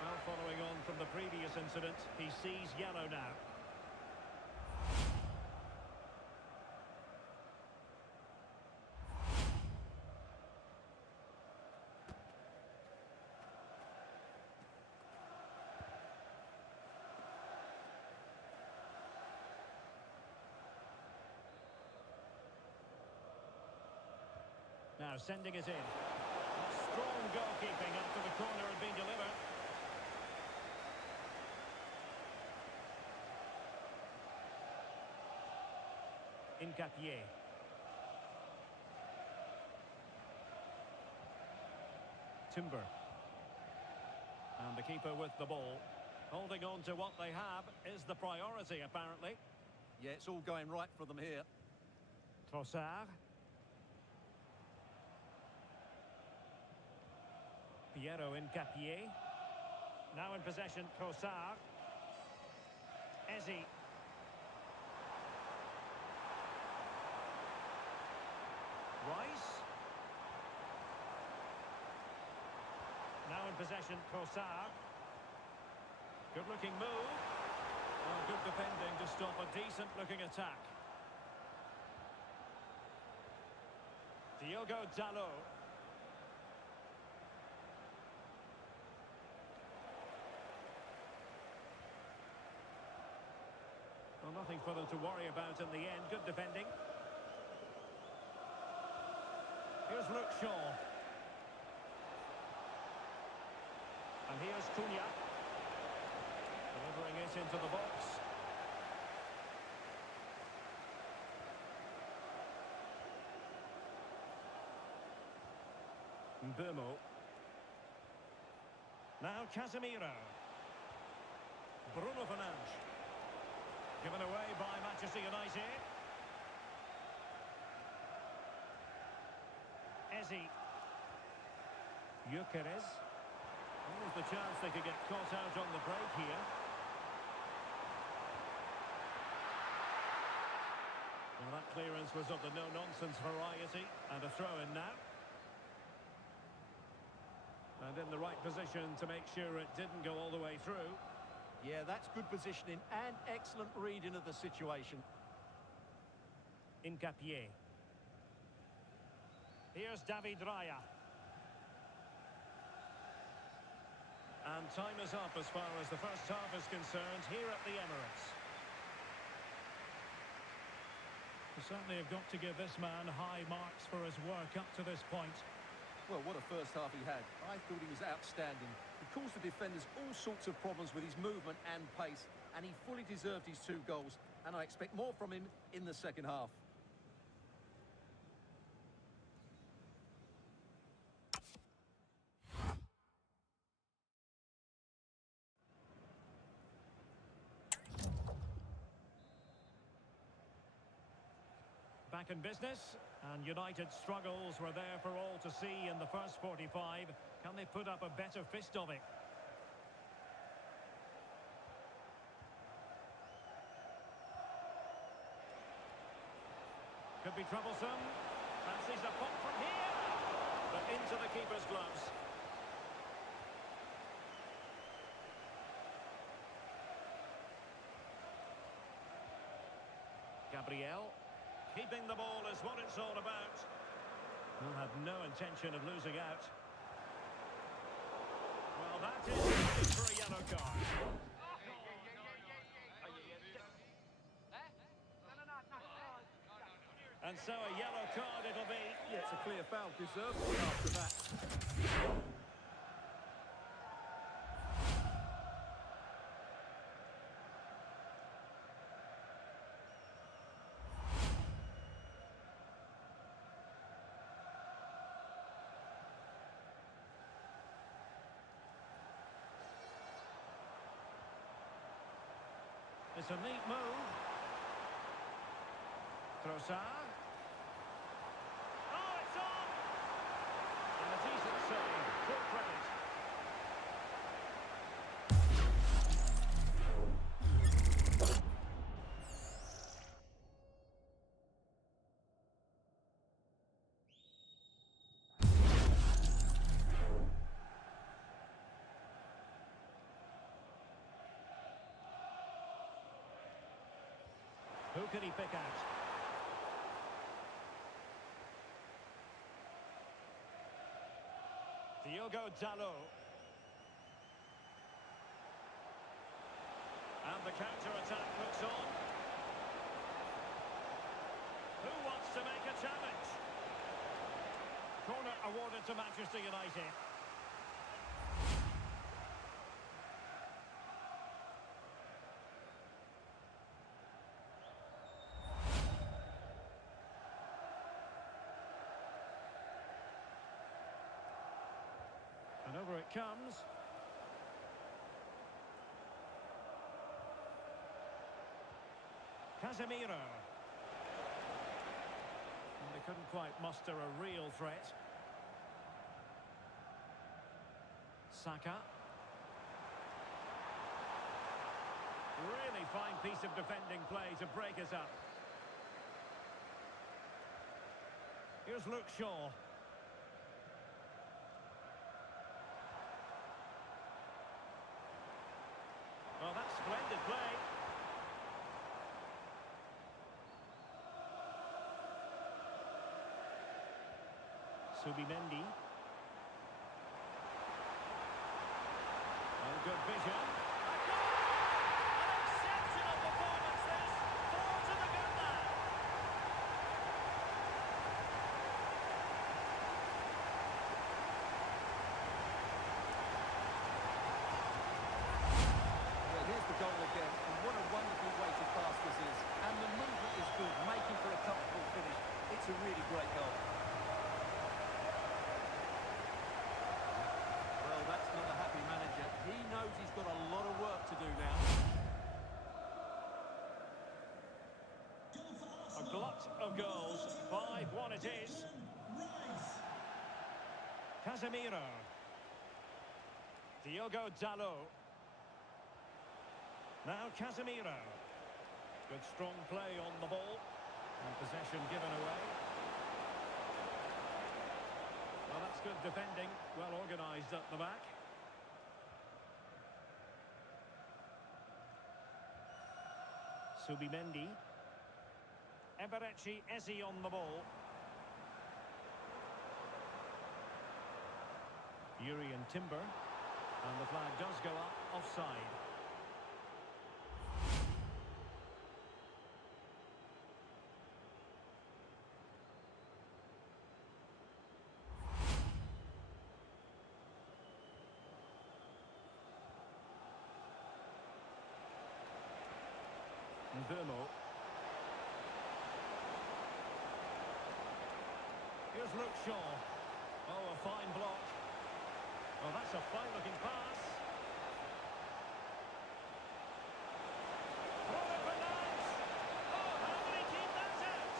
Well, following on from the previous incident, he sees yellow now. Now sending it in. Strong goalkeeping after the corner had been delivered. Incapié. Timber. And the keeper with the ball. Holding on to what they have is the priority, apparently. Yeah, it's all going right for them here. Trossard. Piero Incapié. Now in possession, Trossard. Eze. Rice. Now in possession, Trossard. Good-looking move. Oh, good defending to stop a decent-looking attack. Diogo Dalot. Well, nothing for them to worry about in the end. Good defending. Here's Luke Shaw. And here's Cunha. Delivering it into the box. Dboy. Now Casemiro. Bruno Fernandes. Given away by Manchester United. Eze. Gyökeres. There's the chance they could get caught out on the break here. Well, that clearance was of the no-nonsense variety. And a throw-in now. And in the right position to make sure it didn't go all the way through. Yeah, that's good positioning and excellent reading of the situation. Incapié. Here's David Raya. And time is up as far as the first half is concerned here at the Emirates. We certainly have got to give this man high marks for his work up to this point. Well, what a first half he had. I thought he was outstanding. He caused the defenders all sorts of problems with his movement and pace, and he fully deserved his 2 goals, and I expect more from him in the second half. Back in business, and United's struggles were there for all to see in the first 45. Can they put up a better fist of it? Could be troublesome. Fancies a pop from here, but into the keeper's gloves. Gabriel. Keeping the ball is what it's all about. He'll have no intention of losing out. Well, that is ready for a yellow card. And so a yellow card it'll be. Yeah, it's a clear foul. Deserved it after that. It's a neat move. Trossard. Oh, it's on! And a decent save. Full credit. Who can he pick out? Diogo Dalot. And the counter-attack looks on. Who wants to make a challenge? Corner awarded to Manchester United. And over it comes. Casemiro. And they couldn't quite muster a real threat. Saka. Really fine piece of defending play to break us up. Here's Luke Shaw. Well, that's splendid play. Subimendi. And good vision. A goal! An exceptional performance this. 4 to the good man. Well, here's the goal again, and what a wonderful way to pass this is. And the movement is good, making for a comfortable finish. It's a really great goal. Well, that's not a happy manager. He knows he's got a lot of work to do now. A glut of goals. 5-1 it is. Casemiro. Diogo Dalot. Now Casemiro. Good strong play on the ball. And possession given away. Well, that's good defending. Well organised at the back. Subimendi. Eberechi Eze on the ball. Yuri and Timber. And the flag does go up, offside. Burmo. Here's Luke Shaw. Oh, a fine block. Oh, that's a fine-looking pass. Throw it for Lance. Oh, how did he keep that out?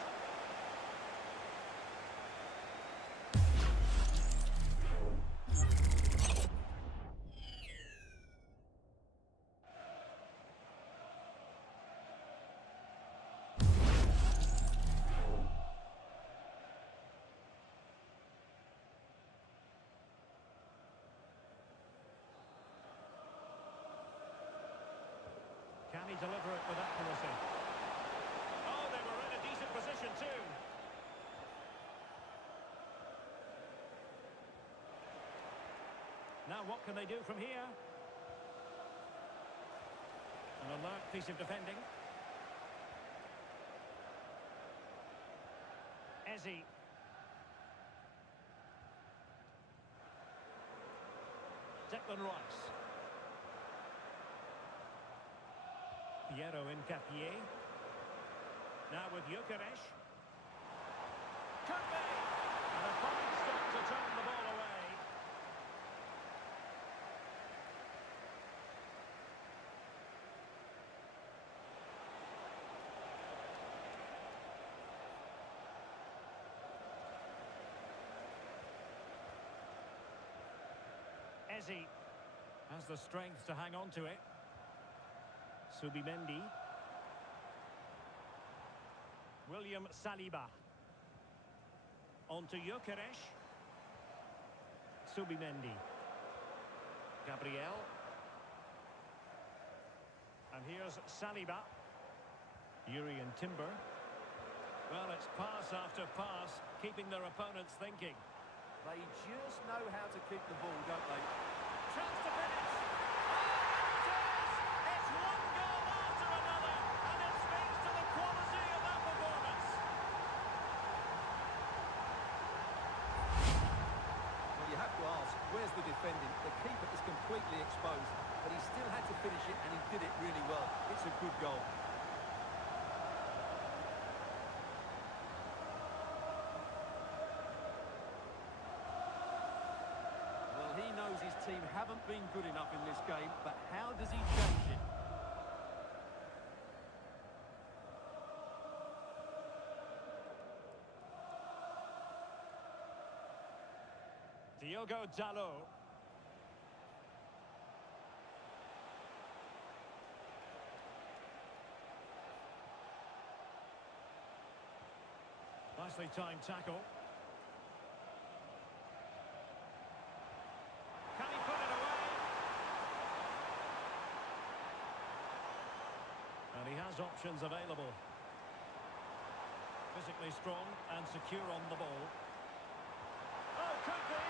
Can he deliver it with accuracy? Oh, they were in a decent position too. Now what can they do from here? An alert piece of defending. Eze. Declan Rice. Piero Incapié. Now with Gyökeres. Could be! And a fine stop to turn the ball away. Eze has the strength to hang on to it. Subimendi. William Saliba. On to Gyökeres. Subimendi. Gabriel. And here's Saliba. Urian Timber. Well, it's pass after pass, keeping their opponents thinking. They just know how to keep the ball, don't they? Chance to finish. Oh, it's one goal after another, and it speaks to the quality of that performance. Well, you have to ask, where's the defending? The keeper is completely exposed, but he still had to finish it, and he did it really well. It's a good goal. Well, he knows his team haven't been good enough in this game, but how does he change it? Diogo Dalot. Nicely timed tackle. Can he put it away? And he has options available. Physically strong and secure on the ball. Oh, could be!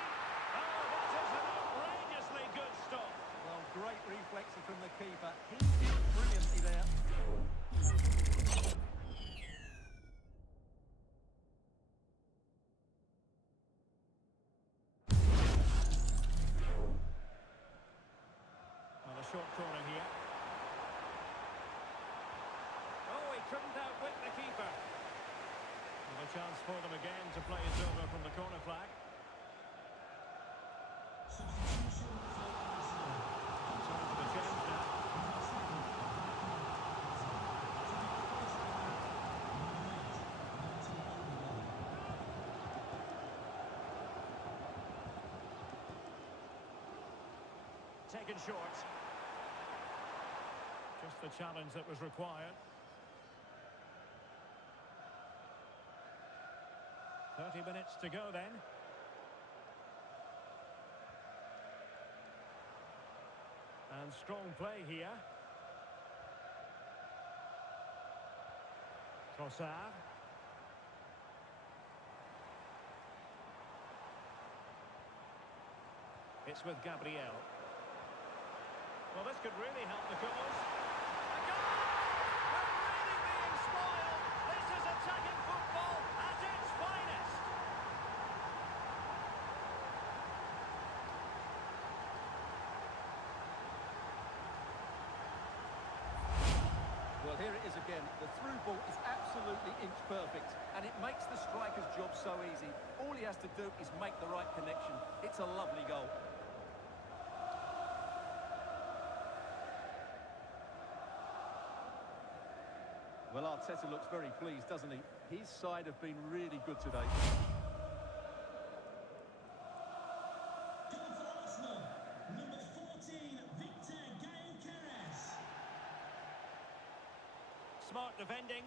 Oh, that is an outrageously good stop. Well, great reflexes from the keeper. He did brilliantly there. On a short corner here. Oh, he couldn't outwit the keeper. And a chance for them again to play it over from the corner flag. Substitution for Arsenal. Time for the change now. Taken short. Just the challenge that was required. 30 minutes to go then. And strong play here. Trossard. It's with Gabriel. Well, this could really help the cause. A goal! We're really being spoiled. This is attacking football at its finest. Well, here it is again. The through ball is absolutely inch perfect, and it makes the striker's job so easy. All he has to do is make the right connection. It's a lovely goal. Well, Arteta looks very pleased, doesn't he? His side have been really good today. Goal for Arsenal, number 14, Victor Gyökeres. Smart defending.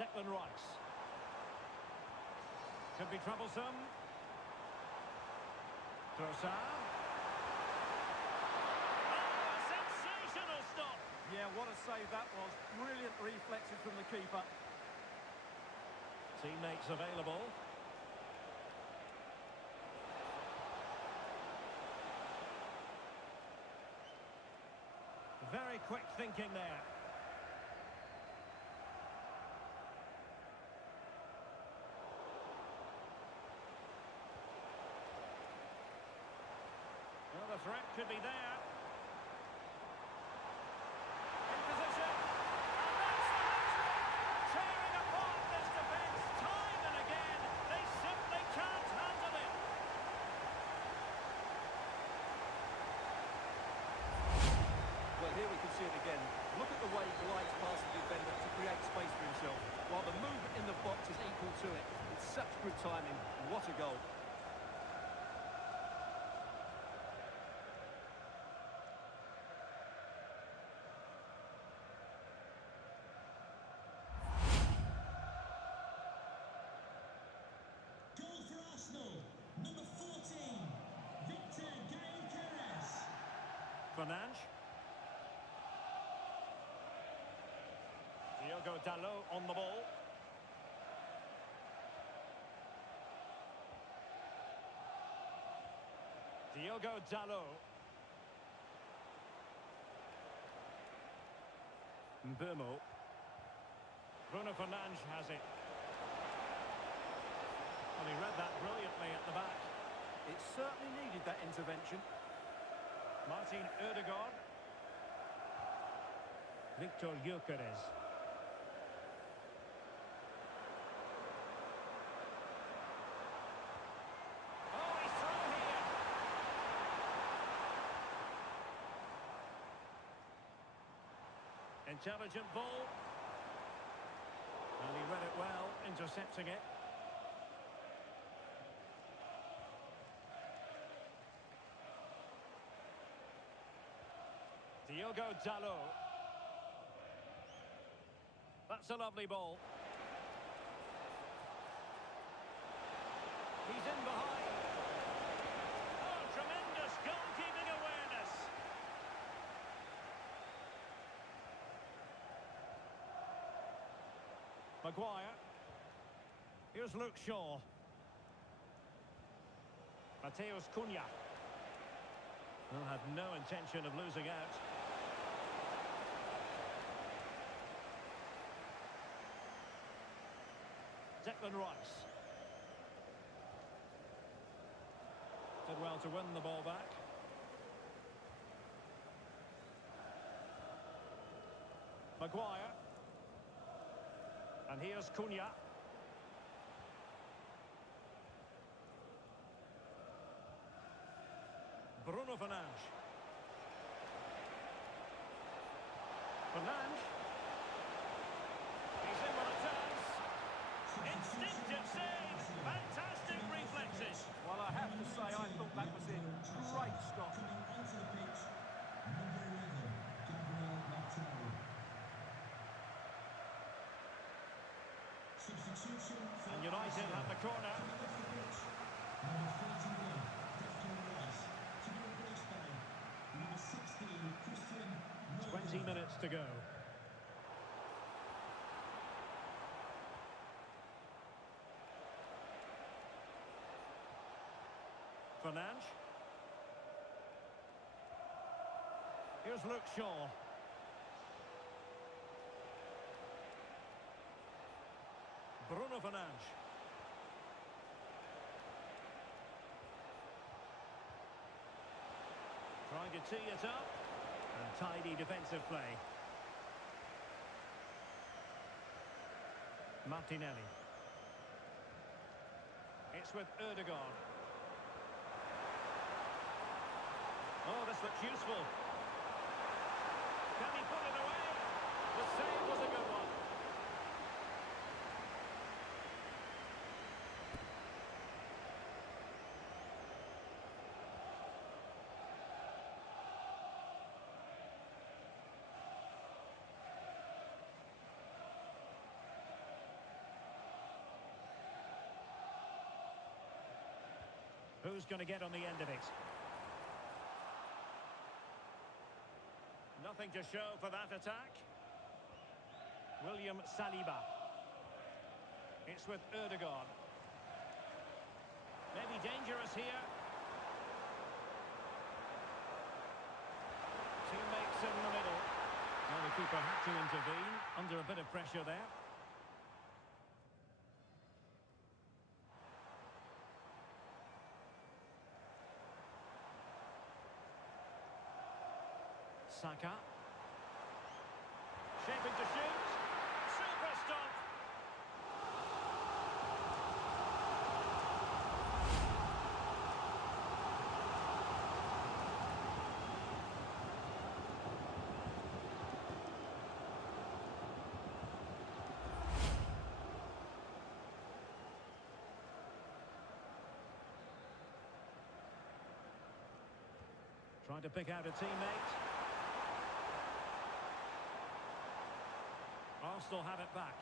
Declan Rice. Could be troublesome. Trossard. Oh, a sensational stop. Yeah, what a save that was. Brilliant reflexes from the keeper. Teammates available. Very quick thinking there. Well, the threat could be there. In position. And that's the hat-trick. Tearing apart this defence time and again. They simply can't handle it. Well, here we can see it again. Look at the way he glides past the defender to create space for himself, while the movement in the box is equal to it. It's such good timing. What a goal. Goal for Arsenal, number 14, Victor Gyökeres. Fernandes. Diogo Dalot on the ball. Diogo Dalot. Mbeumo. Bruno Fernandes has it. Well, he read that brilliantly at the back. It certainly needed that intervention. Martin Ødegaard. Victor Gyökeres. Oh, he's through here. Intelligent ball. And he read it well, intercepting it. Diogo Dalot. That's a lovely ball. He's in behind. Oh, tremendous goalkeeping awareness. Maguire. Here's Luke Shaw. Mateus Cunha. Well, had no intention of losing out. Declan Rice. Did well to win the ball back. Maguire. And here's Cunha. Bruno Fernandes. Fernandes. He's in with a chance. Instinctive save. Fantastic reflexes. Well, I have to say, I thought that was in. Great stop. Coming onto the pitch, number 11, Gabriel Martinelli. Substitution for And United have the corner. coming off the pitch, number 31, Declan Rice. To be replaced by number 16, Christian 20 minutes to go. Fernandes. Here's Luke Shaw. Bruno Fernandes. Trying to tee it up. And tidy defensive play. Martinelli. It's with Erdegaard. Oh, this looks useful. Can he put it away? The save was a good one. Who's going to get on the end of it? Nothing to show for that attack. William Saliba. It's with Erdegaard. Maybe dangerous here. Teammates in the middle. Well, the keeper had to intervene under a bit of pressure there. Saka. Shaping to shoot. Super stop. Trying to pick out a teammate. Arsenal have it back.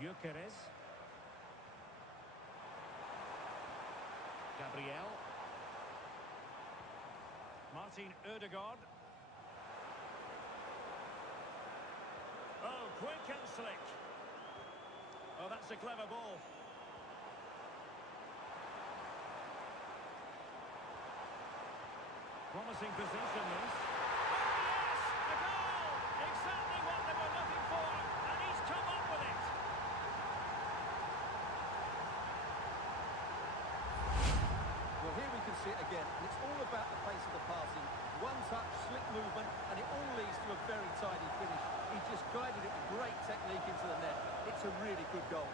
Gyökeres. Gabriel. Martin Erdegaard. Oh, quick and slick. Oh, that's a clever ball. Promising possession, this. A goal! Exactly what they were looking for, and he's come up with it. Well, here we can see it again, and it's all about the pace of the passing. One touch, slick movement, and it all leads to a very tidy finish. He just guided it with great technique into the net. It's a really good goal.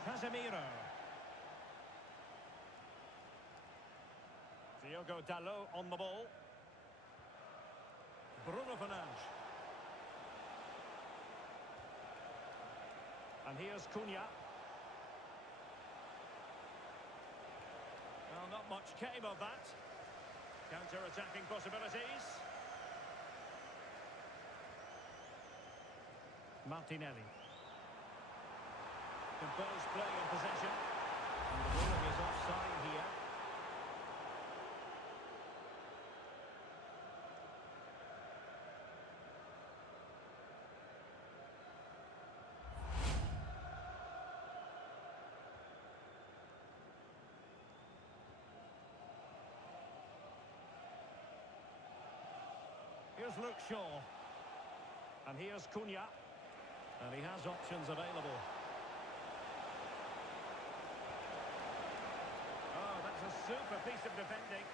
Casemiro. Diogo Dalot on the ball. Bruno Fernandes. And here's Cunha. Well, not much came of that. Counter-attacking possibilities. Martinelli. Composed play in possession. And the ruling is offside here. Here's Luke Shaw. And here's Cunha. And he has options available. Oh, that's a super piece of defending.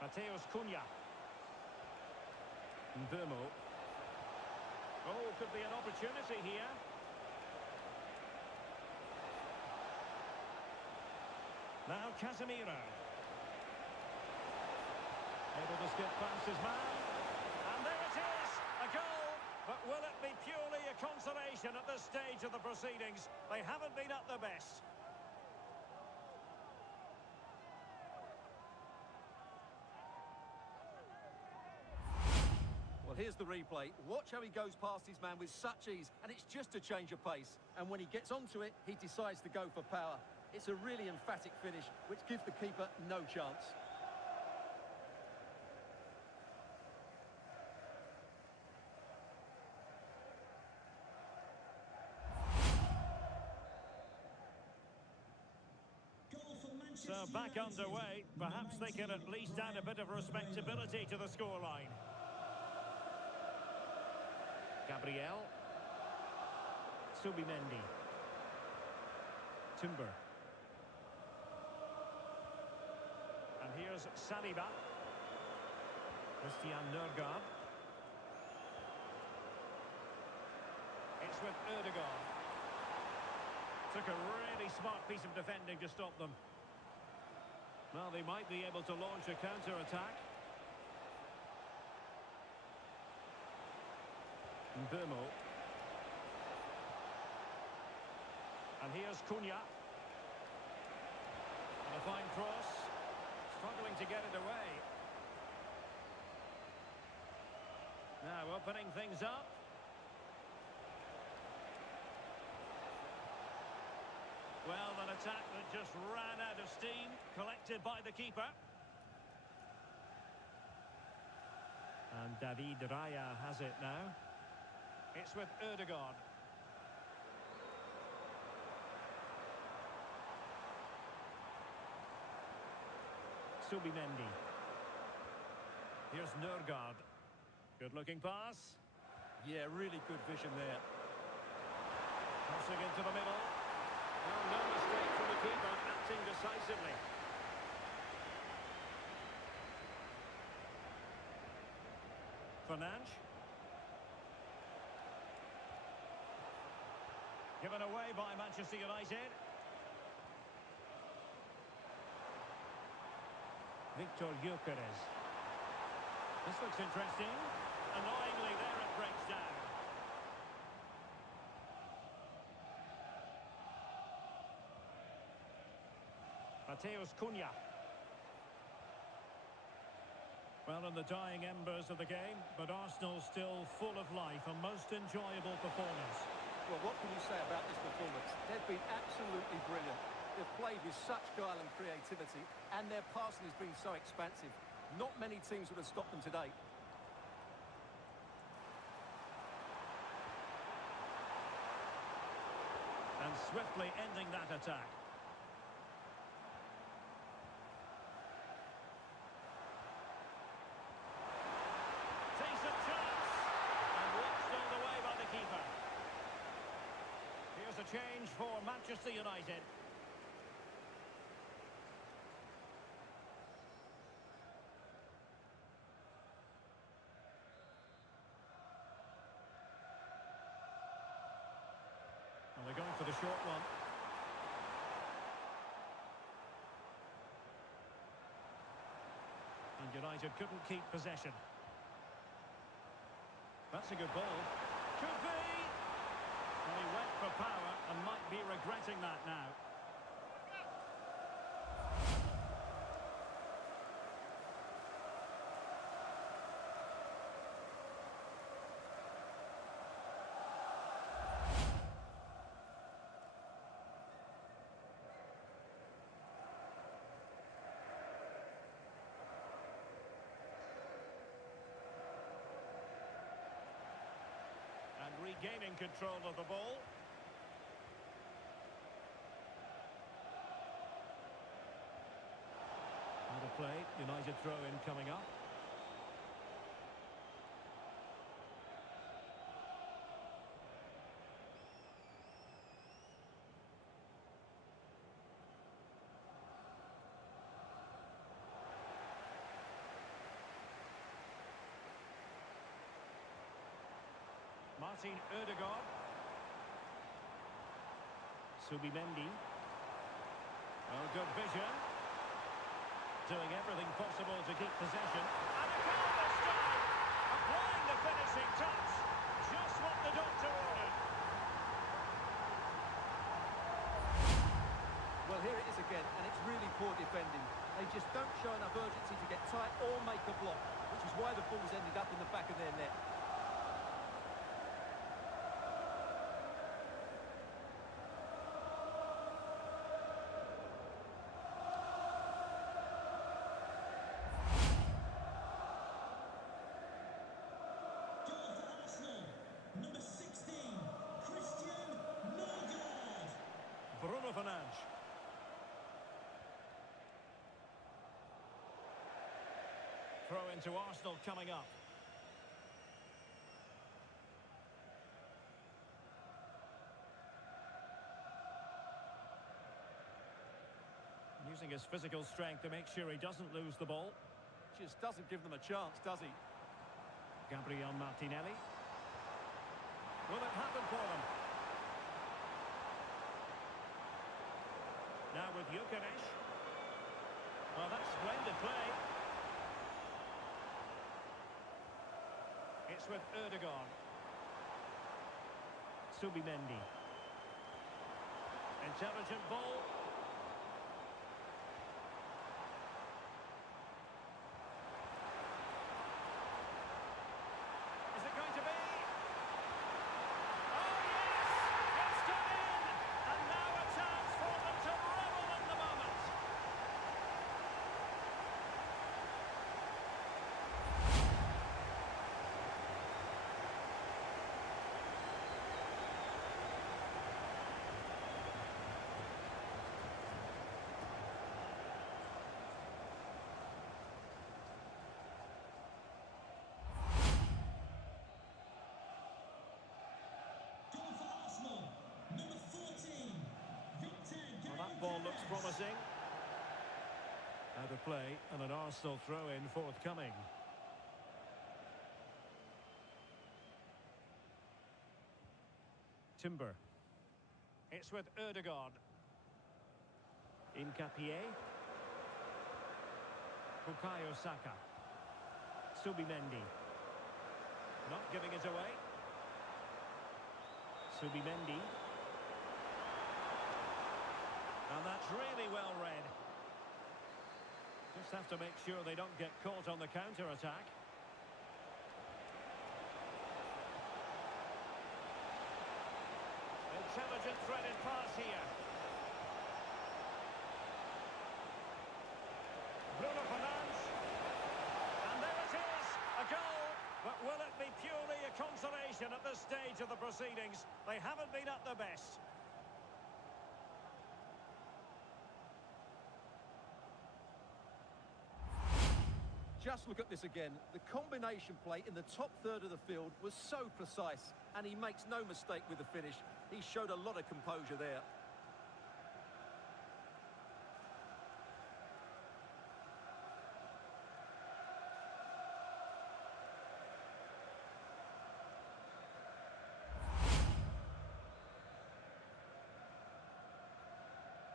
Mateus Cunha. Mbomo. Oh, could be an opportunity here. Now Casemiro. Able to skip past his man. And there it is, a goal. But will it be purely a consolation at this stage of the proceedings? They haven't been at their best. the replay. Watch how he goes past his man with such ease, and it's just a change of pace. And when he gets onto it, he decides to go for power. It's a really emphatic finish, which gives the keeper no chance. Goal for Manchester So back United. underway. Perhaps they can at least add a bit of respectability to the scoreline. Gabriel. Subimendi. Timber. And here's Saliba. Christian Nørgaard. It's with Ødegaard. Took a really smart piece of defending to stop them. Well, they might be able to launch a counter-attack. Mbeumo. And here's Cunha. And a fine cross. Struggling to get it away. Now opening things up. Well, an attack that just ran out of steam, collected by the keeper. And David Raya has it now. It's with Ødegaard. Subimendi. Here's Nørgaard. Good-looking pass. Yeah, really good vision there. Crossing into the middle. Well, no mistake from the keeper, acting decisively. Fernandes. Given away by Manchester United. Victor Gyökeres. This looks interesting. Annoyingly, there it breaks down. Mateus Cunha. Well, in the dying embers of the game, but Arsenal still full of life, a most enjoyable performance. Well, what can you say about this performance? They've been absolutely brilliant. They've played with such guile and creativity, and their passing has been so expansive. Not many teams would have stopped them today. And swiftly ending that attack. Decent chance. And watched all the way by the keeper. Here's a change for Manchester United. And they're going for the short one. And United couldn't keep possession. That's a good ball. Could be! Well, he went for power and might be regretting that now. And regaining control of the ball. Out of play, United throw-in coming up. Martin Ødegaard. Subimendi. Oh, good vision. Doing everything possible to keep possession. And a goal this time! Applying the finishing touch. Just what the doctor ordered. Well, here it is again, and it's really poor defending. They just don't show enough urgency to get tight or make a block, which is why the ball's ended up in the back of their net. throw into Arsenal coming up. Using his physical strength to make sure he doesn't lose the ball. Just doesn't give them a chance, does he? Gabriel Martinelli. Will it happen for them? Now with Gyökeres. Well, that's splendid play. It's with Erdogan. Subimendi. Intelligent ball. Is it going to be? Oh, yes! It's come in! And now a chance for them to revel in the moment. Goal for Arsenal, number 14, Victor Well, that ball looks promising. Out of play, and an Arsenal throw-in forthcoming. Timber. It's with Erdogan. Incapié. Bukayo Saka. Subimendi. Not giving it away. Subimendi. And that's really well read. Just have to make sure they don't get caught on the counter-attack. Intelligent threaded pass here. Bruno Fernandes. And there it is, a goal. But will it be purely a consolation at this stage of the proceedings? They haven't been at their best. Just look at this again. The combination play in the top third of the field was so precise, and he makes no mistake with the finish. He showed a lot of composure there.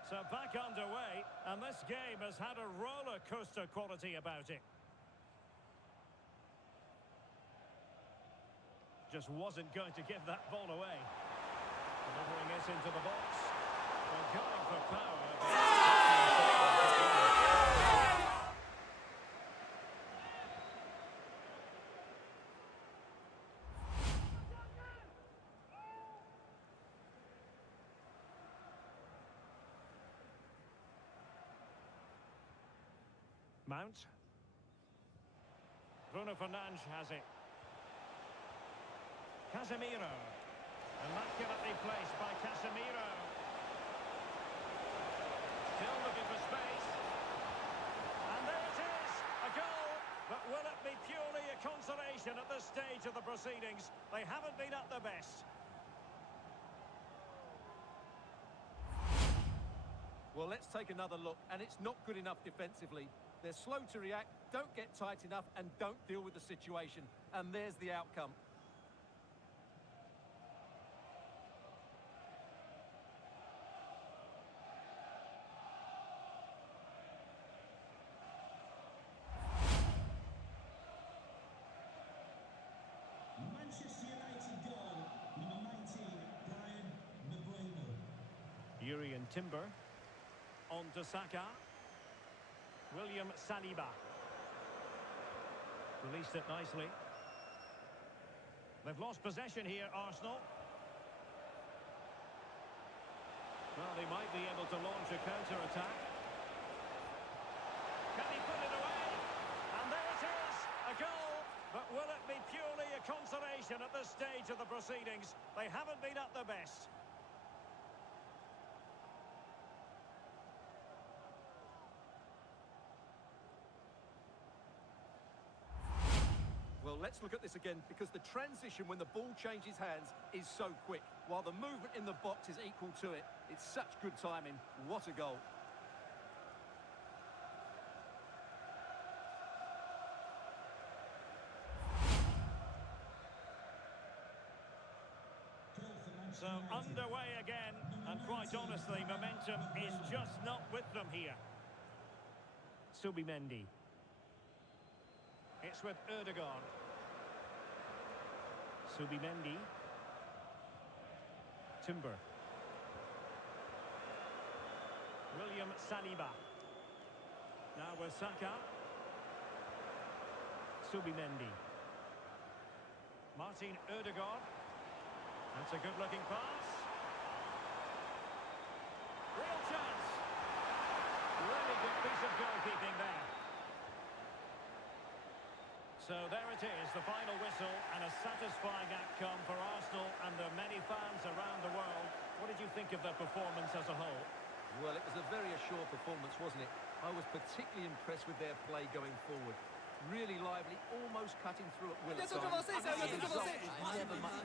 So back underway, and this game has had a roller coaster quality about it. Just wasn't going to give that ball away. Delivering it into the box. Well, going for power. Mount. Bruno Fernandes has it. Casemiro. Immaculately placed by Casemiro. Still looking for space. And there it is, a goal. But will it be purely a consolation at this stage of the proceedings? They haven't been at their best. Well, let's take another look, and it's not good enough defensively. They're slow to react, don't get tight enough, and don't deal with the situation. And there's the outcome. Manchester United goal, number 19, Brian Mbeumo. Yuri and Timber. On to Saka. William Saliba. Released it nicely. They've lost possession here, Arsenal. Well, they might be able to launch a counter-attack. Can he put it away? And there it is, a goal. But will it be purely a consolation at this stage of the proceedings? They haven't been at their best. dangerous again because the transition when the ball changes hands is so quick, while the movement in the box is equal to it. It's such good timing. What a goal. So underway again, and quite honestly, momentum is just not with them here. Subimendi. It's with Erdogan. Subimendi. Timber. William Saliba. Now with Saka. Subimendi. Martin Erdogan. That's a good-looking pass. Real chance. Really good piece of goalkeeping there. So there it is, the final whistle, and a satisfying outcome for Arsenal and their many fans around the world. What did you think of their performance as a whole? Well, it was a very assured performance, wasn't it? I was particularly impressed with their play going forward. Really lively, almost cutting through at will at times. And the result is never much